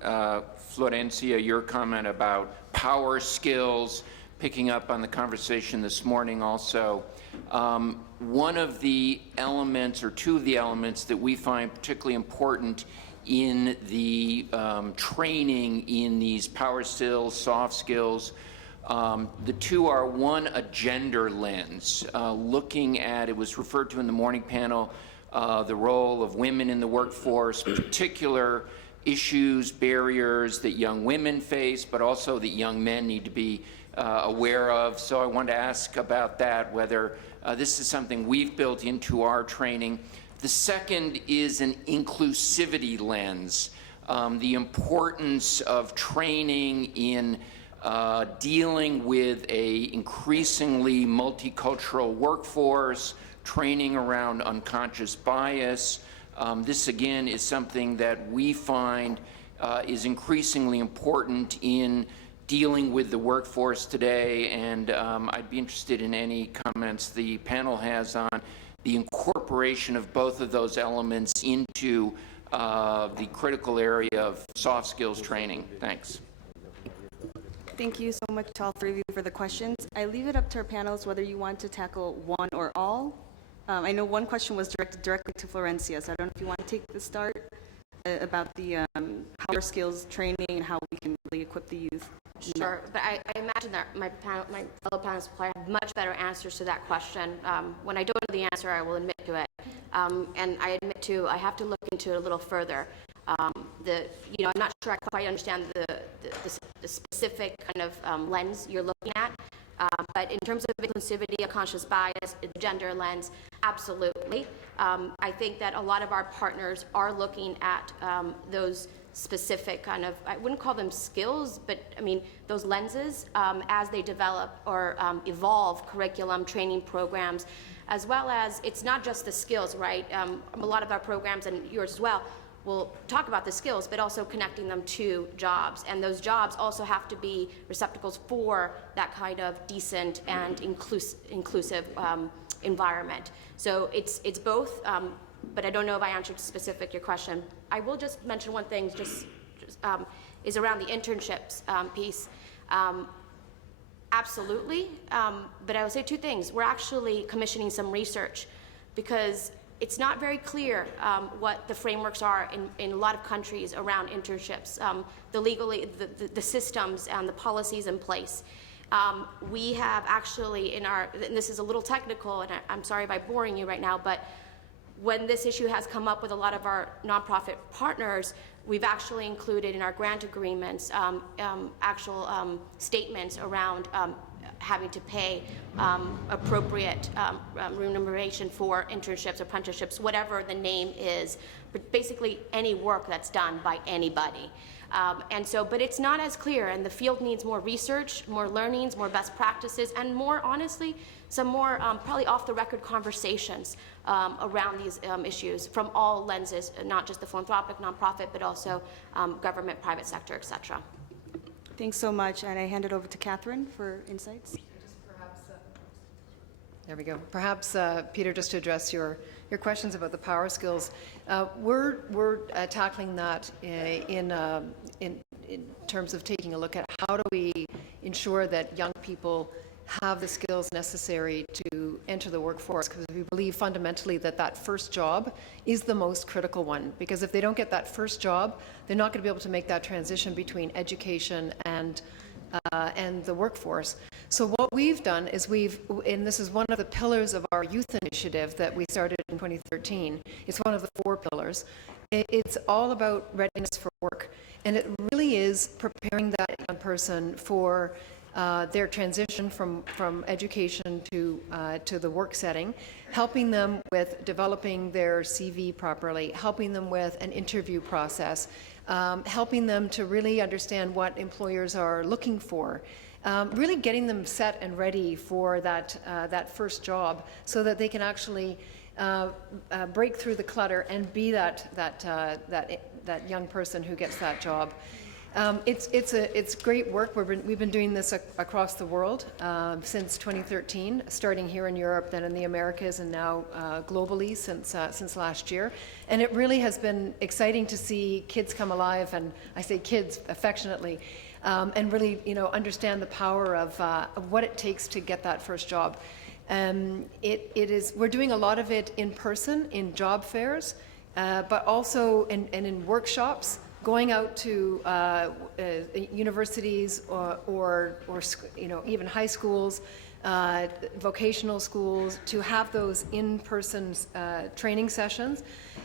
Florencia, your comment about power skills, picking up on the conversation this morning also. One of the elements, or two of the elements that we find particularly important in the training in these power skills, soft skills. The two are, one, a gender lens, looking at, it was referred to in the morning panel, the role of women in the workforce, particular issues, barriers that young women face, but also that young men need to be aware of. So I wanted to ask about that, whether this is something we've built into our training. The second is an inclusivity lens, the importance of training in dealing with a increasingly multicultural workforce, training around unconscious bias. This again is something that we find is increasingly important in dealing with the workforce today, and I'd be interested in any comments the panel has on the incorporation of both of those elements into the critical area of soft skills training. Thanks. Thank you so much to all three of you for the questions. I leave it up to our panelists whether you want to tackle one or all. I know one question was directed directly to Florencia, so I don't know if you want to take the start about the power skills training and how we can really equip the youth. Sure, but I imagine that my fellow panelists will have much better answers to that question. When I don't know the answer, I will admit to it. And I admit to, I have to look into it a little further. I'm not sure I quite understand the specific kind of lens you're looking at. But in terms of inclusivity, unconscious bias, gender lens, absolutely. I think that a lot of our partners are looking at those specific kind of, I wouldn't call them skills, but I mean, those lenses as they develop or evolve curriculum, training programs, as well as, it's not just the skills, right? A lot of our programs, and yours as well, will talk about the skills, but also connecting them to jobs. And those jobs also have to be receptacles for that kind of decent and inclusive environment. So it's both, but I don't know if I answered your question. I will just mention one thing, is around the internships piece. Absolutely, but I will say two things. We're actually commissioning some research because it's not very clear what the frameworks are in a lot of countries around internships, the systems and the policies in place. We have actually and this is a little technical, and I'm sorry if I'm boring you right now, but when this issue has come up with a lot of our nonprofit partners, we've actually included in our grant agreements actual statements around having to pay appropriate remuneration for internships, apprenticeships, whatever the name is, but basically any work that's done by anybody. But it's not as clear, and the field needs more research, more learnings, more best practices, and more, honestly, some more probably off-the-record conversations around these issues from all lenses, not just the philanthropic, nonprofit, but also government, private sector, et cetera. Thanks so much, and I hand it over to Catherine for insights. There we go. Perhaps, Peter, just to address your questions about the power skills, we're tackling that in terms of taking a look at how do we ensure that young people have the skills necessary to enter the workforce, because we believe fundamentally that that first job is the most critical one, because if they don't get that first job, they're not going to be able to make that transition between education and the workforce. So what we've done is and this is one of the pillars of our youth initiative that we started in 2013. It's one of the 4 pillars. It's all about readiness for work, and it really is preparing that young person for their transition from education to the work setting, helping them with developing their CV properly, helping them with an interview process, helping them to really understand what employers are looking for, really getting them set and ready for that first job so that they can actually break through the clutter and be that young person who gets that job. It's great work. We've been doing this across the world since 2013, starting here in Europe, then in the Americas, and now globally since last year. And it really has been exciting to see kids come alive, and I say kids affectionately, and really, understand the power of what it takes to get that first job. We're doing a lot of it in person in job fairs. but also in workshops, going out to universities or even high schools, vocational schools, to have those in-person training sessions,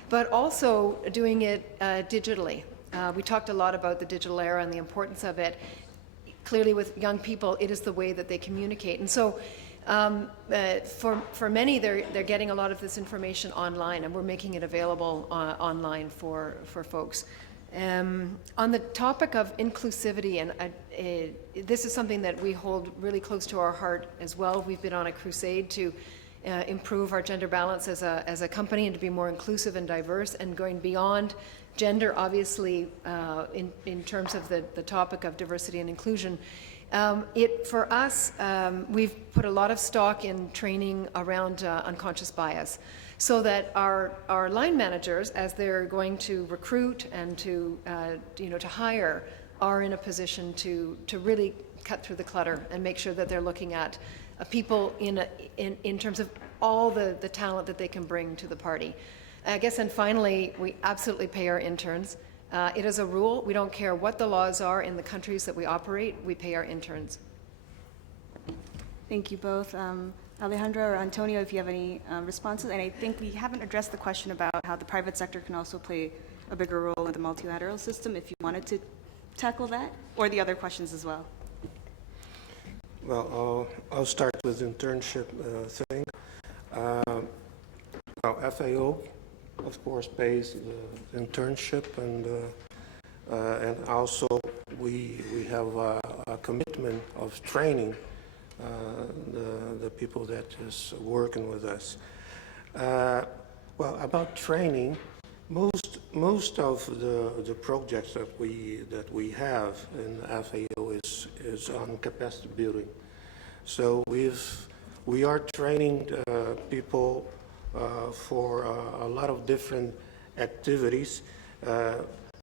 but also doing it digitally. We talked a lot about the digital era and the importance of it. Clearly with young people, it is the way that they communicate. And so for many, they're getting a lot of this information online, and we're making it available online for folks. On the topic of inclusivity, and this is something that we hold really close to our heart as well. We've been on a crusade to improve our gender balance as a company and to be more inclusive and diverse, and going beyond gender, obviously, in terms of the topic of diversity and inclusion. For us, we've put a lot of stock in training around unconscious bias, so that our line managers, as they're going to recruit and to hire, are in a position to really cut through the clutter and make sure that they're looking at people in terms of all the talent that they can bring to the party. I guess, and finally, we absolutely pay our interns. It is a rule. We don't care what the laws are in the countries that we operate. We pay our interns. Thank you both. Alejandra or Antonio, if you have any responses. And I think we haven't addressed the question about how the private sector can also play a bigger role in the multilateral system, if you wanted to tackle that, or the other questions as well. Well, I'll start with internship thing. FAO, of course, pays the internship, and also we have a commitment of training the people that is working with us. Well, about training, most of the projects that we have in FAO is on capacity building. So we are training people for a lot of different activities,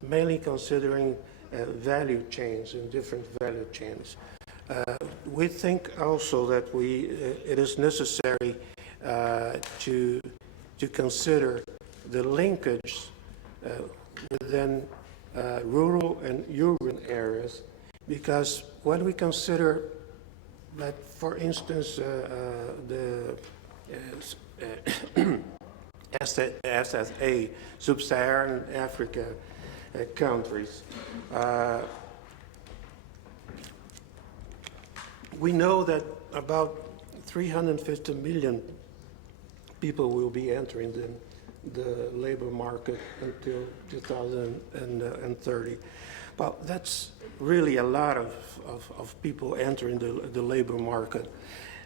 mainly considering value chains and different value chains. We think also that it is necessary to consider the linkage within rural and urban areas, because when we consider that, for instance, the SSA, Sub-Saharan Africa countries, we know that about 350 million people will be entering the labor market until 2030. Well, that's really a lot of people entering the labor market.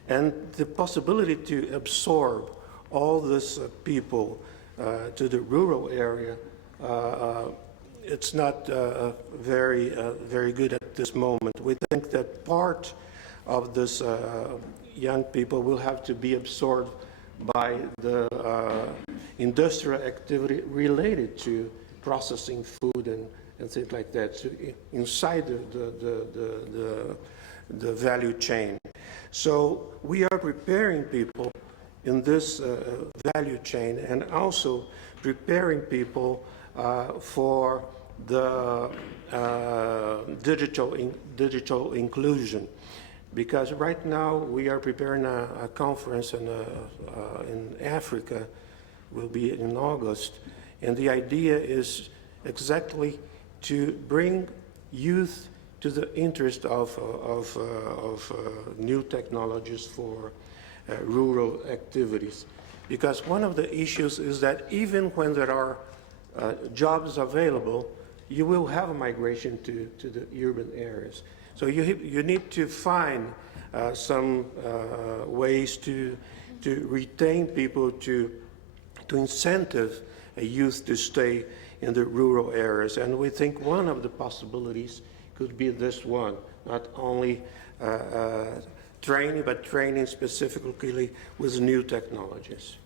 And the possibility to absorb all these people to the rural area, it's not very good at this moment. We think that part of this young people will have to be absorbed by the industrial activity related to processing food and things like that, so inside the value chain. So we are preparing people in this value chain, and also preparing people for the digital inclusion. Because right now we are preparing a conference in Africa, will be in August, and the idea is exactly to bring youth to the interest of new technologies for rural activities. Because one of the issues is that even when there are jobs available, you will have a migration to the urban areas. So you need to find some ways to retain people, to incentive youth to stay in the rural areas. And we think one of the possibilities could be this one, not only training, but training specifically with new technologies.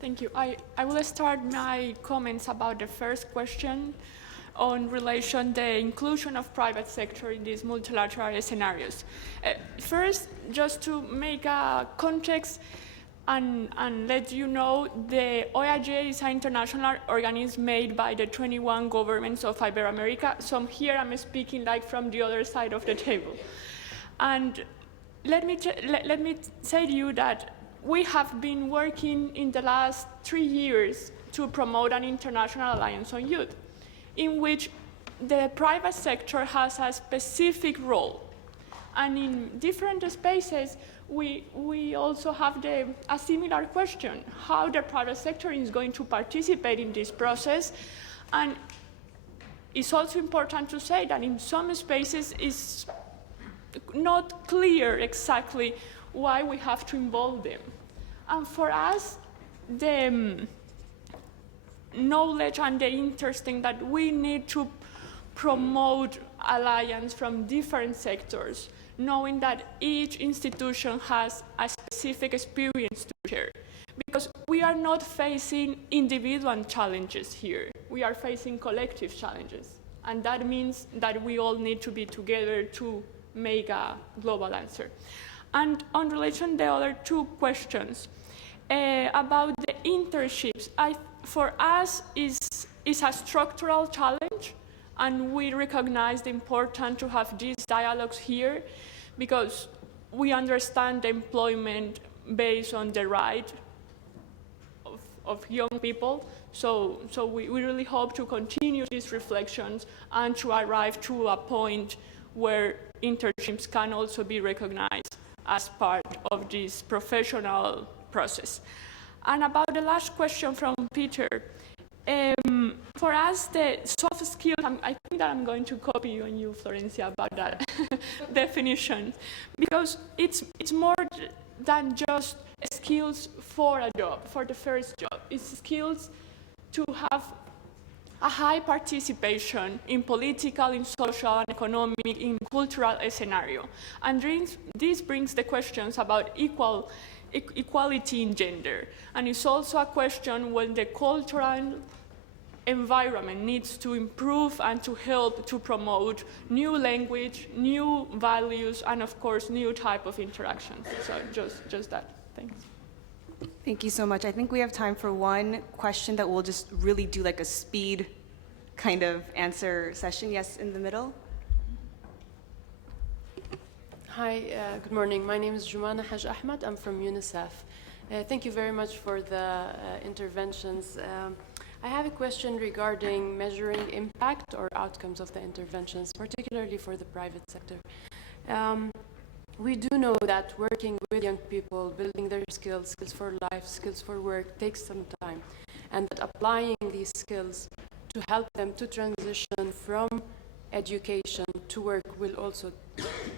Thank you. I will start my comments about the first question on relation the inclusion of private sector in these multilateral scenarios. First, just to make a context, and let you know the OIJ is an international organism made by the 21 governments of Iberoamerica. So here I'm speaking like from the other side of the table. And let me say to you that we have been working in the last 3 years to promote an international alliance on youth, in which the private sector has a specific role. And in different spaces, we also have a similar question, how the private sector is going to participate in this process. And it's also important to say that in some spaces it's not clear exactly why we have to involve them. And for us, the knowledge and the interesting that we need to promote alliance from different sectors, knowing that each institution has a specific experience to share. Because we are not facing individual challenges here. We are facing collective challenges. And that means that we all need to be together to make a global answer. And on relation to the other two questions, about the internships, for us is a structural challenge, and we recognize the importance to have these dialogues here because we understand the employment based on the right of young people. So we really hope to continue these reflections and to arrive to a point where internships can also be recognized as part of this professional process. And about the last question from Peter, for us, the soft skills, I think that I'm going to copy you and you, Florencia, about that definition, because it's more than just skills for a job, for the first job. It's skills to have a high participation in political, in social, and economic, in cultural scenario. And this brings the questions about equality in gender. And it's also a question when the cultural environment needs to improve and to help to promote new language, new values, and of course, new type of interactions. So just that. Thanks. Thank you so much. I think we have time for one question that we'll just really do like a speed kind of answer session. Yes, in the middle. Hi, good morning. My name is Jumana Haj Ahmed. I'm from UNICEF. Thank you very much for the interventions. I have a question regarding measuring impact or outcomes of the interventions, particularly for the private sector. We do know that working with young people, building their skills, skills for life, skills for work, takes some time. And that applying these skills to help them to transition from education to work will also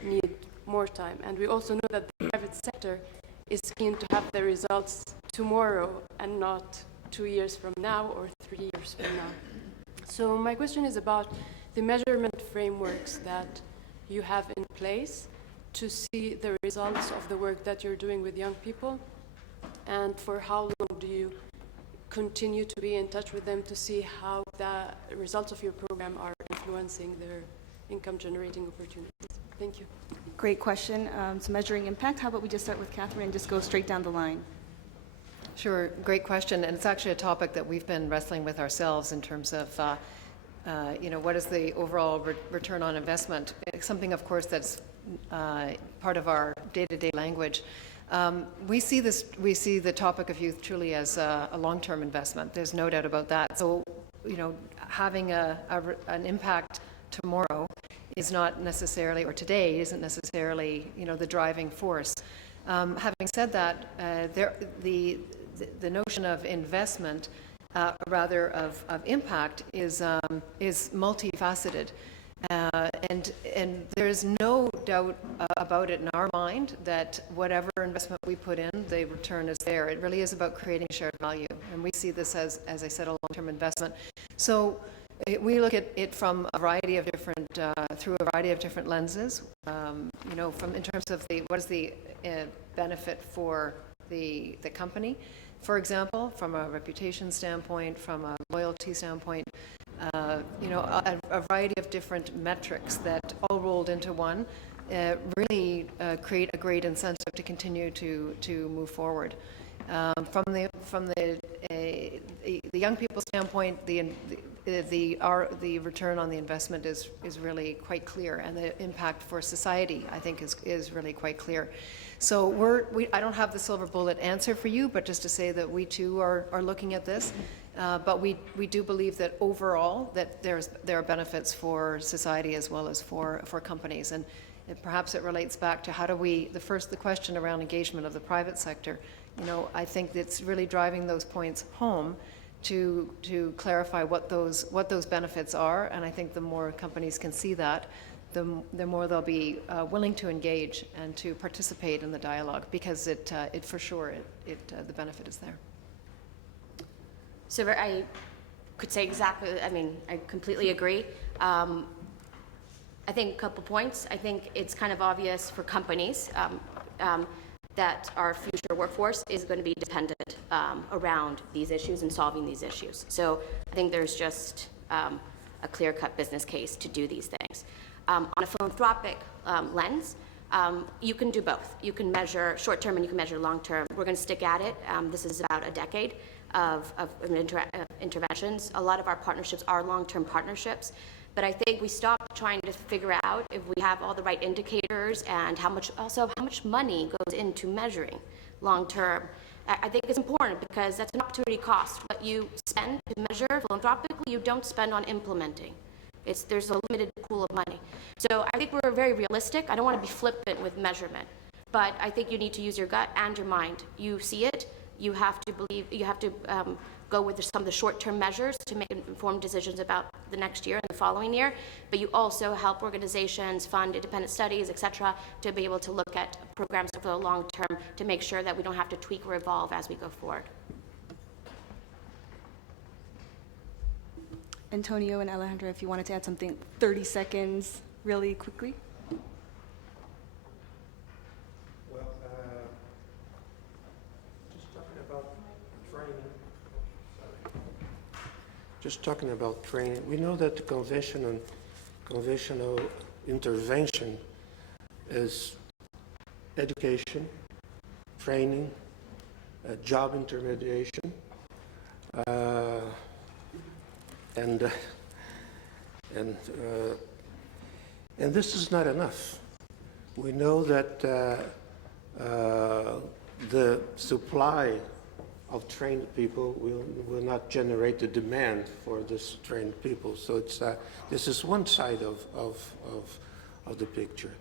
need more time. And we also know that the private sector is keen to have the results tomorrow and not 2 years from now or 3 years from now. So my question is about the measurement frameworks that you have in place to see the results of the work that you're doing with young people, and for how long do you continue to be in touch with them to see how the results of your program are influencing their income-generating opportunities? Thank you. Great question. So measuring impact, how about we just start with Catherine and just go straight down the line? Sure, great question, and it's actually a topic that we've been wrestling with ourselves in terms of, what is the overall return on investment? It's something, of course, that's part of our day-to-day language. We see the topic of youth truly as a long-term investment. There's no doubt about that. So, having an impact tomorrow is not necessarily, or today isn't necessarily, the driving force. Having said that, the notion of investment, rather of impact, is multifaceted. And there's no doubt about it in our mind that whatever investment we put in, the return is there. It really is about creating shared value. And we see this as I said, a long-term investment. So we look at it from a variety of different, through a variety of different lenses, in terms of what is the benefit for the company, for example, from a reputation standpoint, from a loyalty standpoint, a variety of different metrics that all rolled into one really create a great incentive to continue to move forward. From the young people's standpoint, the return on the investment is really quite clear, and the impact for society, I think, is really quite clear. So I don't have the silver bullet answer for you, but just to say that we too are looking at this. But we do believe that overall that there are benefits for society as well as for companies, and perhaps it relates back to how do we the question around engagement of the private sector. I think it's really driving those points home to clarify what those benefits are, and I think the more companies can see that, the more they'll be willing to engage and to participate in the dialogue, because it for sure the benefit is there. So I could say exactly, I completely agree. I think a couple points. I think it's kind of obvious for companies that our future workforce is going to be dependent around these issues and solving these issues. So I think there's just a clear-cut business case to do these things. On a philanthropic lens, you can do both. You can measure short-term and you can measure long-term. We're going to stick at it. This is about a decade of interventions. A lot of our partnerships are long-term partnerships, but I think we stopped trying to figure out if we have all the right indicators and how much money goes into measuring long-term. I think it's important because that's an opportunity cost. What you spend to measure philanthropically, you don't spend on implementing. There's a limited pool of money. So I think we're very realistic. I don't want to be flippant with measurement, but I think you need to use your gut and your mind. You see it. You have to believe, you have to go with some of the short-term measures to make informed decisions about the next year and the following year, but you also help organizations fund independent studies, et cetera, to be able to look at programs for the long term to make sure that we don't have to tweak or evolve as we go forward. Antonio and Alejandra, if you wanted to add something, 30 seconds, really quickly. Just talking about training, we know that the conventional intervention is education, training, job intermediation, and this is not enough. We know that the supply of trained people will not generate the demand for this trained people. So this is one side of the picture.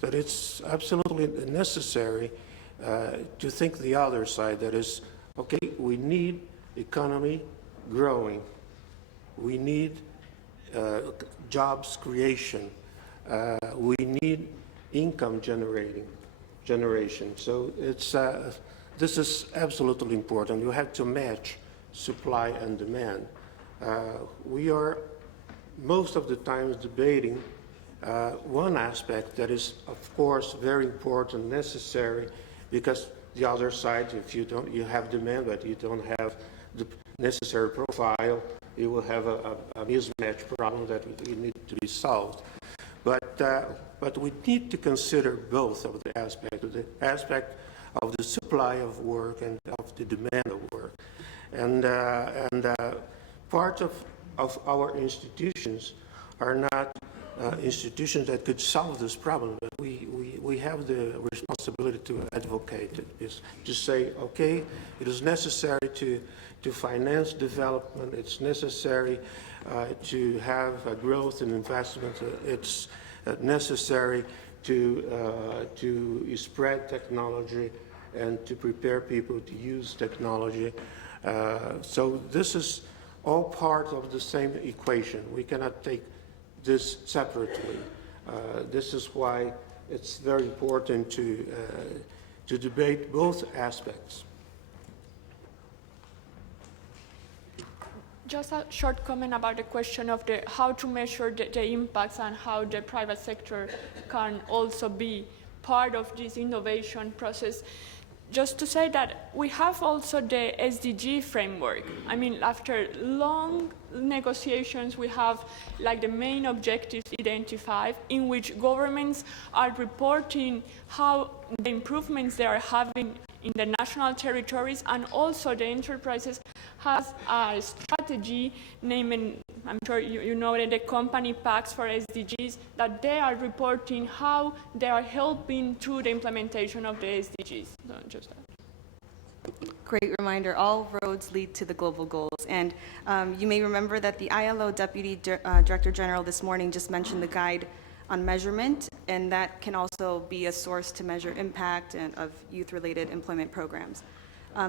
But it's absolutely necessary to think the other side, that is, okay, we need economy growing. We need jobs creation. We need income generation. So this is absolutely important. You have to match supply and demand. We are most of the time debating one aspect that is, of course, very important, necessary, because the other side, if you have demand but you don't have the necessary profile, you will have a mismatch problem that need to be solved. But we need to consider both of the aspect of the supply of work and of the demand of work. And part of our institutions are not institutions that could solve this problem, but we have the responsibility to advocate it, is to say, okay, it is necessary to finance development, it's necessary to have growth and investment, it's necessary to spread technology and to prepare people to use technology. So this is all part of the same equation. We cannot take this separately. This is why it's very important to debate both aspects. Just a short comment about the question of how to measure the impacts and how the private sector can also be part of this innovation process. Just to say that we have also the SDG framework. I mean, after long negotiations, we have like the main objectives identified, in which governments are reporting how the improvements they are having in the national territories, and also the enterprises has a strategy named, I'm sure you know it, the company packs for SDGs, that they are reporting how they are helping to the implementation of the SDGs. So just that. Great reminder, all roads lead to the global goals. And you may remember that the ILO Deputy Director General this morning just mentioned the guide on measurement, and that can also be a source to measure impact of youth-related employment programs.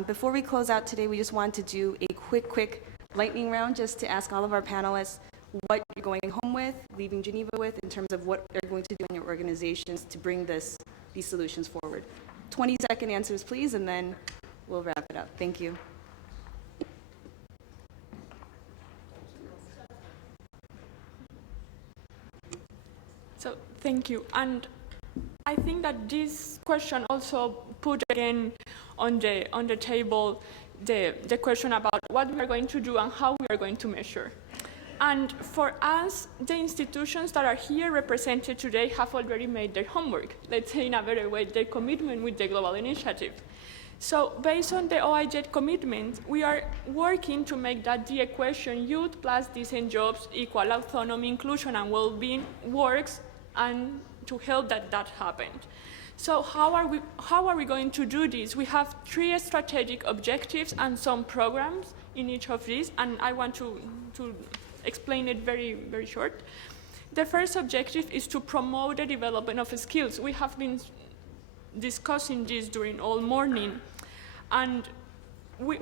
Before we close out today, we just want to do a quick lightning round just to ask all of our panelists what you're going home with, leaving Geneva with, in terms of what they're going to do in your organizations to bring these solutions forward. 20-second answers, please, and then we'll wrap it up. Thank you. So thank you. And I think that this question also put again on the table the question about what we are going to do and how we are going to measure. And for us, the institutions that are here represented today have already made their homework, let's say in a better way, their commitment with the global initiative. So based on the OIJ commitment, we are working to make that the equation youth plus decent jobs equal autonomy, inclusion, and well-being works, and to help that happen. So how are we going to do this? We have 3 strategic objectives and some programs in each of these, and I want to explain it very short. The first objective is to promote the development of skills. We have been discussing this during all morning, and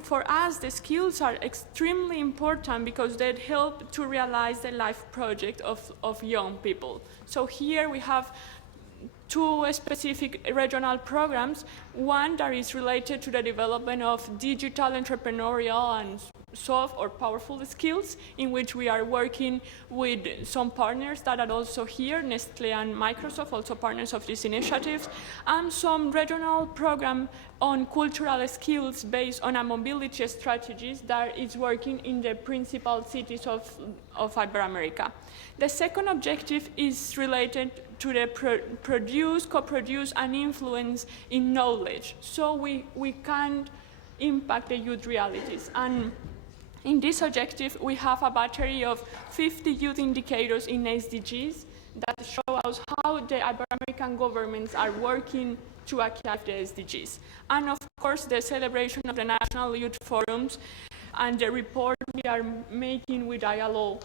for us the skills are extremely important because they help to realize the life project of young people. So here we have 2 specific regional programs, one that is related to the development of digital, entrepreneurial, and soft or powerful skills, in which we are working with some partners that are also here, Nestle and Microsoft, also partners of this initiative, and some regional program on cultural skills based on a mobility strategies that is working in the principal cities of Iberoamerica. The second objective is related to the co-produce, and influence in knowledge, so we can impact the youth realities. And in this objective, we have a battery of 50 youth indicators in SDGs that show us how the Ibero-American governments are working to achieve the SDGs. And of course, the celebration of the National Youth Forums and the report we are making with ILO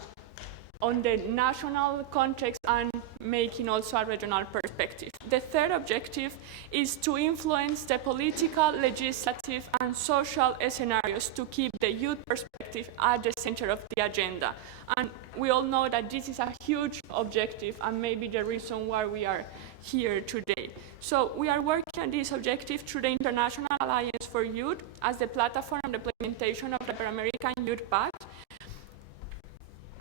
on the national context and making also a regional perspective. The third objective is to influence the political, legislative, and social scenarios to keep the youth perspective at the center of the agenda. And we all know that this is a huge objective and maybe the reason why we are here today. So we are working on this objective through the International Alliance for Youth as the platform of the implementation of the Ibero-American Youth Pact.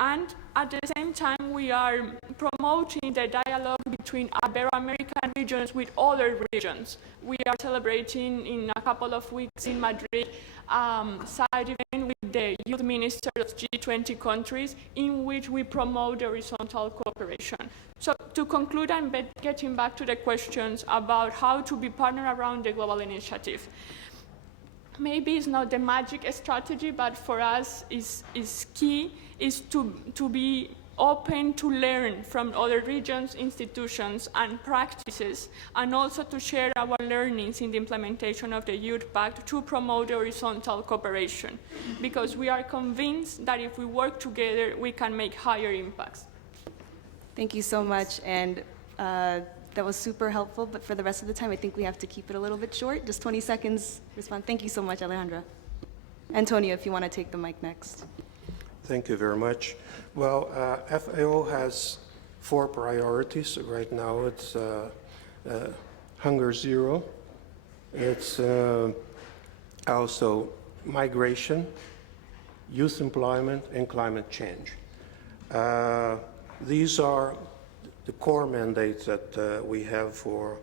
And at the same time, we are promoting the dialogue between Ibero-American regions with other regions. We are celebrating in a couple of weeks in Madrid side event with the youth ministers of G20 countries, in which we promote the horizontal cooperation. So to conclude, I'm getting back to the questions about how to be partner around the global initiative. Maybe it's not the magic strategy, but for us is key is to be open to learn from other regions, institutions, and practices, and also to share our learnings in the implementation of the Youth Pact to promote horizontal cooperation, because we are convinced that if we work together, we can make higher impacts. Thank you so much, and that was super helpful, but for the rest of the time, I think we have to keep it a little bit short, just 20 seconds response. Thank you so much, Alejandra. Antonio, if you want to take the mic next. Thank you very much. Well, FAO has 4 priorities. Right now it's Hunger Zero. It's also migration, youth employment, and climate change. These are the core mandates that we have for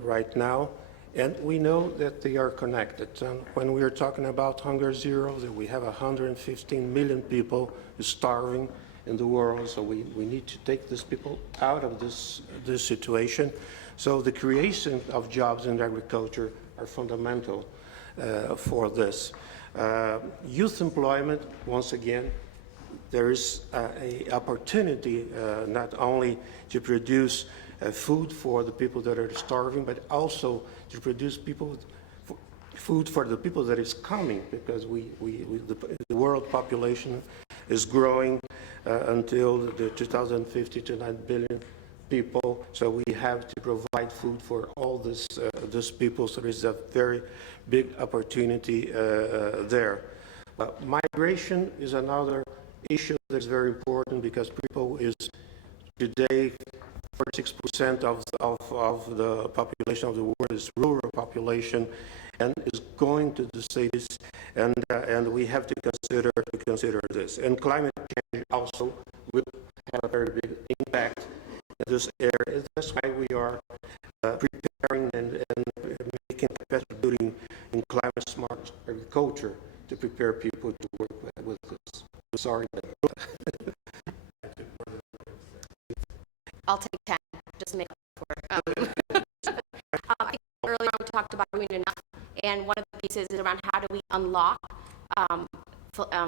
right now. And we know that they are connected. And when we are talking about Hunger Zero, that we have 115 million people starving in the world. So we need to take these people out of this situation. So the creation of jobs in agriculture are fundamental for this. Youth employment, once again, there is an opportunity not only to produce food for the people that are starving, but also to produce food for the people that is coming, because the world population is growing until the 2050 to 9 billion people. So we have to provide food for all these people. So there is a very big opportunity there. Migration is another issue that's very important, because people is today 46% of the population of the world is rural population and is going to the cities, and we have to consider this. And climate change also will have a very big impact in this area. That's why we are preparing and making capacity building in climate smart agriculture to prepare people to work with this. Sorry. I'll take 10, just to make up for it. I think earlier on we talked about doing enough, and one of the pieces is around how do we unlock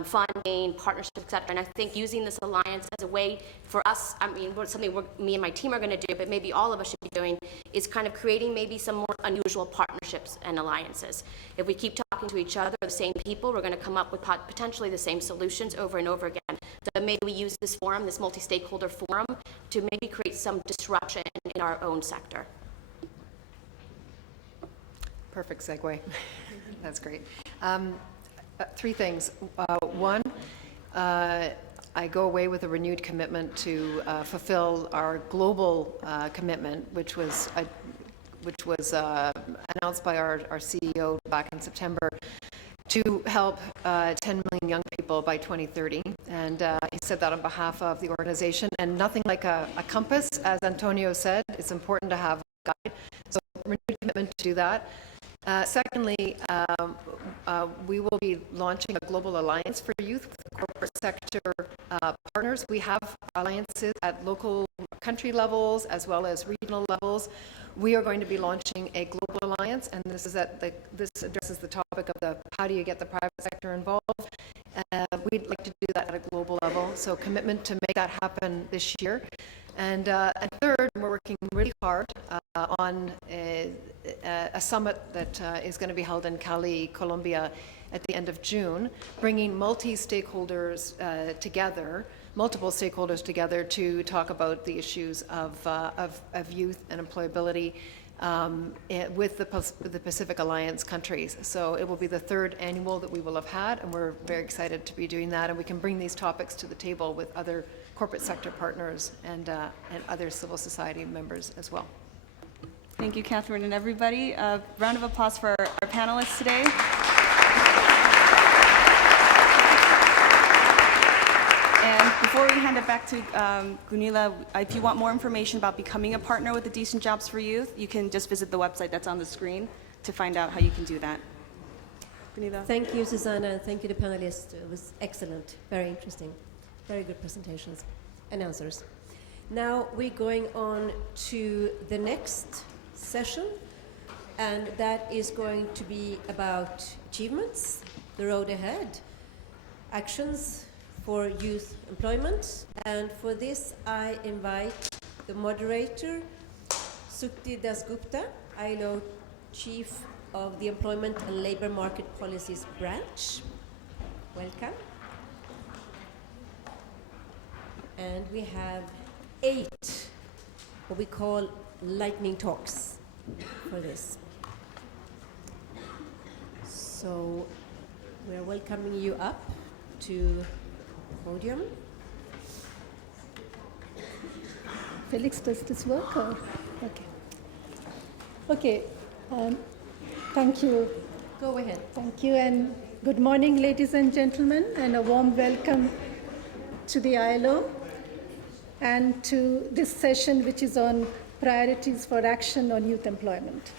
funding, partnerships, et cetera. And I think using this alliance as a way for us, I mean, something me and my team are going to do, but maybe all of us should be doing, is kind of creating maybe some more unusual partnerships and alliances. If we keep talking to each other, the same people, we're going to come up with potentially the same solutions over and over again. So maybe we use this forum, this multi-stakeholder forum, to maybe create some disruption in our own sector. Perfect segue. That's great. Three things. One, I go away with a renewed commitment to fulfill our global commitment, which was announced by our CEO back in September, to help 10 million young people by 2030. And he said that on behalf of the organization. And nothing like a compass, as Antonio said. It's important to have a guide. So renewed commitment to do that. Secondly, we will be launching a global alliance for youth with corporate sector partners. We have alliances at local country levels as well as regional levels. We are going to be launching a global alliance, and this addresses the topic of how do you get the private sector involved. We'd like to do that at a global level, so commitment to make that happen this year. And third, we're working really hard on a summit that is going to be held in Cali, Colombia at the end of June, bringing multiple stakeholders together to talk about the issues of youth and employability with the Pacific Alliance countries. So it will be the third annual that we will have had, and we're very excited to be doing that, and we can bring these topics to the table with other corporate sector partners and other civil society members as well. Thank you, Catherine, and everybody. A round of applause for our panelists today. And before we hand it back to Gunilla, if you want more information about becoming a partner with the Decent Jobs for Youth, you can just visit the website that's on the screen to find out how you can do that. Gunilla. Thank you, Susanna, and thank you to the panelists. It was excellent, very interesting, very good presentations and answers. Now we're going on to the next session, and that is going to be about achievements, the road ahead, actions for youth employment. And for this, I invite the moderator, Sukti Dasgupta, ILO Chief of the Employment and Labor Market Policies Branch. Welcome. And we have 8 what we call lightning talks for this. So we're welcoming you up to the podium. Felix, does this work? Or? Okay. Thank you. Go ahead. Thank you, and good morning, ladies and gentlemen, and a warm welcome to the ILO and to this session, which is on priorities for action on youth employment.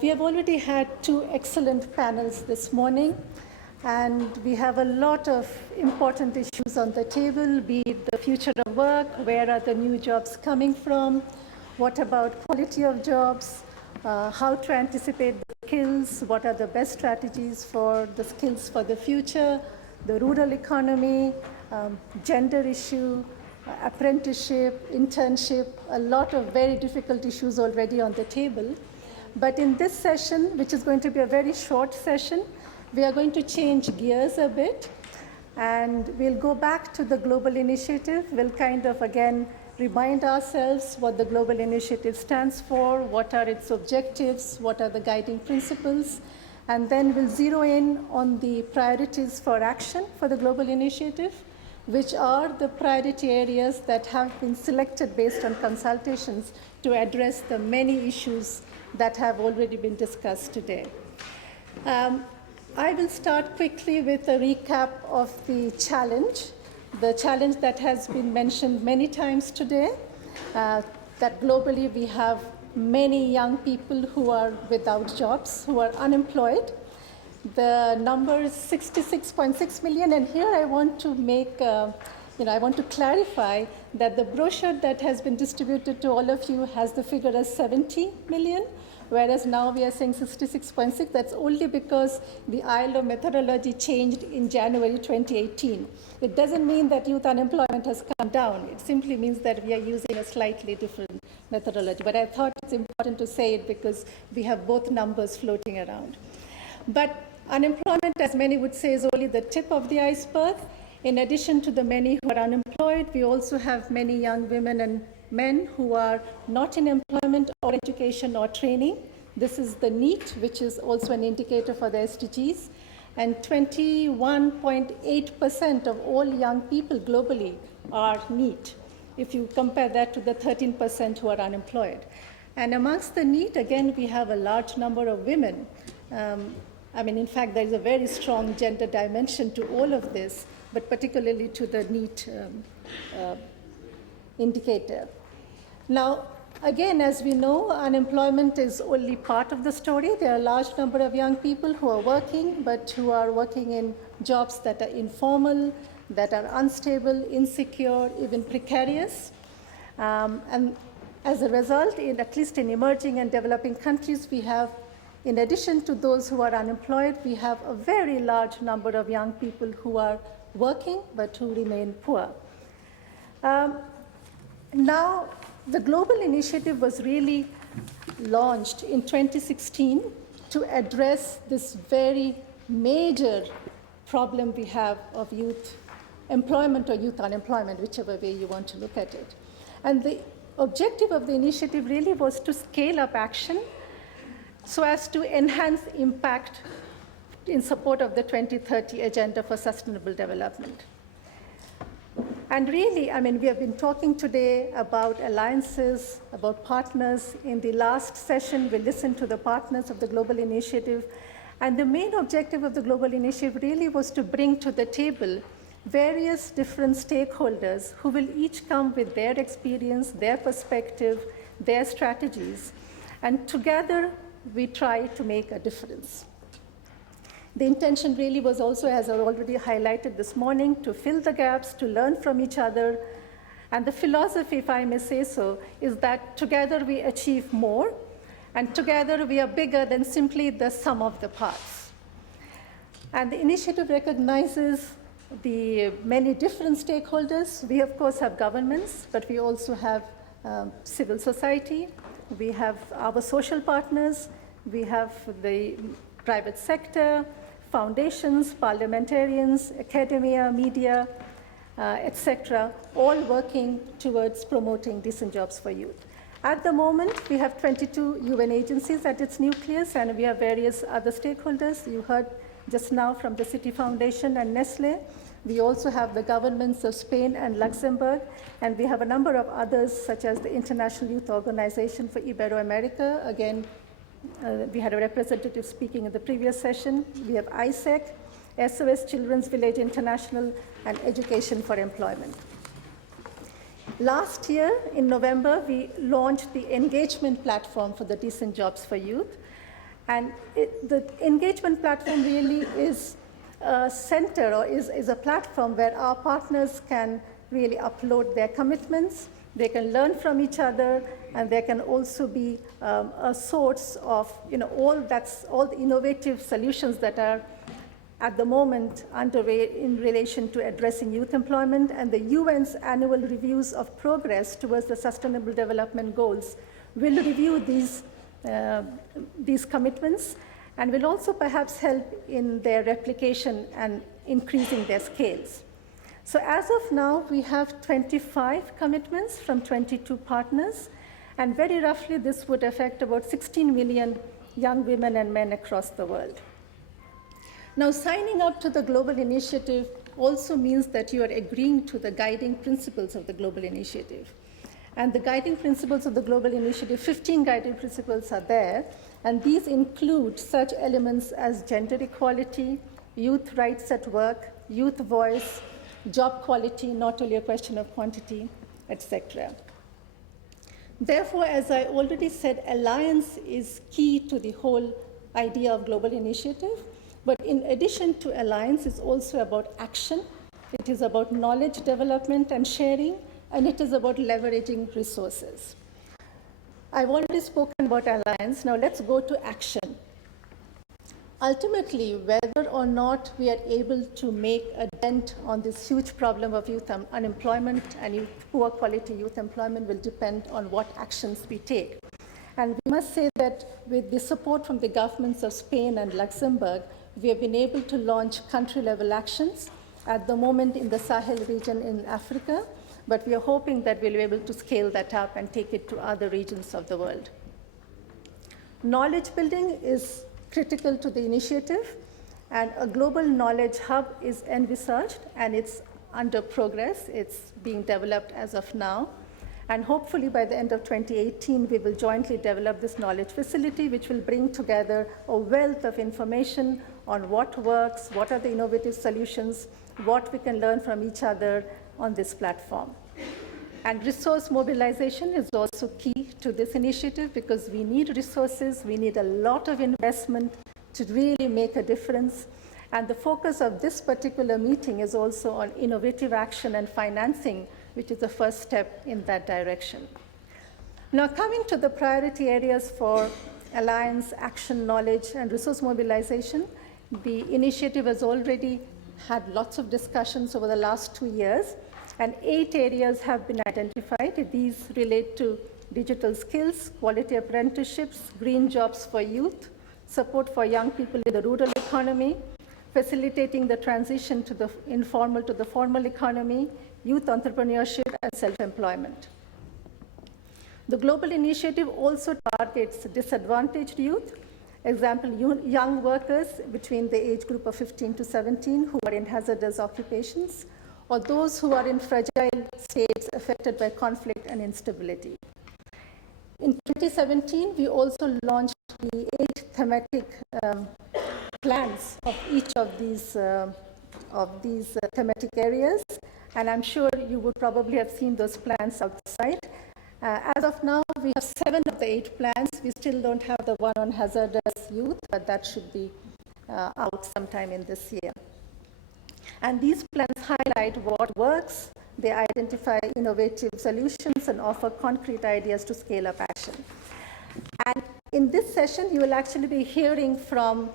We have already had 2 excellent panels this morning. And we have a lot of important issues on the table, be it the future of work, where are the new jobs coming from, what about quality of jobs, how to anticipate the skills, what are the best strategies for the skills for the future, the rural economy, gender issue, apprenticeship, internship, a lot of very difficult issues already on the table. But in this session, which is going to be a very short session, we are going to change gears a bit, and we'll go back to the global initiative. We'll kind of, again, remind ourselves what the global initiative stands for, what are its objectives, what are the guiding principles, and then we'll zero in on the priorities for action for the global initiative, which are the priority areas that have been selected based on consultations to address the many issues that have already been discussed today. I will start quickly with a recap of the challenge that has been mentioned many times today, that globally we have many young people who are without jobs, who are unemployed. The number is 66.6 million, and here I want to make, I want to clarify that the brochure that has been distributed to all of you has the figure as 70 million, whereas now we are saying 66.6. That's only because the ILO methodology changed in January 2018. It doesn't mean that youth unemployment has come down. It simply means that we are using a slightly different methodology. But I thought it's important to say it because we have both numbers floating around. But unemployment, as many would say, is only the tip of the iceberg. In addition to the many who are unemployed, we also have many young women and men who are not in employment or education or training. This is the NEET, which is also an indicator for the SDGs. And 21.8% of all young people globally are NEET, if you compare that to the 13% who are unemployed. And amongst the NEET, again, we have a large number of women. In fact, there is a very strong gender dimension to all of this, but particularly to the NEET indicator. Now, again, as we know, unemployment is only part of the story. There are a large number of young people who are working, but who are working in jobs that are informal, that are unstable, insecure, even precarious. And as a result, at least in emerging and developing countries, we have, in addition to those who are unemployed, we have a very large number of young people who are working, but who remain poor. Now, the global initiative was really launched in 2016 to address this very major problem we have of youth employment or youth unemployment, whichever way you want to look at it. And the objective of the initiative really was to scale up action so as to enhance impact in support of the 2030 Agenda for Sustainable Development. And really, we have been talking today about alliances, about partners. In the last session, we listened to the partners of the Global Initiative. And the main objective of the Global Initiative really was to bring to the table various different stakeholders who will each come with their experience, their perspective, their strategies. And together, we try to make a difference. The intention really was also, as I already highlighted this morning, to fill the gaps, to learn from each other. And the philosophy, if I may say so, is that together we achieve more, and together we are bigger than simply the sum of the parts. And the initiative recognizes the many different stakeholders. We, of course, have governments, but we also have civil society. We have our social partners. We have the private sector, foundations, parliamentarians, academia, media, etc., all working towards promoting decent jobs for youth. At the moment, we have 22 UN agencies at its nucleus, and we have various other stakeholders. You heard just now from the City Foundation and Nestle. We also have the governments of Spain and Luxembourg, and we have a number of others, such as the International Youth Organization for Ibero-America. Again, we had a representative speaking in the previous session. We have ISEC, SOS Children's Village International, and Education for Employment. Last year, in November, we launched the engagement platform for the Decent Jobs for Youth. And the engagement platform really is a center or is a platform where our partners can really upload their commitments, they can learn from each other, and there can also be a source of all the innovative solutions that are at the moment underway in relation to addressing youth employment, and the UN's annual reviews of progress towards the Sustainable Development Goals will review these commitments and will also perhaps help in their replication and increasing their scales. So as of now, we have 25 commitments from 22 partners, and very roughly this would affect about 16 million young women and men across the world. Now, signing up to the global initiative also means that you are agreeing to the guiding principles of the global initiative. And the guiding principles of the global initiative, 15 guiding principles are there, and these include such elements as gender equality, youth rights at work, youth voice, job quality, not only a question of quantity, etc. Therefore, as I already said, alliance is key to the whole idea of global initiative. But in addition to alliance, it's also about action. It is about knowledge development and sharing, and it is about leveraging resources. I've already spoken about alliance. Now let's go to action. Ultimately, whether or not we are able to make a dent on this huge problem of youth unemployment and poor quality youth employment will depend on what actions we take. And we must say that with the support from the governments of Spain and Luxembourg, we have been able to launch country-level actions at the moment in the Sahel region in Africa, but we are hoping that we'll be able to scale that up and take it to other regions of the world. Knowledge building is critical to the initiative, and a global knowledge hub is envisaged, and it's under progress. It's being developed as of now. And hopefully by the end of 2018, we will jointly develop this knowledge facility, which will bring together a wealth of information on what works, what are the innovative solutions, what we can learn from each other on this platform. And resource mobilization is also key to this initiative because we need resources, we need a lot of investment to really make a difference. And the focus of this particular meeting is also on innovative action and financing, which is the first step in that direction. Now, coming to the priority areas for alliance, action, knowledge, and resource mobilization, the initiative has already had lots of discussions over the last 2 years, and 8 areas have been identified. These relate to digital skills, quality apprenticeships, green jobs for youth, support for young people in the rural economy, facilitating the transition to the informal to the formal economy, youth entrepreneurship, and self-employment. The global initiative also targets disadvantaged youth, example, young workers between the age group of 15 to 17 who are in hazardous occupations, or those who are in fragile states affected by conflict and instability. In 2017, we also launched the 8 thematic plans of each of these thematic areas, and I'm sure you would probably have seen those plans outside. As of now, we have 7 of the 8 plans. We still don't have the one on hazardous youth, but that should be out sometime in this year. And these plans highlight what works, they identify innovative solutions, and offer concrete ideas to scale up action. And in this session, you will actually be hearing from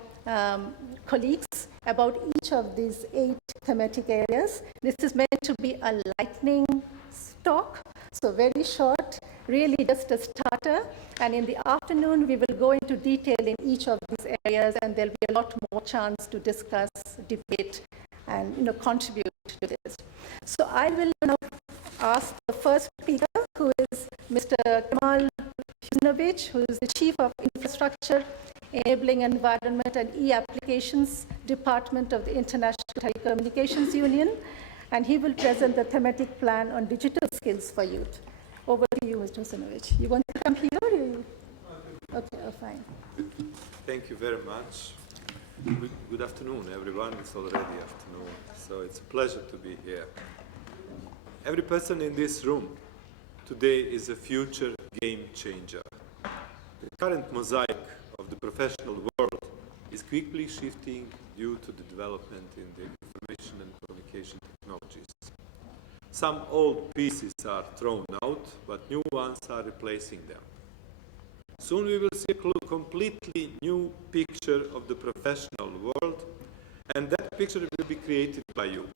colleagues about each of these 8 thematic areas. This is meant to be a lightning talk, so very short, really just a starter. And in the afternoon, we will go into detail in each of these areas, and there'll be a lot more chance to discuss, debate, and contribute to this. So I will now ask the first speaker, who is Mr. Kemal Husnovich, who is the Chief of Infrastructure, Enabling Environment and E-Applications Department of the International Telecommunications Union, and he will present the thematic plan on digital skills for youth. Over to you, Mr. Husnovich. You want to come here? Or you... Okay, fine. Thank you very much. Good afternoon, everyone. It's already afternoon, so it's a pleasure to be here. Every person in this room today is a future game changer. The current mosaic of the professional world is quickly shifting due to the development in the information and communication technologies. Some old pieces are thrown out, but new ones are replacing them. Soon we will see a completely new picture of the professional world, and that picture will be created by you.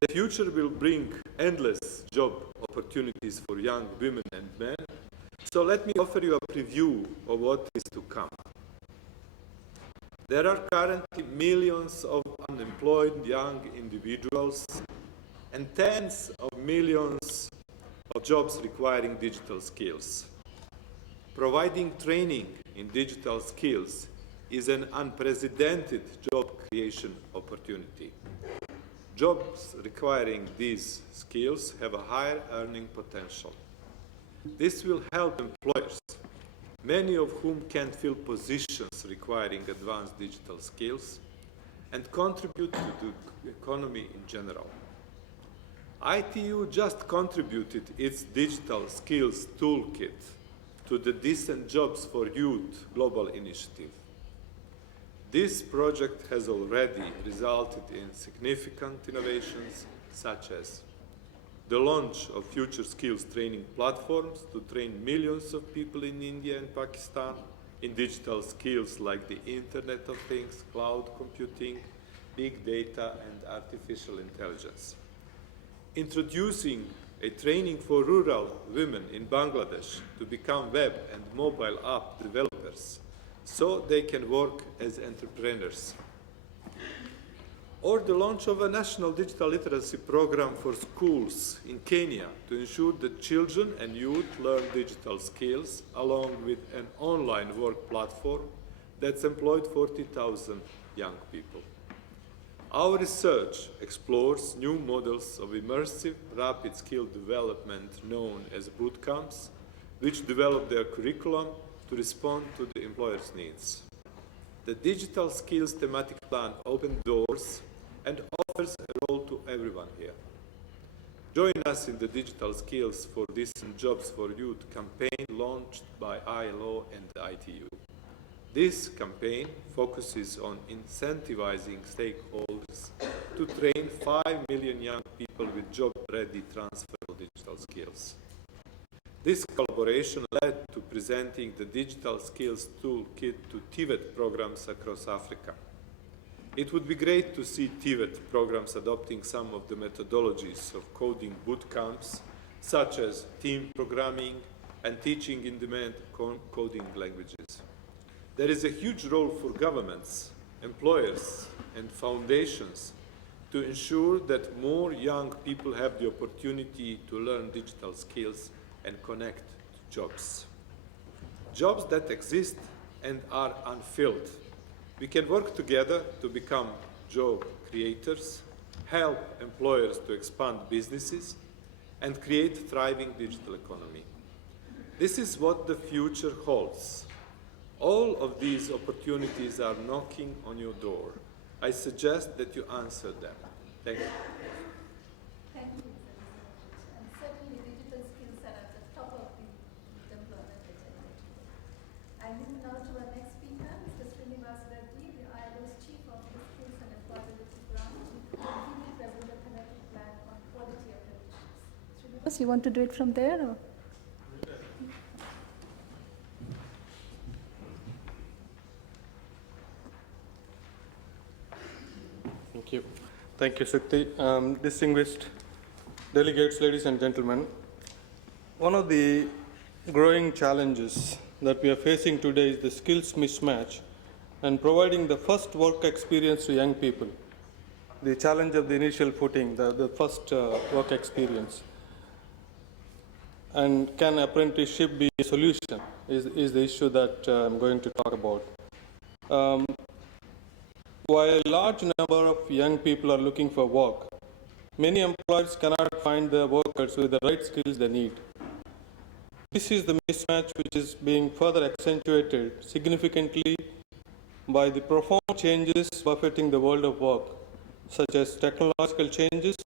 The future will bring endless job opportunities for young women and men, so let me offer you a preview of what is to come. There are currently millions of unemployed young individuals and tens of millions of jobs requiring digital skills. Providing training in digital skills is an unprecedented job creation opportunity. Jobs requiring these skills have a higher earning potential. This will help employers, many of whom can't fill positions requiring advanced digital skills, and contribute to the economy in general. ITU just contributed its digital skills toolkit to the Decent Jobs for Youth global initiative. This project has already resulted in significant innovations, such as the launch of future skills training platforms to train millions of people in India and Pakistan in digital skills like the Internet of Things, cloud computing, big data, and artificial intelligence. Introducing a training for rural women in Bangladesh to become web and mobile app developers so they can work as entrepreneurs. Or the launch of a national digital literacy program for schools in Kenya to ensure that children and youth learn digital skills along with an online work platform that's employed 40,000 young people. Our research explores new models of immersive, rapid skill development known as boot camps, which develop their curriculum to respond to the employer's needs. The Digital Skills Thematic Plan opens doors and offers a role to everyone here. Join us in the Digital Skills for Decent Jobs for Youth campaign launched by ILO and ITU. This campaign focuses on incentivizing stakeholders to train 5 million young people with job-ready transferable digital skills. This collaboration led to presenting the Digital Skills Toolkit to TVET programs across Africa. It would be great to see TVET programs adopting some of the methodologies of coding boot camps, such as team programming and teaching in-demand coding languages. There is a huge role for governments, employers, and foundations to ensure that more young people have the opportunity to learn digital skills and connect to jobs. Jobs that exist and are unfilled. We can work together to become job creators, help employers to expand businesses, and create thriving digital economy. This is what the future holds. All of these opportunities are knocking on your door. I suggest that you answer them. Thank you. Thank you. And certainly digital skills are at the top of the employment agenda. I move now to our next speaker, Mr. Srinivas Reddy, the ILO's Chief of the Skills and Employability Branch, who will present the thematic plan on quality apprenticeships. Srinivas, you want to do it from there? Or? Thank you. Thank you, Shakti. Distinguished delegates, ladies and gentlemen, one of the growing challenges that we are facing today is the skills mismatch and providing the first work experience to young people. The challenge of the initial footing, the first work experience. And can apprenticeship be a solution is the issue that I'm going to talk about. While a large number of young people are looking for work, many employers cannot find the workers with the right skills they need. This is the mismatch which is being further accentuated significantly by the profound changes buffeting the world of work, such as technological changes,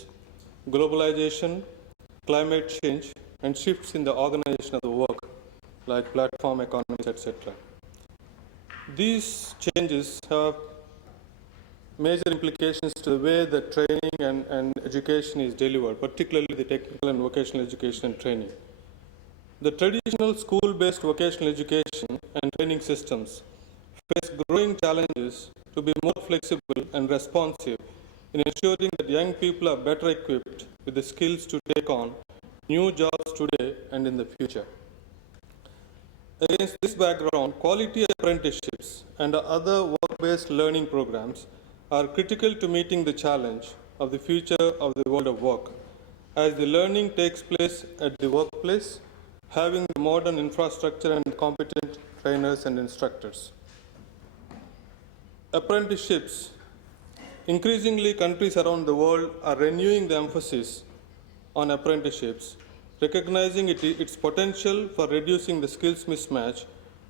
globalization, climate change, and shifts in the organization of the work, like platform economies, etc. These changes have major implications to the way the training and education is delivered, particularly the technical and vocational education and training. The traditional school-based vocational education and training systems face growing challenges to be more flexible and responsive in ensuring that young people are better equipped with the skills to take on new jobs today and in the future. Against this background, quality apprenticeships and other work-based learning programs are critical to meeting the challenge of the future of the world of work, as the learning takes place at the workplace, having the modern infrastructure and competent trainers and instructors. Apprenticeships. Increasingly, countries around the world are renewing the emphasis on apprenticeships, recognizing its potential for reducing the skills mismatch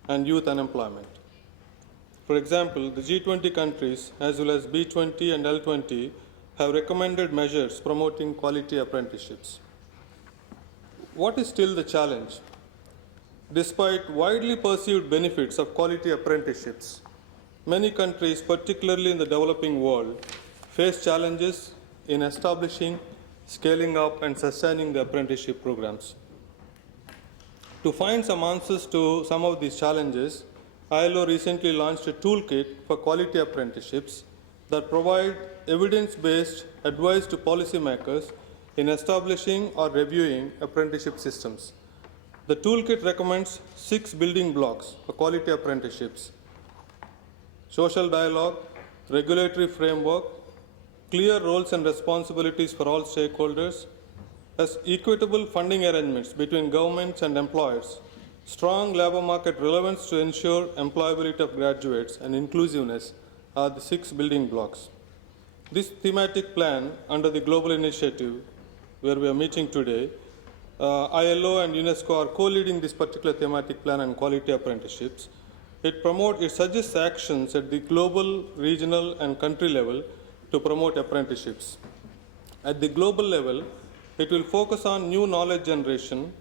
and youth unemployment. For example, the G20 countries, as well as B20 and L20, have recommended measures promoting quality apprenticeships. What is still the challenge? Despite widely perceived benefits of quality apprenticeships, many countries, particularly in the developing world, face challenges in establishing, scaling up, and sustaining the apprenticeship programs. To find some answers to some of these challenges, ILO recently launched a toolkit for quality apprenticeships that provide evidence-based advice to policymakers in establishing or reviewing apprenticeship systems. The toolkit recommends 6 building blocks for quality apprenticeships: social dialogue, regulatory framework, clear roles and responsibilities for all stakeholders, as equitable funding arrangements between governments and employers, strong labor market relevance to ensure employability of graduates, and inclusiveness are the 6 building blocks. This thematic plan under the global initiative where we are meeting today, ILO and UNESCO are co-leading this particular thematic plan on quality apprenticeships. It suggests actions at the global, regional, and country level to promote apprenticeships. At the global level, it will focus on new knowledge generation,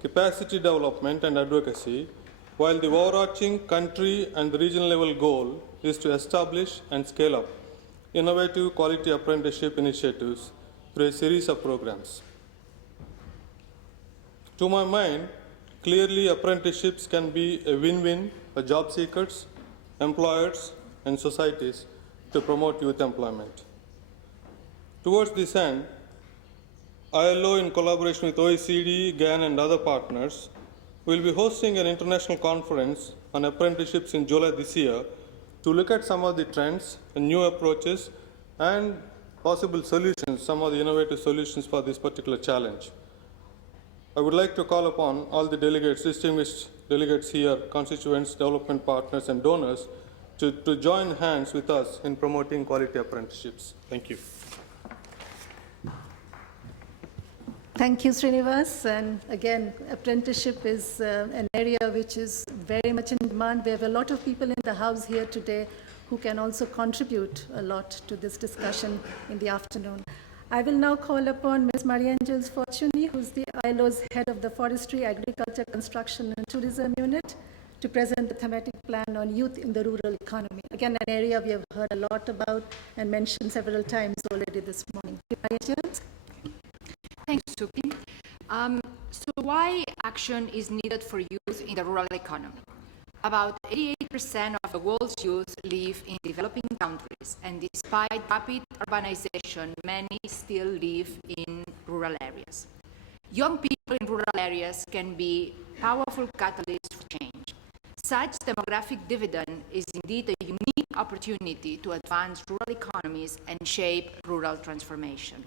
capacity development, and advocacy, while the overarching country and the regional level goal is to establish and scale up innovative quality apprenticeship initiatives through a series of programs. To my mind, clearly apprenticeships can be a win-win for job seekers, employers, and societies to promote youth employment. Towards this end, ILO, in collaboration with OECD, GAN, and other partners, will be hosting an international conference on apprenticeships in July this year to look at some of the trends and new approaches and possible solutions, some of the innovative solutions for this particular challenge. I would like to call upon all the delegates, distinguished delegates here, constituents, development partners, and donors to join hands with us in promoting quality apprenticeships. Thank you. Thank you, Srinivas. And again, apprenticeship is an area which is very much in demand. We have a lot of people in the house here today who can also contribute a lot to this discussion in the afternoon. I will now call upon Ms. Maria-Angels Fortuny, who's the ILO's head of the Forestry, Agriculture, Construction, and Tourism Unit, to present the thematic plan on youth in the rural economy. Again, an area we have heard a lot about and mentioned several times already this morning. Maria-Angels? Thanks, Suki. So why action is needed for youth in the rural economy? About 88% of the world's youth live in developing countries, and despite rapid urbanization, many still live in rural areas. Young people in rural areas can be powerful catalysts for change. Such demographic dividend is indeed a unique opportunity to advance rural economies and shape rural transformation.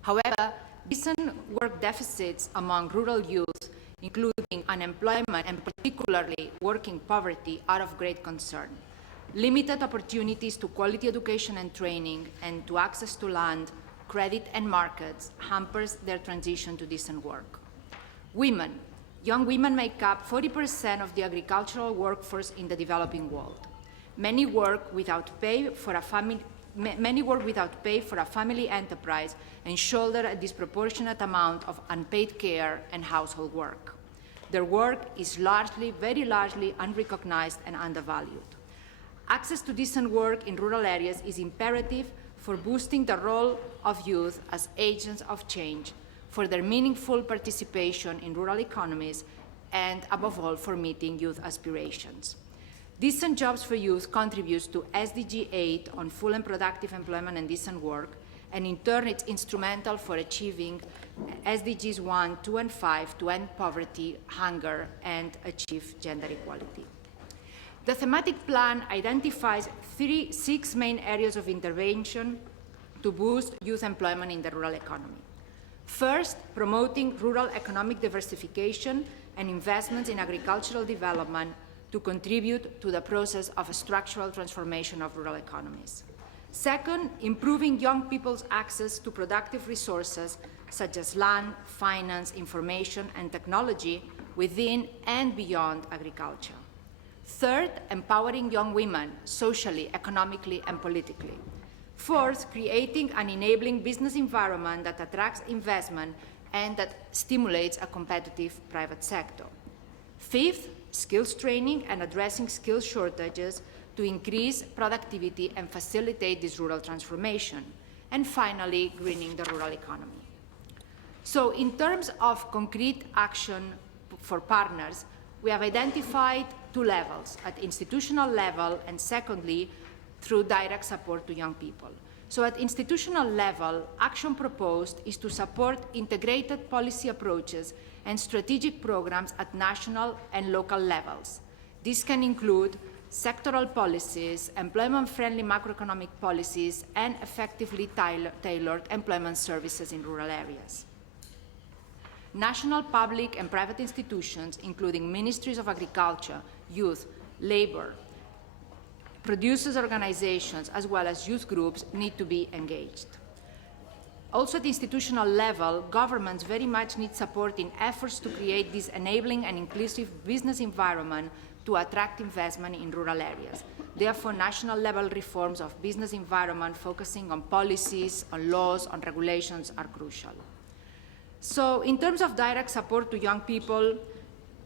However, recent work deficits among rural youth, including unemployment and particularly working poverty, are of great concern. Limited opportunities to quality education and training and to access to land, credit, and markets hampers their transition to decent work. Women. Young women make up 40% of the agricultural workforce in the developing world. Many work without pay for a family enterprise and shoulder a disproportionate amount of unpaid care and household work. Their work is very largely unrecognized and undervalued. Access to decent work in rural areas is imperative for boosting the role of youth as agents of change, for their meaningful participation in rural economies, and above all, for meeting youth aspirations. Decent jobs for youth contributes to SDG 8 on full and productive employment and decent work, and in turn it's instrumental for achieving SDGs 1, 2, and 5 to end poverty, hunger, and achieve gender equality. The thematic plan identifies 6 main areas of intervention to boost youth employment in the rural economy. First, promoting rural economic diversification and investments in agricultural development to contribute to the process of structural transformation of rural economies. Second, improving young people's access to productive resources such as land, finance, information, and technology within and beyond agriculture. Third, empowering young women socially, economically, and politically. Fourth, creating an enabling business environment that attracts investment and that stimulates a competitive private sector. Fifth, skills training and addressing skills shortages to increase productivity and facilitate this rural transformation. And finally, greening the rural economy. So in terms of concrete action for partners, we have identified 2 levels, at institutional level and secondly, through direct support to young people. So at institutional level, action proposed is to support integrated policy approaches and strategic programs at national and local levels. This can include sectoral policies, employment-friendly macroeconomic policies, and effectively tailored employment services in rural areas. National public and private institutions, including ministries of agriculture, youth, labor, producers' organizations, as well as youth groups, need to be engaged. Also at the institutional level, governments very much need support in efforts to create this enabling and inclusive business environment to attract investment in rural areas. Therefore, national level reforms of business environment focusing on policies, on laws, on regulations are crucial. So in terms of direct support to young people,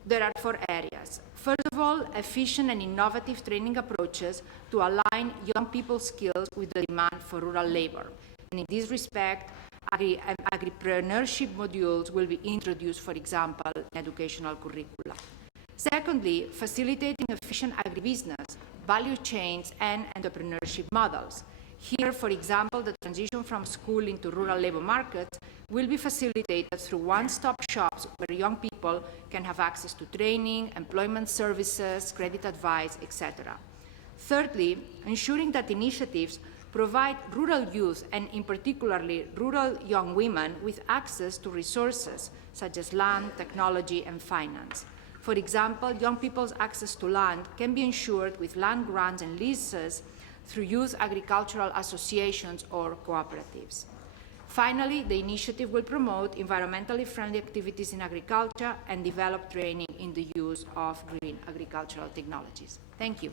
there are 4 areas. First of all, efficient and innovative training approaches to align young people's skills with the demand for rural labor. And in this respect, agripreneurship modules will be introduced, for example, in educational curricula. Secondly, facilitating efficient agribusiness, value chains, and entrepreneurship models. Here, for example, the transition from school into rural labor markets will be facilitated through one-stop shops where young people can have access to training, employment services, credit advice, etc. Thirdly, ensuring that initiatives provide rural youth and in particularly rural young women with access to resources such as land, technology, and finance. For example, young people's access to land can be ensured with land grants and leases through youth agricultural associations or cooperatives. Finally, the initiative will promote environmentally friendly activities in agriculture and develop training in the use of green agricultural technologies. Thank you.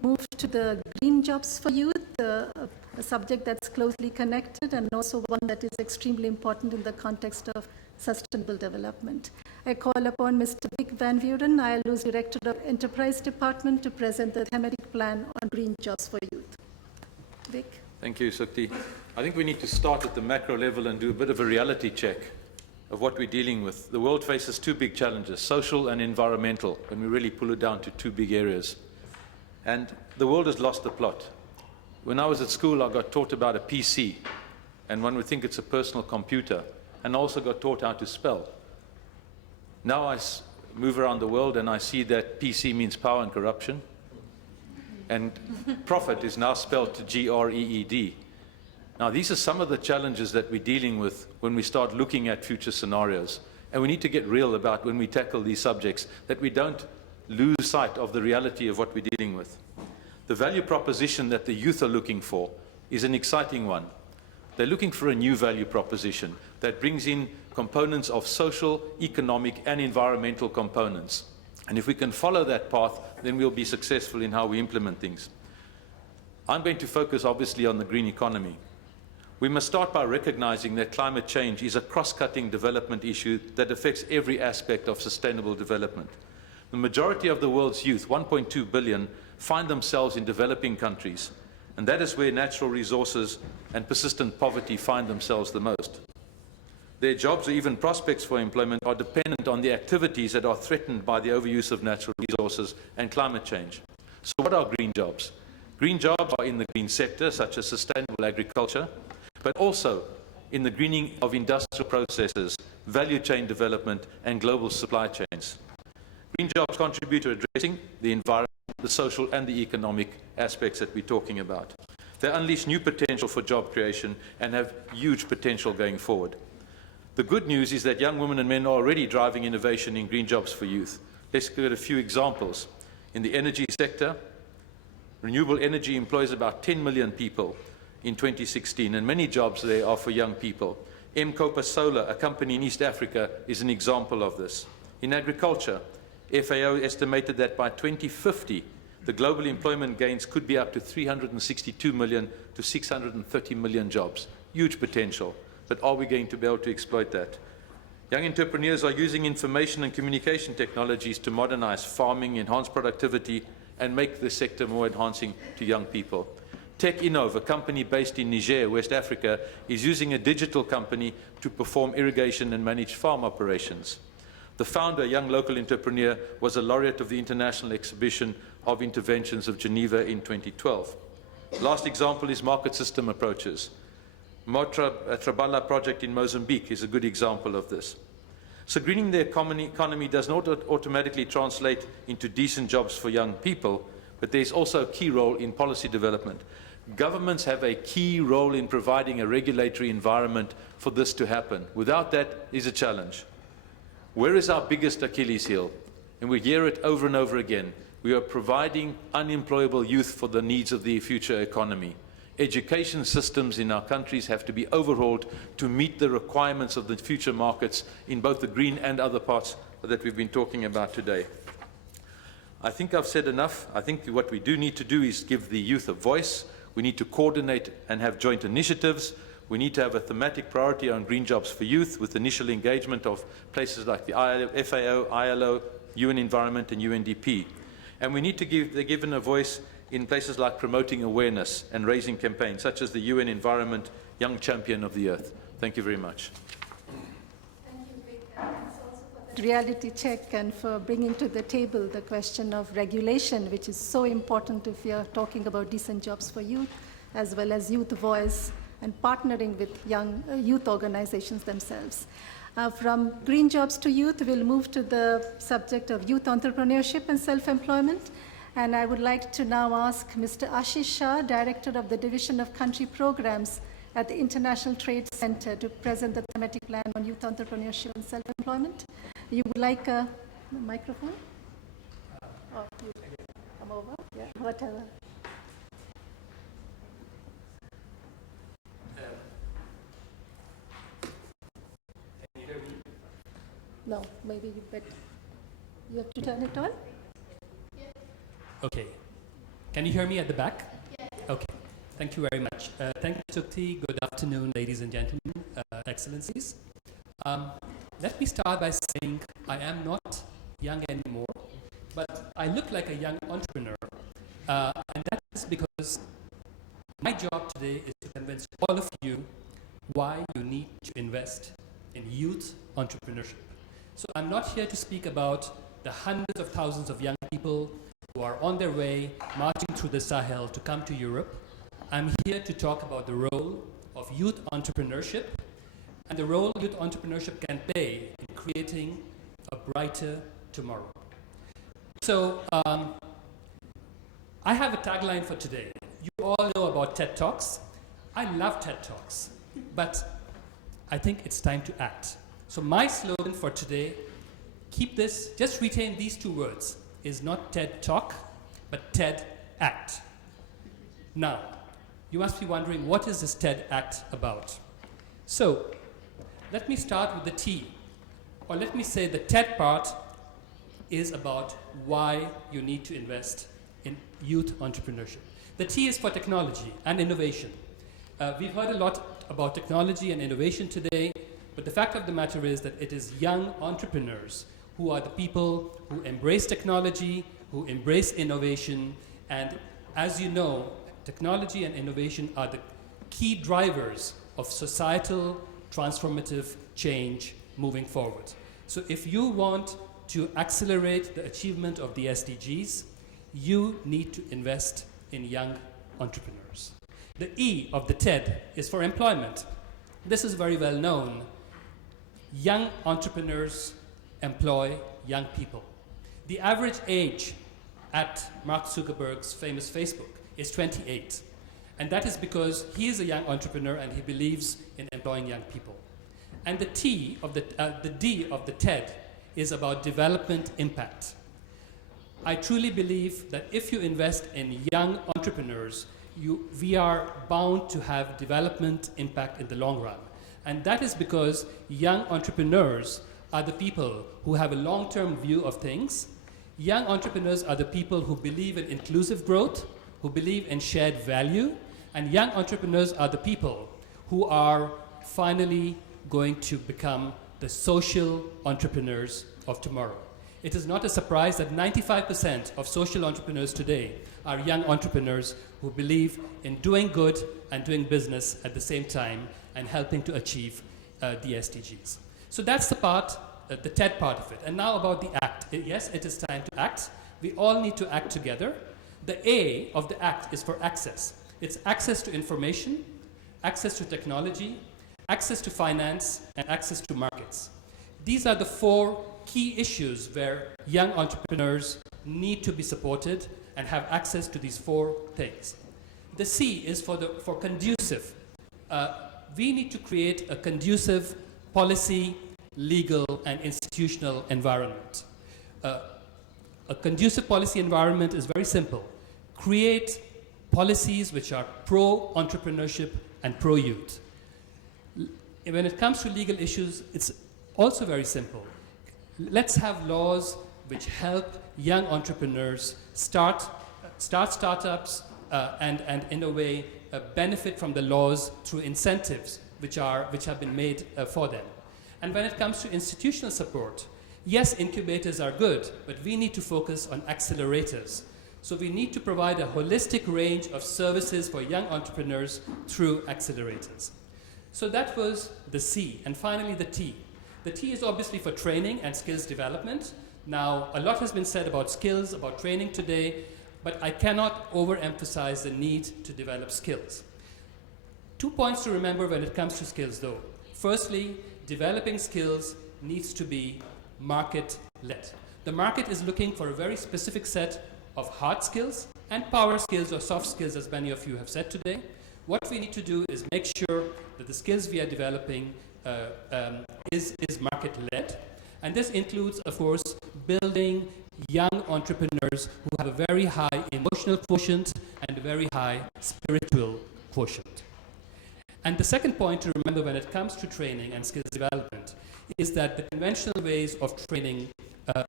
Move to the green jobs for youth, a subject that's closely connected and also one that is extremely important in the context of sustainable development. I call upon Mr. Vic Van Vuren, ILO's Director of Enterprise Department, to present the thematic plan on green jobs for youth. Vic. Thank you, Sukti. I think we need to start at the macro level and do a bit of a reality check of what we're dealing with. The world faces 2 big challenges, social and environmental, when we really pull it down to 2 big areas. And the world has lost the plot. When I was at school, I got taught about a PC, and one would think it's a personal computer, and also got taught how to spell. Now I move around the world and I see that PC means power and corruption, and profit is now spelled G-R-E-E-D. Now these are some of the challenges that we're dealing with when we start looking at future scenarios, and we need to get real about when we tackle these subjects, that we don't lose sight of the reality of what we're dealing with. The value proposition that the youth are looking for is an exciting one. They're looking for a new value proposition that brings in components of social, economic, and environmental components. And if we can follow that path, then we'll be successful in how we implement things. I'm going to focus, obviously, on the green economy. We must start by recognizing that climate change is a cross-cutting development issue that affects every aspect of sustainable development. The majority of the world's youth, 1.2 billion, find themselves in developing countries, and that is where natural resources and persistent poverty find themselves the most. Their jobs or even prospects for employment are dependent on the activities that are threatened by the overuse of natural resources and climate change. So what are green jobs? Green jobs are in the green sector, such as sustainable agriculture, but also in the greening of industrial processes, value chain development, and global supply chains. Green jobs contribute to addressing the environment, the social and the economic aspects that we're talking about. They unleash new potential for job creation and have huge potential going forward. The good news is that young women and men are already driving innovation in green jobs for youth. Let's look at a few examples. In the energy sector, renewable energy employs about 10 million people in 2016, and many jobs there are for young people. Copa Solar, a company in East Africa, is an example of this. In agriculture, FAO estimated that by 2050, the global employment gains could be up to 362 million to 630 million jobs. Huge potential. But are we going to be able to exploit that? Young entrepreneurs are using information and communication technologies to modernize farming, enhance productivity, and make the sector more enhancing to young people. Tech Innov, a company based in Niger, West Africa, is using a digital company to perform irrigation and manage farm operations. The founder, a young local entrepreneur, was a laureate of the International Exhibition of Interventions of Geneva in 2012. Last example is market system approaches. Trabala project in Mozambique is a good example of this. So greening the economy does not automatically translate into decent jobs for young people, but there's also a key role in policy development. Governments have a key role in providing a regulatory environment for this to happen. Without that is a challenge. Where is our biggest Achilles heel? And we hear it over and over again. We are providing unemployable youth for the needs of the future economy. Education systems in our countries have to be overhauled to meet the requirements of the future markets in both the green and other parts that we've been talking about today. I think I've said enough. I think what we do need to do is give the youth a voice. We need to coordinate and have joint initiatives. We need to have a thematic priority on green jobs for youth with initial engagement of places like the FAO, ILO, UN Environment and UNDP. And we need to give the given a voice in places like promoting awareness and raising campaigns, such as the UN Environment Young Champion of the Earth. Thank you very much. Thank you, Vic. Thanks also for that reality check and for bringing to the table the question of regulation, which is so important if you're talking about decent jobs for youth, as well as youth voice and partnering with young youth organizations themselves. From green jobs to youth, we'll move to the subject of youth entrepreneurship and self-employment. And I would like to now ask Mr. Ashish Shah, Director of the Division of Country Programs at the International Trade Center, to present the thematic plan on youth entrepreneurship and self-employment. You would like a microphone? Oh, you come over? Yeah, whatever. Can you hear me? No, maybe you have to turn it on? Okay. Can you hear me at the back? Yes. Okay. Thank you very much. Thank you, Sukti. Good afternoon, ladies and gentlemen, excellencies. Let me start by saying I am not young anymore, but I look like a young entrepreneur. And that is because my job today is to convince all of you why you need to invest in youth entrepreneurship. So I'm not here to speak about the hundreds of thousands of young people who are on their way marching through the Sahel to come to Europe. I'm here to talk about the role of youth entrepreneurship and the role youth entrepreneurship can play in creating a brighter tomorrow. So I have a tagline for today. You all know about TED Talks. I love TED Talks, but I think it's time to act. So my slogan for today, keep this, just retain these two words, is not TED Talk, but TED Act. Now, you must be wondering, what is this TED Act about? So, let me start with the T, or let me say the TED part is about why you need to invest in youth entrepreneurship. The T is for technology and innovation. We've heard a lot about technology and innovation today, but the fact of the matter is that it is young entrepreneurs who are the people who embrace technology, who embrace innovation, and as you know, technology and innovation are the key drivers of societal transformative change moving forward. So if you want to accelerate the achievement of the SDGs, you need to invest in young entrepreneurs. The E of the TED is for employment. This is very well known. Young entrepreneurs employ young people. The average age at Mark Zuckerberg's famous Facebook is 28. And that is because he is a young entrepreneur and he believes in employing young people. And the D of the TED is about development impact. I truly believe that if you invest in young entrepreneurs, we are bound to have development impact in the long run. And that is because young entrepreneurs are the people who have a long-term view of things. Young entrepreneurs are the people who believe in inclusive growth, who believe in shared value, and young entrepreneurs are the people who are finally going to become the social entrepreneurs of tomorrow. It is not a surprise that 95% of social entrepreneurs today are young entrepreneurs who believe in doing good and doing business at the same time and helping to achieve the SDGs. So that's the part, the TED part of it. And now about the ACT. Yes, it is time to act. We all need to act together. The A of the ACT is for access. It's access to information, access to technology, access to finance, and access to markets. These are the four key issues where young entrepreneurs need to be supported and have access to these four things. The C is for conducive. We need to create a conducive policy, legal, and institutional environment. A conducive policy environment is very simple. Create policies which are pro-entrepreneurship and pro-youth. When it comes to legal issues, it's also very simple. Let's have laws which help young entrepreneurs start startups and in a way benefit from the laws through incentives which have been made for them. And when it comes to institutional support, yes, incubators are good, but we need to focus on accelerators. So we need to provide a holistic range of services for young entrepreneurs through accelerators. So that was the C. And finally, the T. The T is obviously for training and skills development. Now, a lot has been said about skills, about training today, but I cannot overemphasize the need to develop skills. 2 points to remember when it comes to skills, though. Firstly, developing skills needs to be market-led. The market is looking for a very specific set of hard skills and power skills or soft skills, as many of you have said today. What we need to do is make sure that the skills we are developing is market-led. And this includes, of course, building young entrepreneurs who have a very high emotional quotient and a very high spiritual quotient. And the second point to remember when it comes to training and skills development is that the conventional ways of training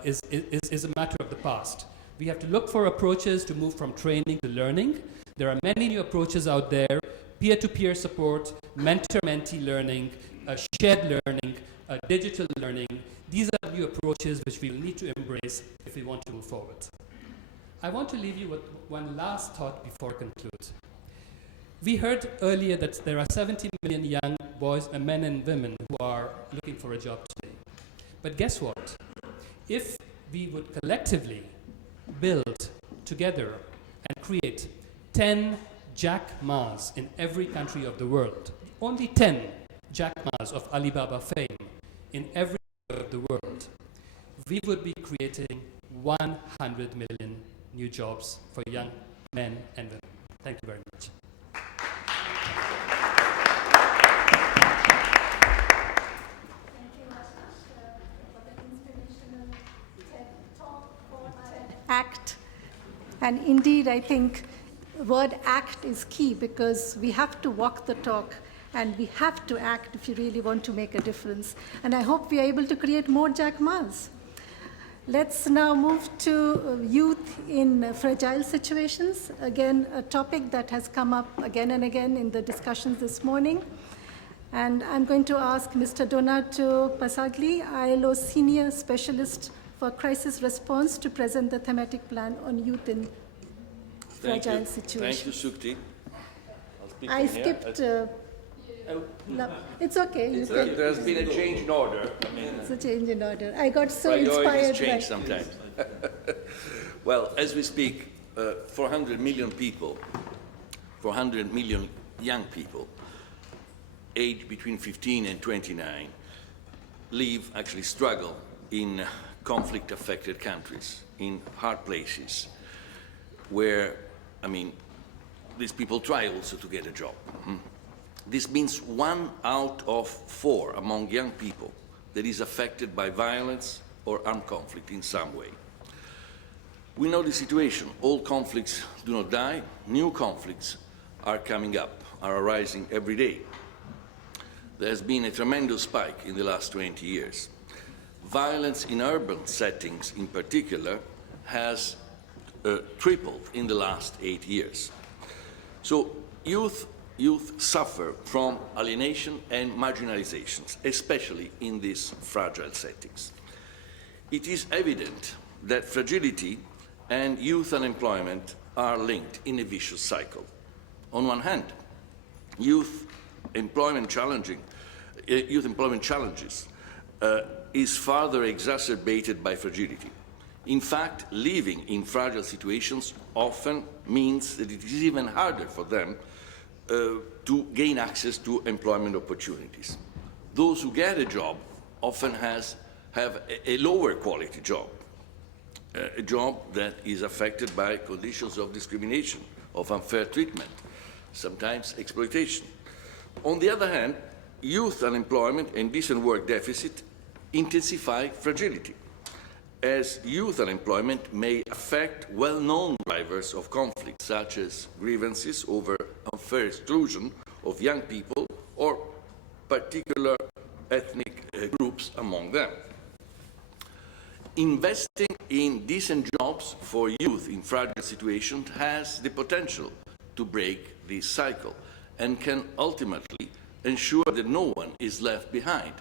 is a matter of the past. We have to look for approaches to move from training to learning. There are many new approaches out there: peer-to-peer support, mentor-mentee learning, shared learning, digital learning. These are new approaches which we will need to embrace if we want to move forward. I want to leave you with one last thought before I conclude. We heard earlier that there are 70 million young boys, men and women who are looking for a job today. But guess what? If we would collectively build together and create 10 Jack Ma's in every country of the world, only 10 Jack Ma's of Alibaba fame in every country of the world, we would be creating 100 million new jobs for young men and women. Thank you very much. Act. And indeed, I think the word act is key because we have to walk the talk and we have to act if you really want to make a difference. And I hope we are able to create more Jack Ma's. Let's now move to youth in fragile situations. Again, a topic that has come up again and again in the discussions this morning. And I'm going to ask Mr. Donato Pasagli, ILO Senior Specialist for Crisis Response, to present the thematic plan on youth in fragile situations. Thank you, Sukti. I'll speak I from here. skipped. No, it's okay. You can- There's been a change in order. It's a change in order. I got so Priorities inspired. change by- sometimes. Well, as we speak, 400 million people, 400 million young people, aged between 15 and 29, actually struggle in conflict-affected countries, in hard places, where, these people try also to get a job. This means 1 out of 4 among young people that is affected by violence or armed conflict in some way. We know the situation. All conflicts do not die. New conflicts are coming up, are arising every day. There has been a tremendous spike in the last 20 years. Violence in urban settings, in particular, has tripled in the last 8 years. So youth suffer from alienation and marginalizations, especially in these fragile settings. It is evident that fragility and youth unemployment are linked in a vicious cycle. On one hand, youth employment challenges is further exacerbated by fragility. In fact, living in fragile situations often means that it is even harder for them to gain access to employment opportunities. Those who get a job often have a lower quality job, a job that is affected by conditions of discrimination, of unfair treatment, sometimes exploitation. On the other hand, youth unemployment and decent work deficit intensify fragility, as youth unemployment may affect well-known drivers of conflict, such as grievances over unfair exclusion of young people or particular ethnic groups among them. Investing in decent jobs for youth in fragile situations has the potential to break this cycle and can ultimately ensure that no one is left behind,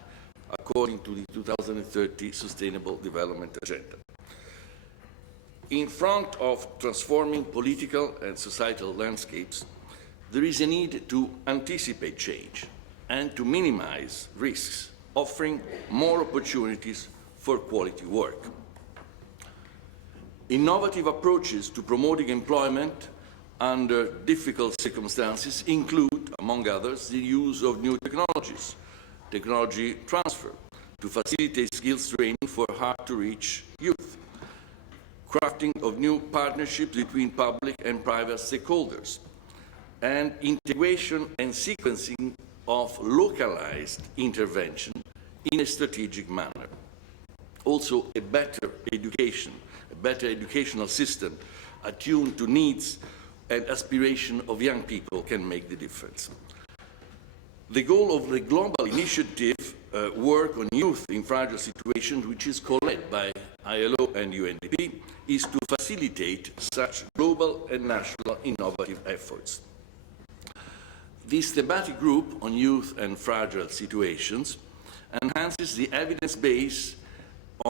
according to the 2030 Sustainable Development Agenda. In front of transforming political and societal landscapes, there is a need to anticipate change and to minimize risks, offering more opportunities for quality work. Innovative approaches to promoting employment under difficult circumstances include, among others, the use of new technologies, technology transfer, to facilitate skills training for hard-to-reach youth, crafting of new partnerships between public and private stakeholders, and integration and sequencing of localized intervention in a strategic manner. Also, a better educational system attuned to needs and aspiration of young people can make the difference. The goal of the global initiative, work on youth in fragile situations, which is co-led by ILO and UNDP, is to facilitate such global and national innovative efforts. This thematic group on youth and fragile situations enhances the evidence base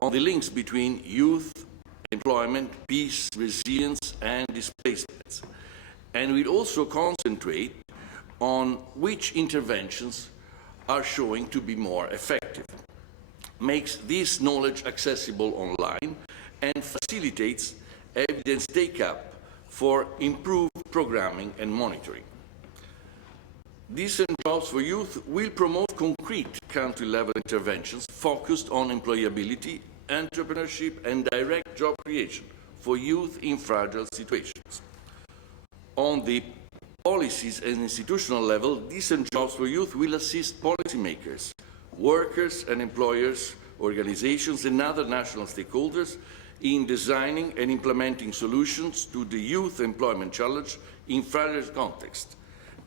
on the links between youth, employment, peace, resilience, and displacements, and will also concentrate on which interventions are showing to be more effective, makes this knowledge accessible online, and facilitates evidence take-up for improved programming and monitoring. Decent jobs for youth will promote concrete country-level interventions focused on employability, entrepreneurship, and direct job creation for youth in fragile situations. On the policies and institutional level, decent jobs for youth will assist policymakers, workers and employers, organizations and other national stakeholders in designing and implementing solutions to the youth employment challenge in fragile context,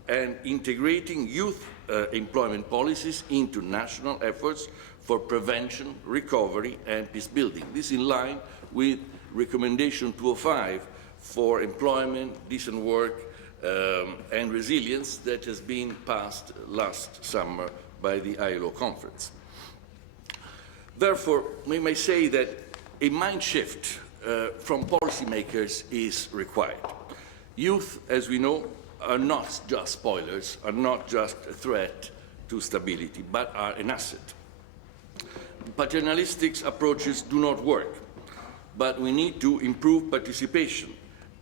and integrating youth employment policies into national efforts for prevention, recovery, and peace building. This is in line with Recommendation 205 for employment, decent work, and resilience that has been passed last summer by the ILO conference. Therefore, we may say that a mind shift from policymakers is required. Youth, as we know, are not just spoilers, are not just a threat to stability, but are an asset. Paternalistic approaches do not work, but we need to improve participation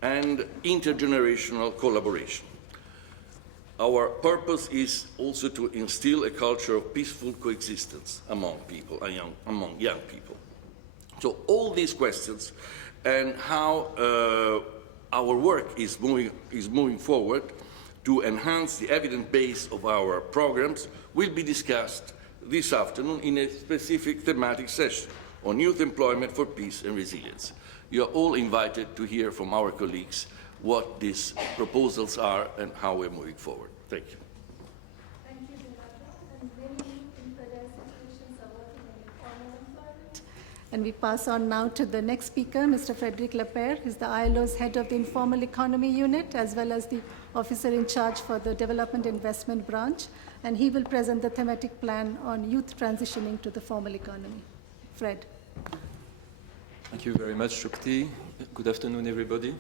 and intergenerational collaboration. Our purpose is also to instill a culture of peaceful coexistence among people, among young people. So all these questions and how our work is moving forward to enhance the evidence base of our programs will be discussed this afternoon in a specific thematic session on youth employment for peace and resilience. You are all invited to hear from our colleagues what these proposals are and how we're moving forward. Thank you. Thank you, Gerardo. And many in the institutions are working in informal employment. And we pass on now to the next speaker, Mr. Frederic Lapierre. He's the ILO's head of the Informal Economy Unit, as well as the officer in charge for the Development Investment Branch. And he will present the thematic plan on youth transitioning to the formal economy. Fred. Thank you very much, Shukti. Good afternoon, everybody.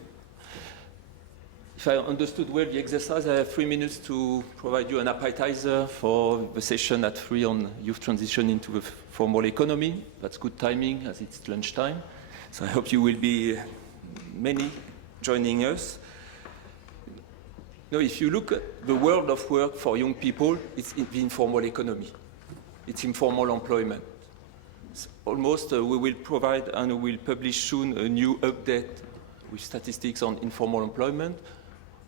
If I understood well the exercise, I have 3 minutes to provide you an appetizer for the session at 3 on youth transition into the formal economy. That's good timing, as it's lunchtime. So I hope you will be many joining us. Now, if you look at the world of work for young people, it's in the informal economy. It's informal employment. Almost, we will provide and we will publish soon a new update with statistics on informal employment.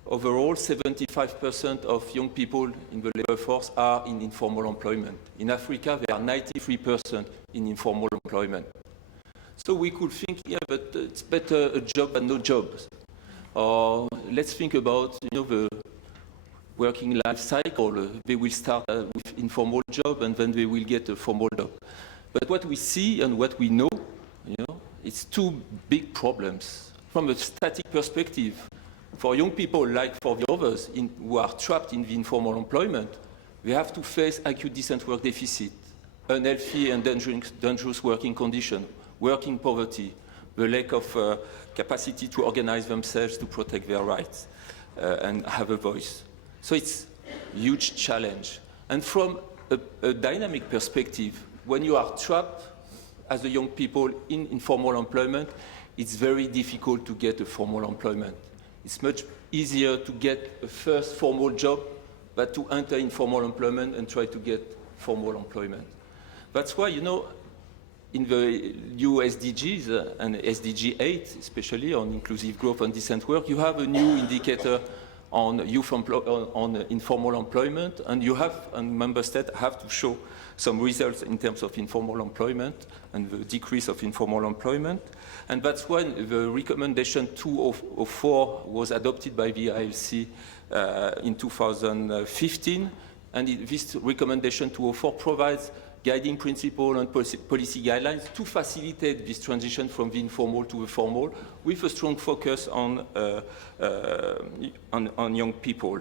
Overall, 75% of young people in the labor force are in informal employment. In Africa, there are 93% in informal employment. So we could think, yeah, but it's better a job than no jobs. Or let's think about, the working life cycle. They will start with informal job and then they will get a formal job. But what we see and what we know, it's two big problems. From a static perspective, for young people like for the others who are trapped in the informal employment, they have to face acute decent work deficit, unhealthy and dangerous working conditions, working poverty, the lack of capacity to organize themselves to protect their rights and have a voice. So it's a huge challenge. And from a dynamic perspective, when you are trapped as a young people in informal employment, it's very difficult to get a formal employment. It's much easier to get a first formal job than to enter informal employment and try to get formal employment. That's why, in the new SDGs and SDG 8, especially on inclusive growth and decent work, you have a new indicator on on informal employment, and member states have to show some results in terms of informal employment and the decrease of informal employment. And that's when the recommendation 204 was adopted by the ILC in 2015. And this recommendation 204 provides guiding principles and policy guidelines to facilitate this transition from the informal to the formal, with a strong focus on young people.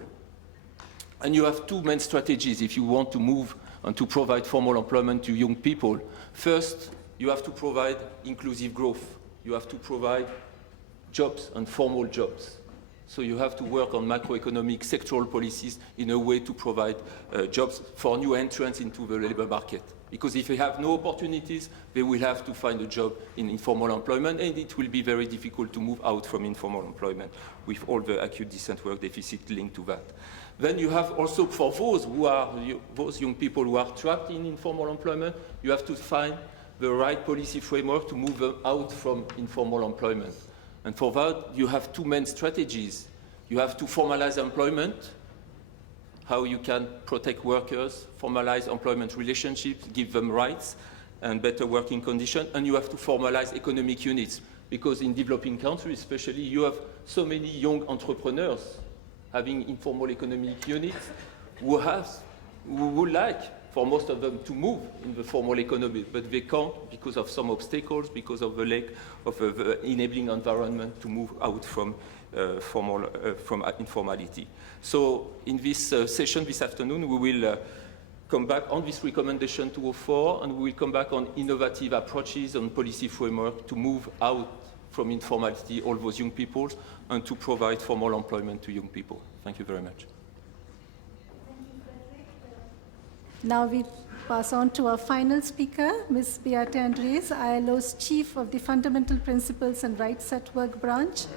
And you have two main strategies if you want to move and to provide formal employment to young people. First, you have to provide inclusive growth. You have to provide jobs and formal jobs. So you have to work on macroeconomic sectoral policies in a way to provide jobs for new entrants into the labor market. Because if they have no opportunities, they will have to find a job in informal employment, and it will be very difficult to move out from informal employment with all the acute decent work deficit linked to that. Then you have also, for those young people who are trapped in informal employment, you have to find the right policy framework to move them out from informal employment. And for that, you have two main strategies. You have to formalize employment, how you can protect workers, formalize employment relationships, give them rights and better working conditions, and you have to formalize economic units, because in developing countries especially, you have so many young entrepreneurs having informal economic units who would like, for most of them, to move in the formal economy, but they can't because of some obstacles, because of the lack of the enabling environment to move out from informality. So in this session this afternoon, we will come back on this recommendation 204, and we will come back on innovative approaches and policy framework to move out from informality all those young people and to provide formal employment to young people. Thank you very much. Now we pass on to our final speaker, Ms. Beate Andres, ILO's Chief of the Fundamental Principles and Rights at Work branch,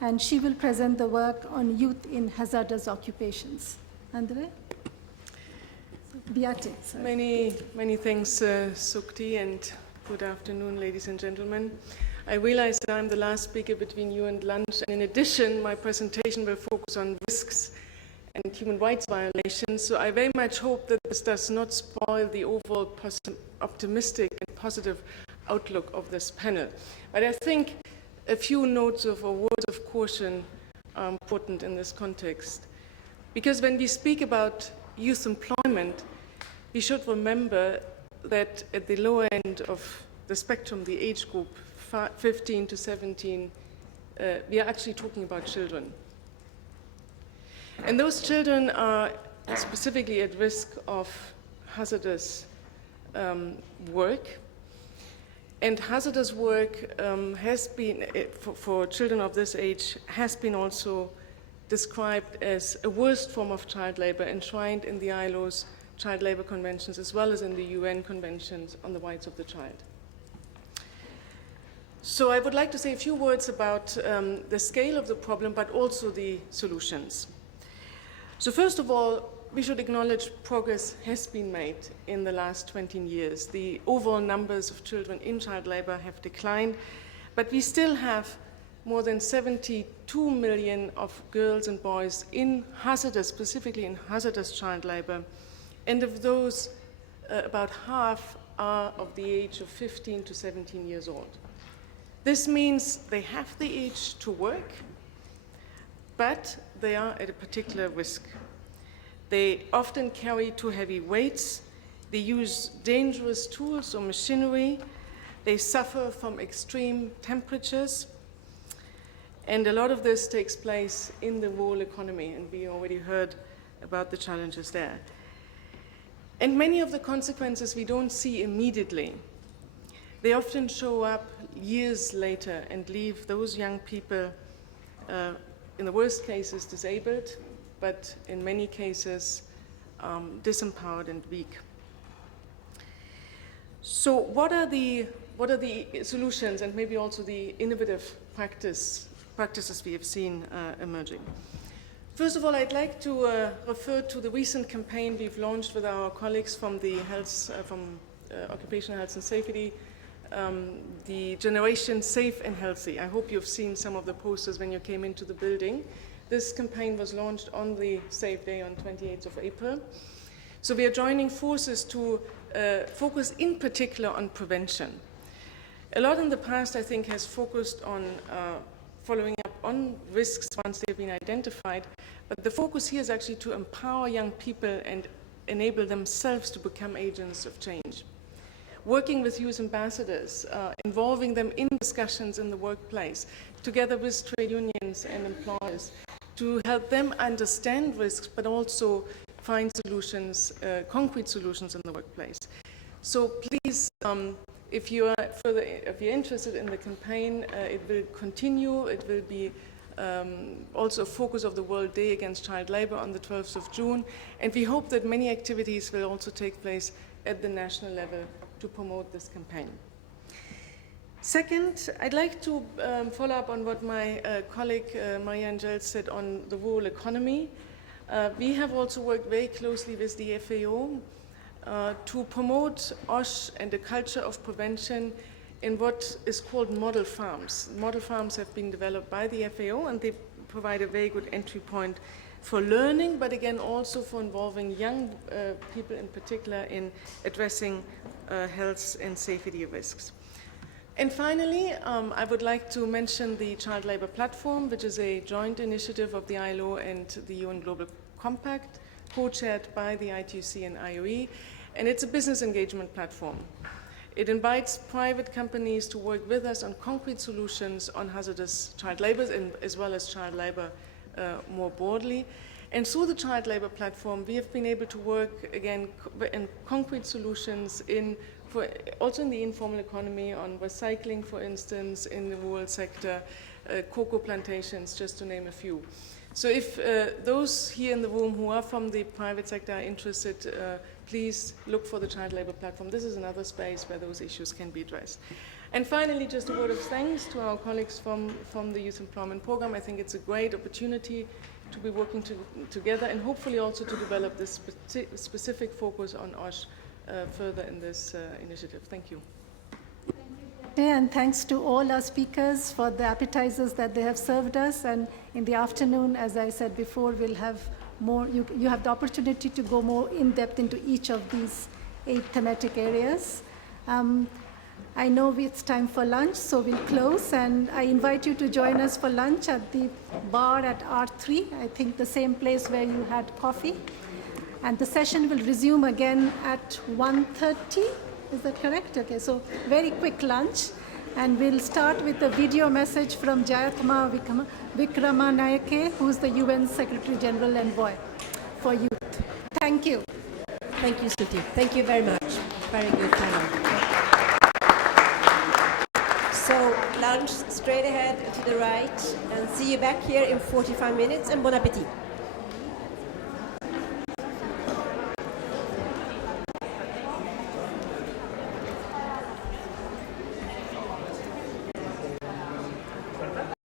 and she will present the work on youth in hazardous occupations. Andre? Beate. Many thanks, Sukti, and good afternoon, ladies and gentlemen. I realize that I'm the last speaker between you and lunch, and in addition, my presentation will focus on risks and human rights violations, so I very much hope that this does not spoil the overall optimistic and positive outlook of this panel. But I think a few notes of or words of caution are important in this context. Because when we speak about youth employment, we should remember that at the lower end of the spectrum, the age group 15 to 17, we are actually talking about children. And those children are specifically at risk of hazardous work. And hazardous work has been, for children of this age, has been also described as a worst form of child labor enshrined in the ILO's child labor conventions as well as in the UN conventions on the rights of the child. So I would like to say a few words about the scale of the problem, but also the solutions. So first of all, we should acknowledge progress has been made in the last 20 years. The overall numbers of children in child labor have declined, but we still have more than 72 million of girls and boys in hazardous, specifically in hazardous child labor. And of those, about half are of the age of 15 to 17 years old. This means they have the age to work, but they are at a particular risk. They often carry too heavy weights, they use dangerous tools or machinery, they suffer from extreme temperatures, and a lot of this takes place in the rural economy, and we already heard about the challenges there. And many of the consequences we don't see immediately. They often show up years later and leave those young people in the worst cases, disabled, but in many cases, disempowered and weak. So what are the solutions and maybe also the innovative practices we have seen emerging? First of all, I'd like to refer to the recent campaign we've launched with our colleagues from the Occupational Health and Safety, the Generation Safe and Healthy. I hope you've seen some of the posters when you came into the building. This campaign was launched on the Safe Day on 28th of April. So we are joining forces to focus in particular on prevention. A lot in the past, I think, has focused on following up on risks once they've been identified, but the focus here is actually to empower young people and enable themselves to become agents of change. Working with youth ambassadors, involving them in discussions in the workplace, together with trade unions and employers, to help them understand risks, but also find solutions, concrete solutions in the workplace. So please, if you're interested in the campaign, it will continue. It will be also a focus of the World Day Against Child Labor on the 12th of June. And we hope that many activities will also take place at the national level to promote this campaign. Second, I'd like to follow up on what my colleague Maria Angel said on the rural economy. We have also worked very closely with the FAO to promote OSH and a culture of prevention in what is called model farms. Model farms have been developed by the FAO, and they provide a very good entry point for learning, but again also for involving young people in particular in addressing health and safety risks. And finally, I would like to mention the Child Labor Platform, which is a joint initiative of the ILO and the UN Global Compact, co-chaired by the ITUC and IOE, and it's a business engagement platform. It invites private companies to work with us on concrete solutions on hazardous child labor as well as child labor more broadly. And through the child labor platform, we have been able to work, again, in concrete solutions also in the informal economy, on recycling, for instance, in the rural sector, cocoa plantations, just to name a few. So if those here in the room who are from the private sector are interested, please look for the child labor platform. This is another space where those issues can be addressed. And finally, just a word of thanks to our colleagues from the Youth Employment Program. I think it's a great opportunity to be working together and hopefully also to develop this specific focus on OSH further in this initiative. Thank you. And thanks to all our speakers for the appetizers that they have served us. And in the afternoon, as I said before, we'll have more, you have the opportunity to go more in depth into each of these 8 thematic areas. I know it's time for lunch, so we'll close. And I invite you to join us for lunch at the bar at R3, I think the same place where you had coffee. And the session will resume again at 1:30. Is that correct? Okay, so very quick lunch. And we'll start with a video message from Jayatma Vikramanayake, who's the UN Secretary General Envoy for Youth. Thank you. Thank you, Stuti. Thank you very much. Very good panel. So lunch straight ahead to the right, and see you back here in 45 minutes, and bon appétit.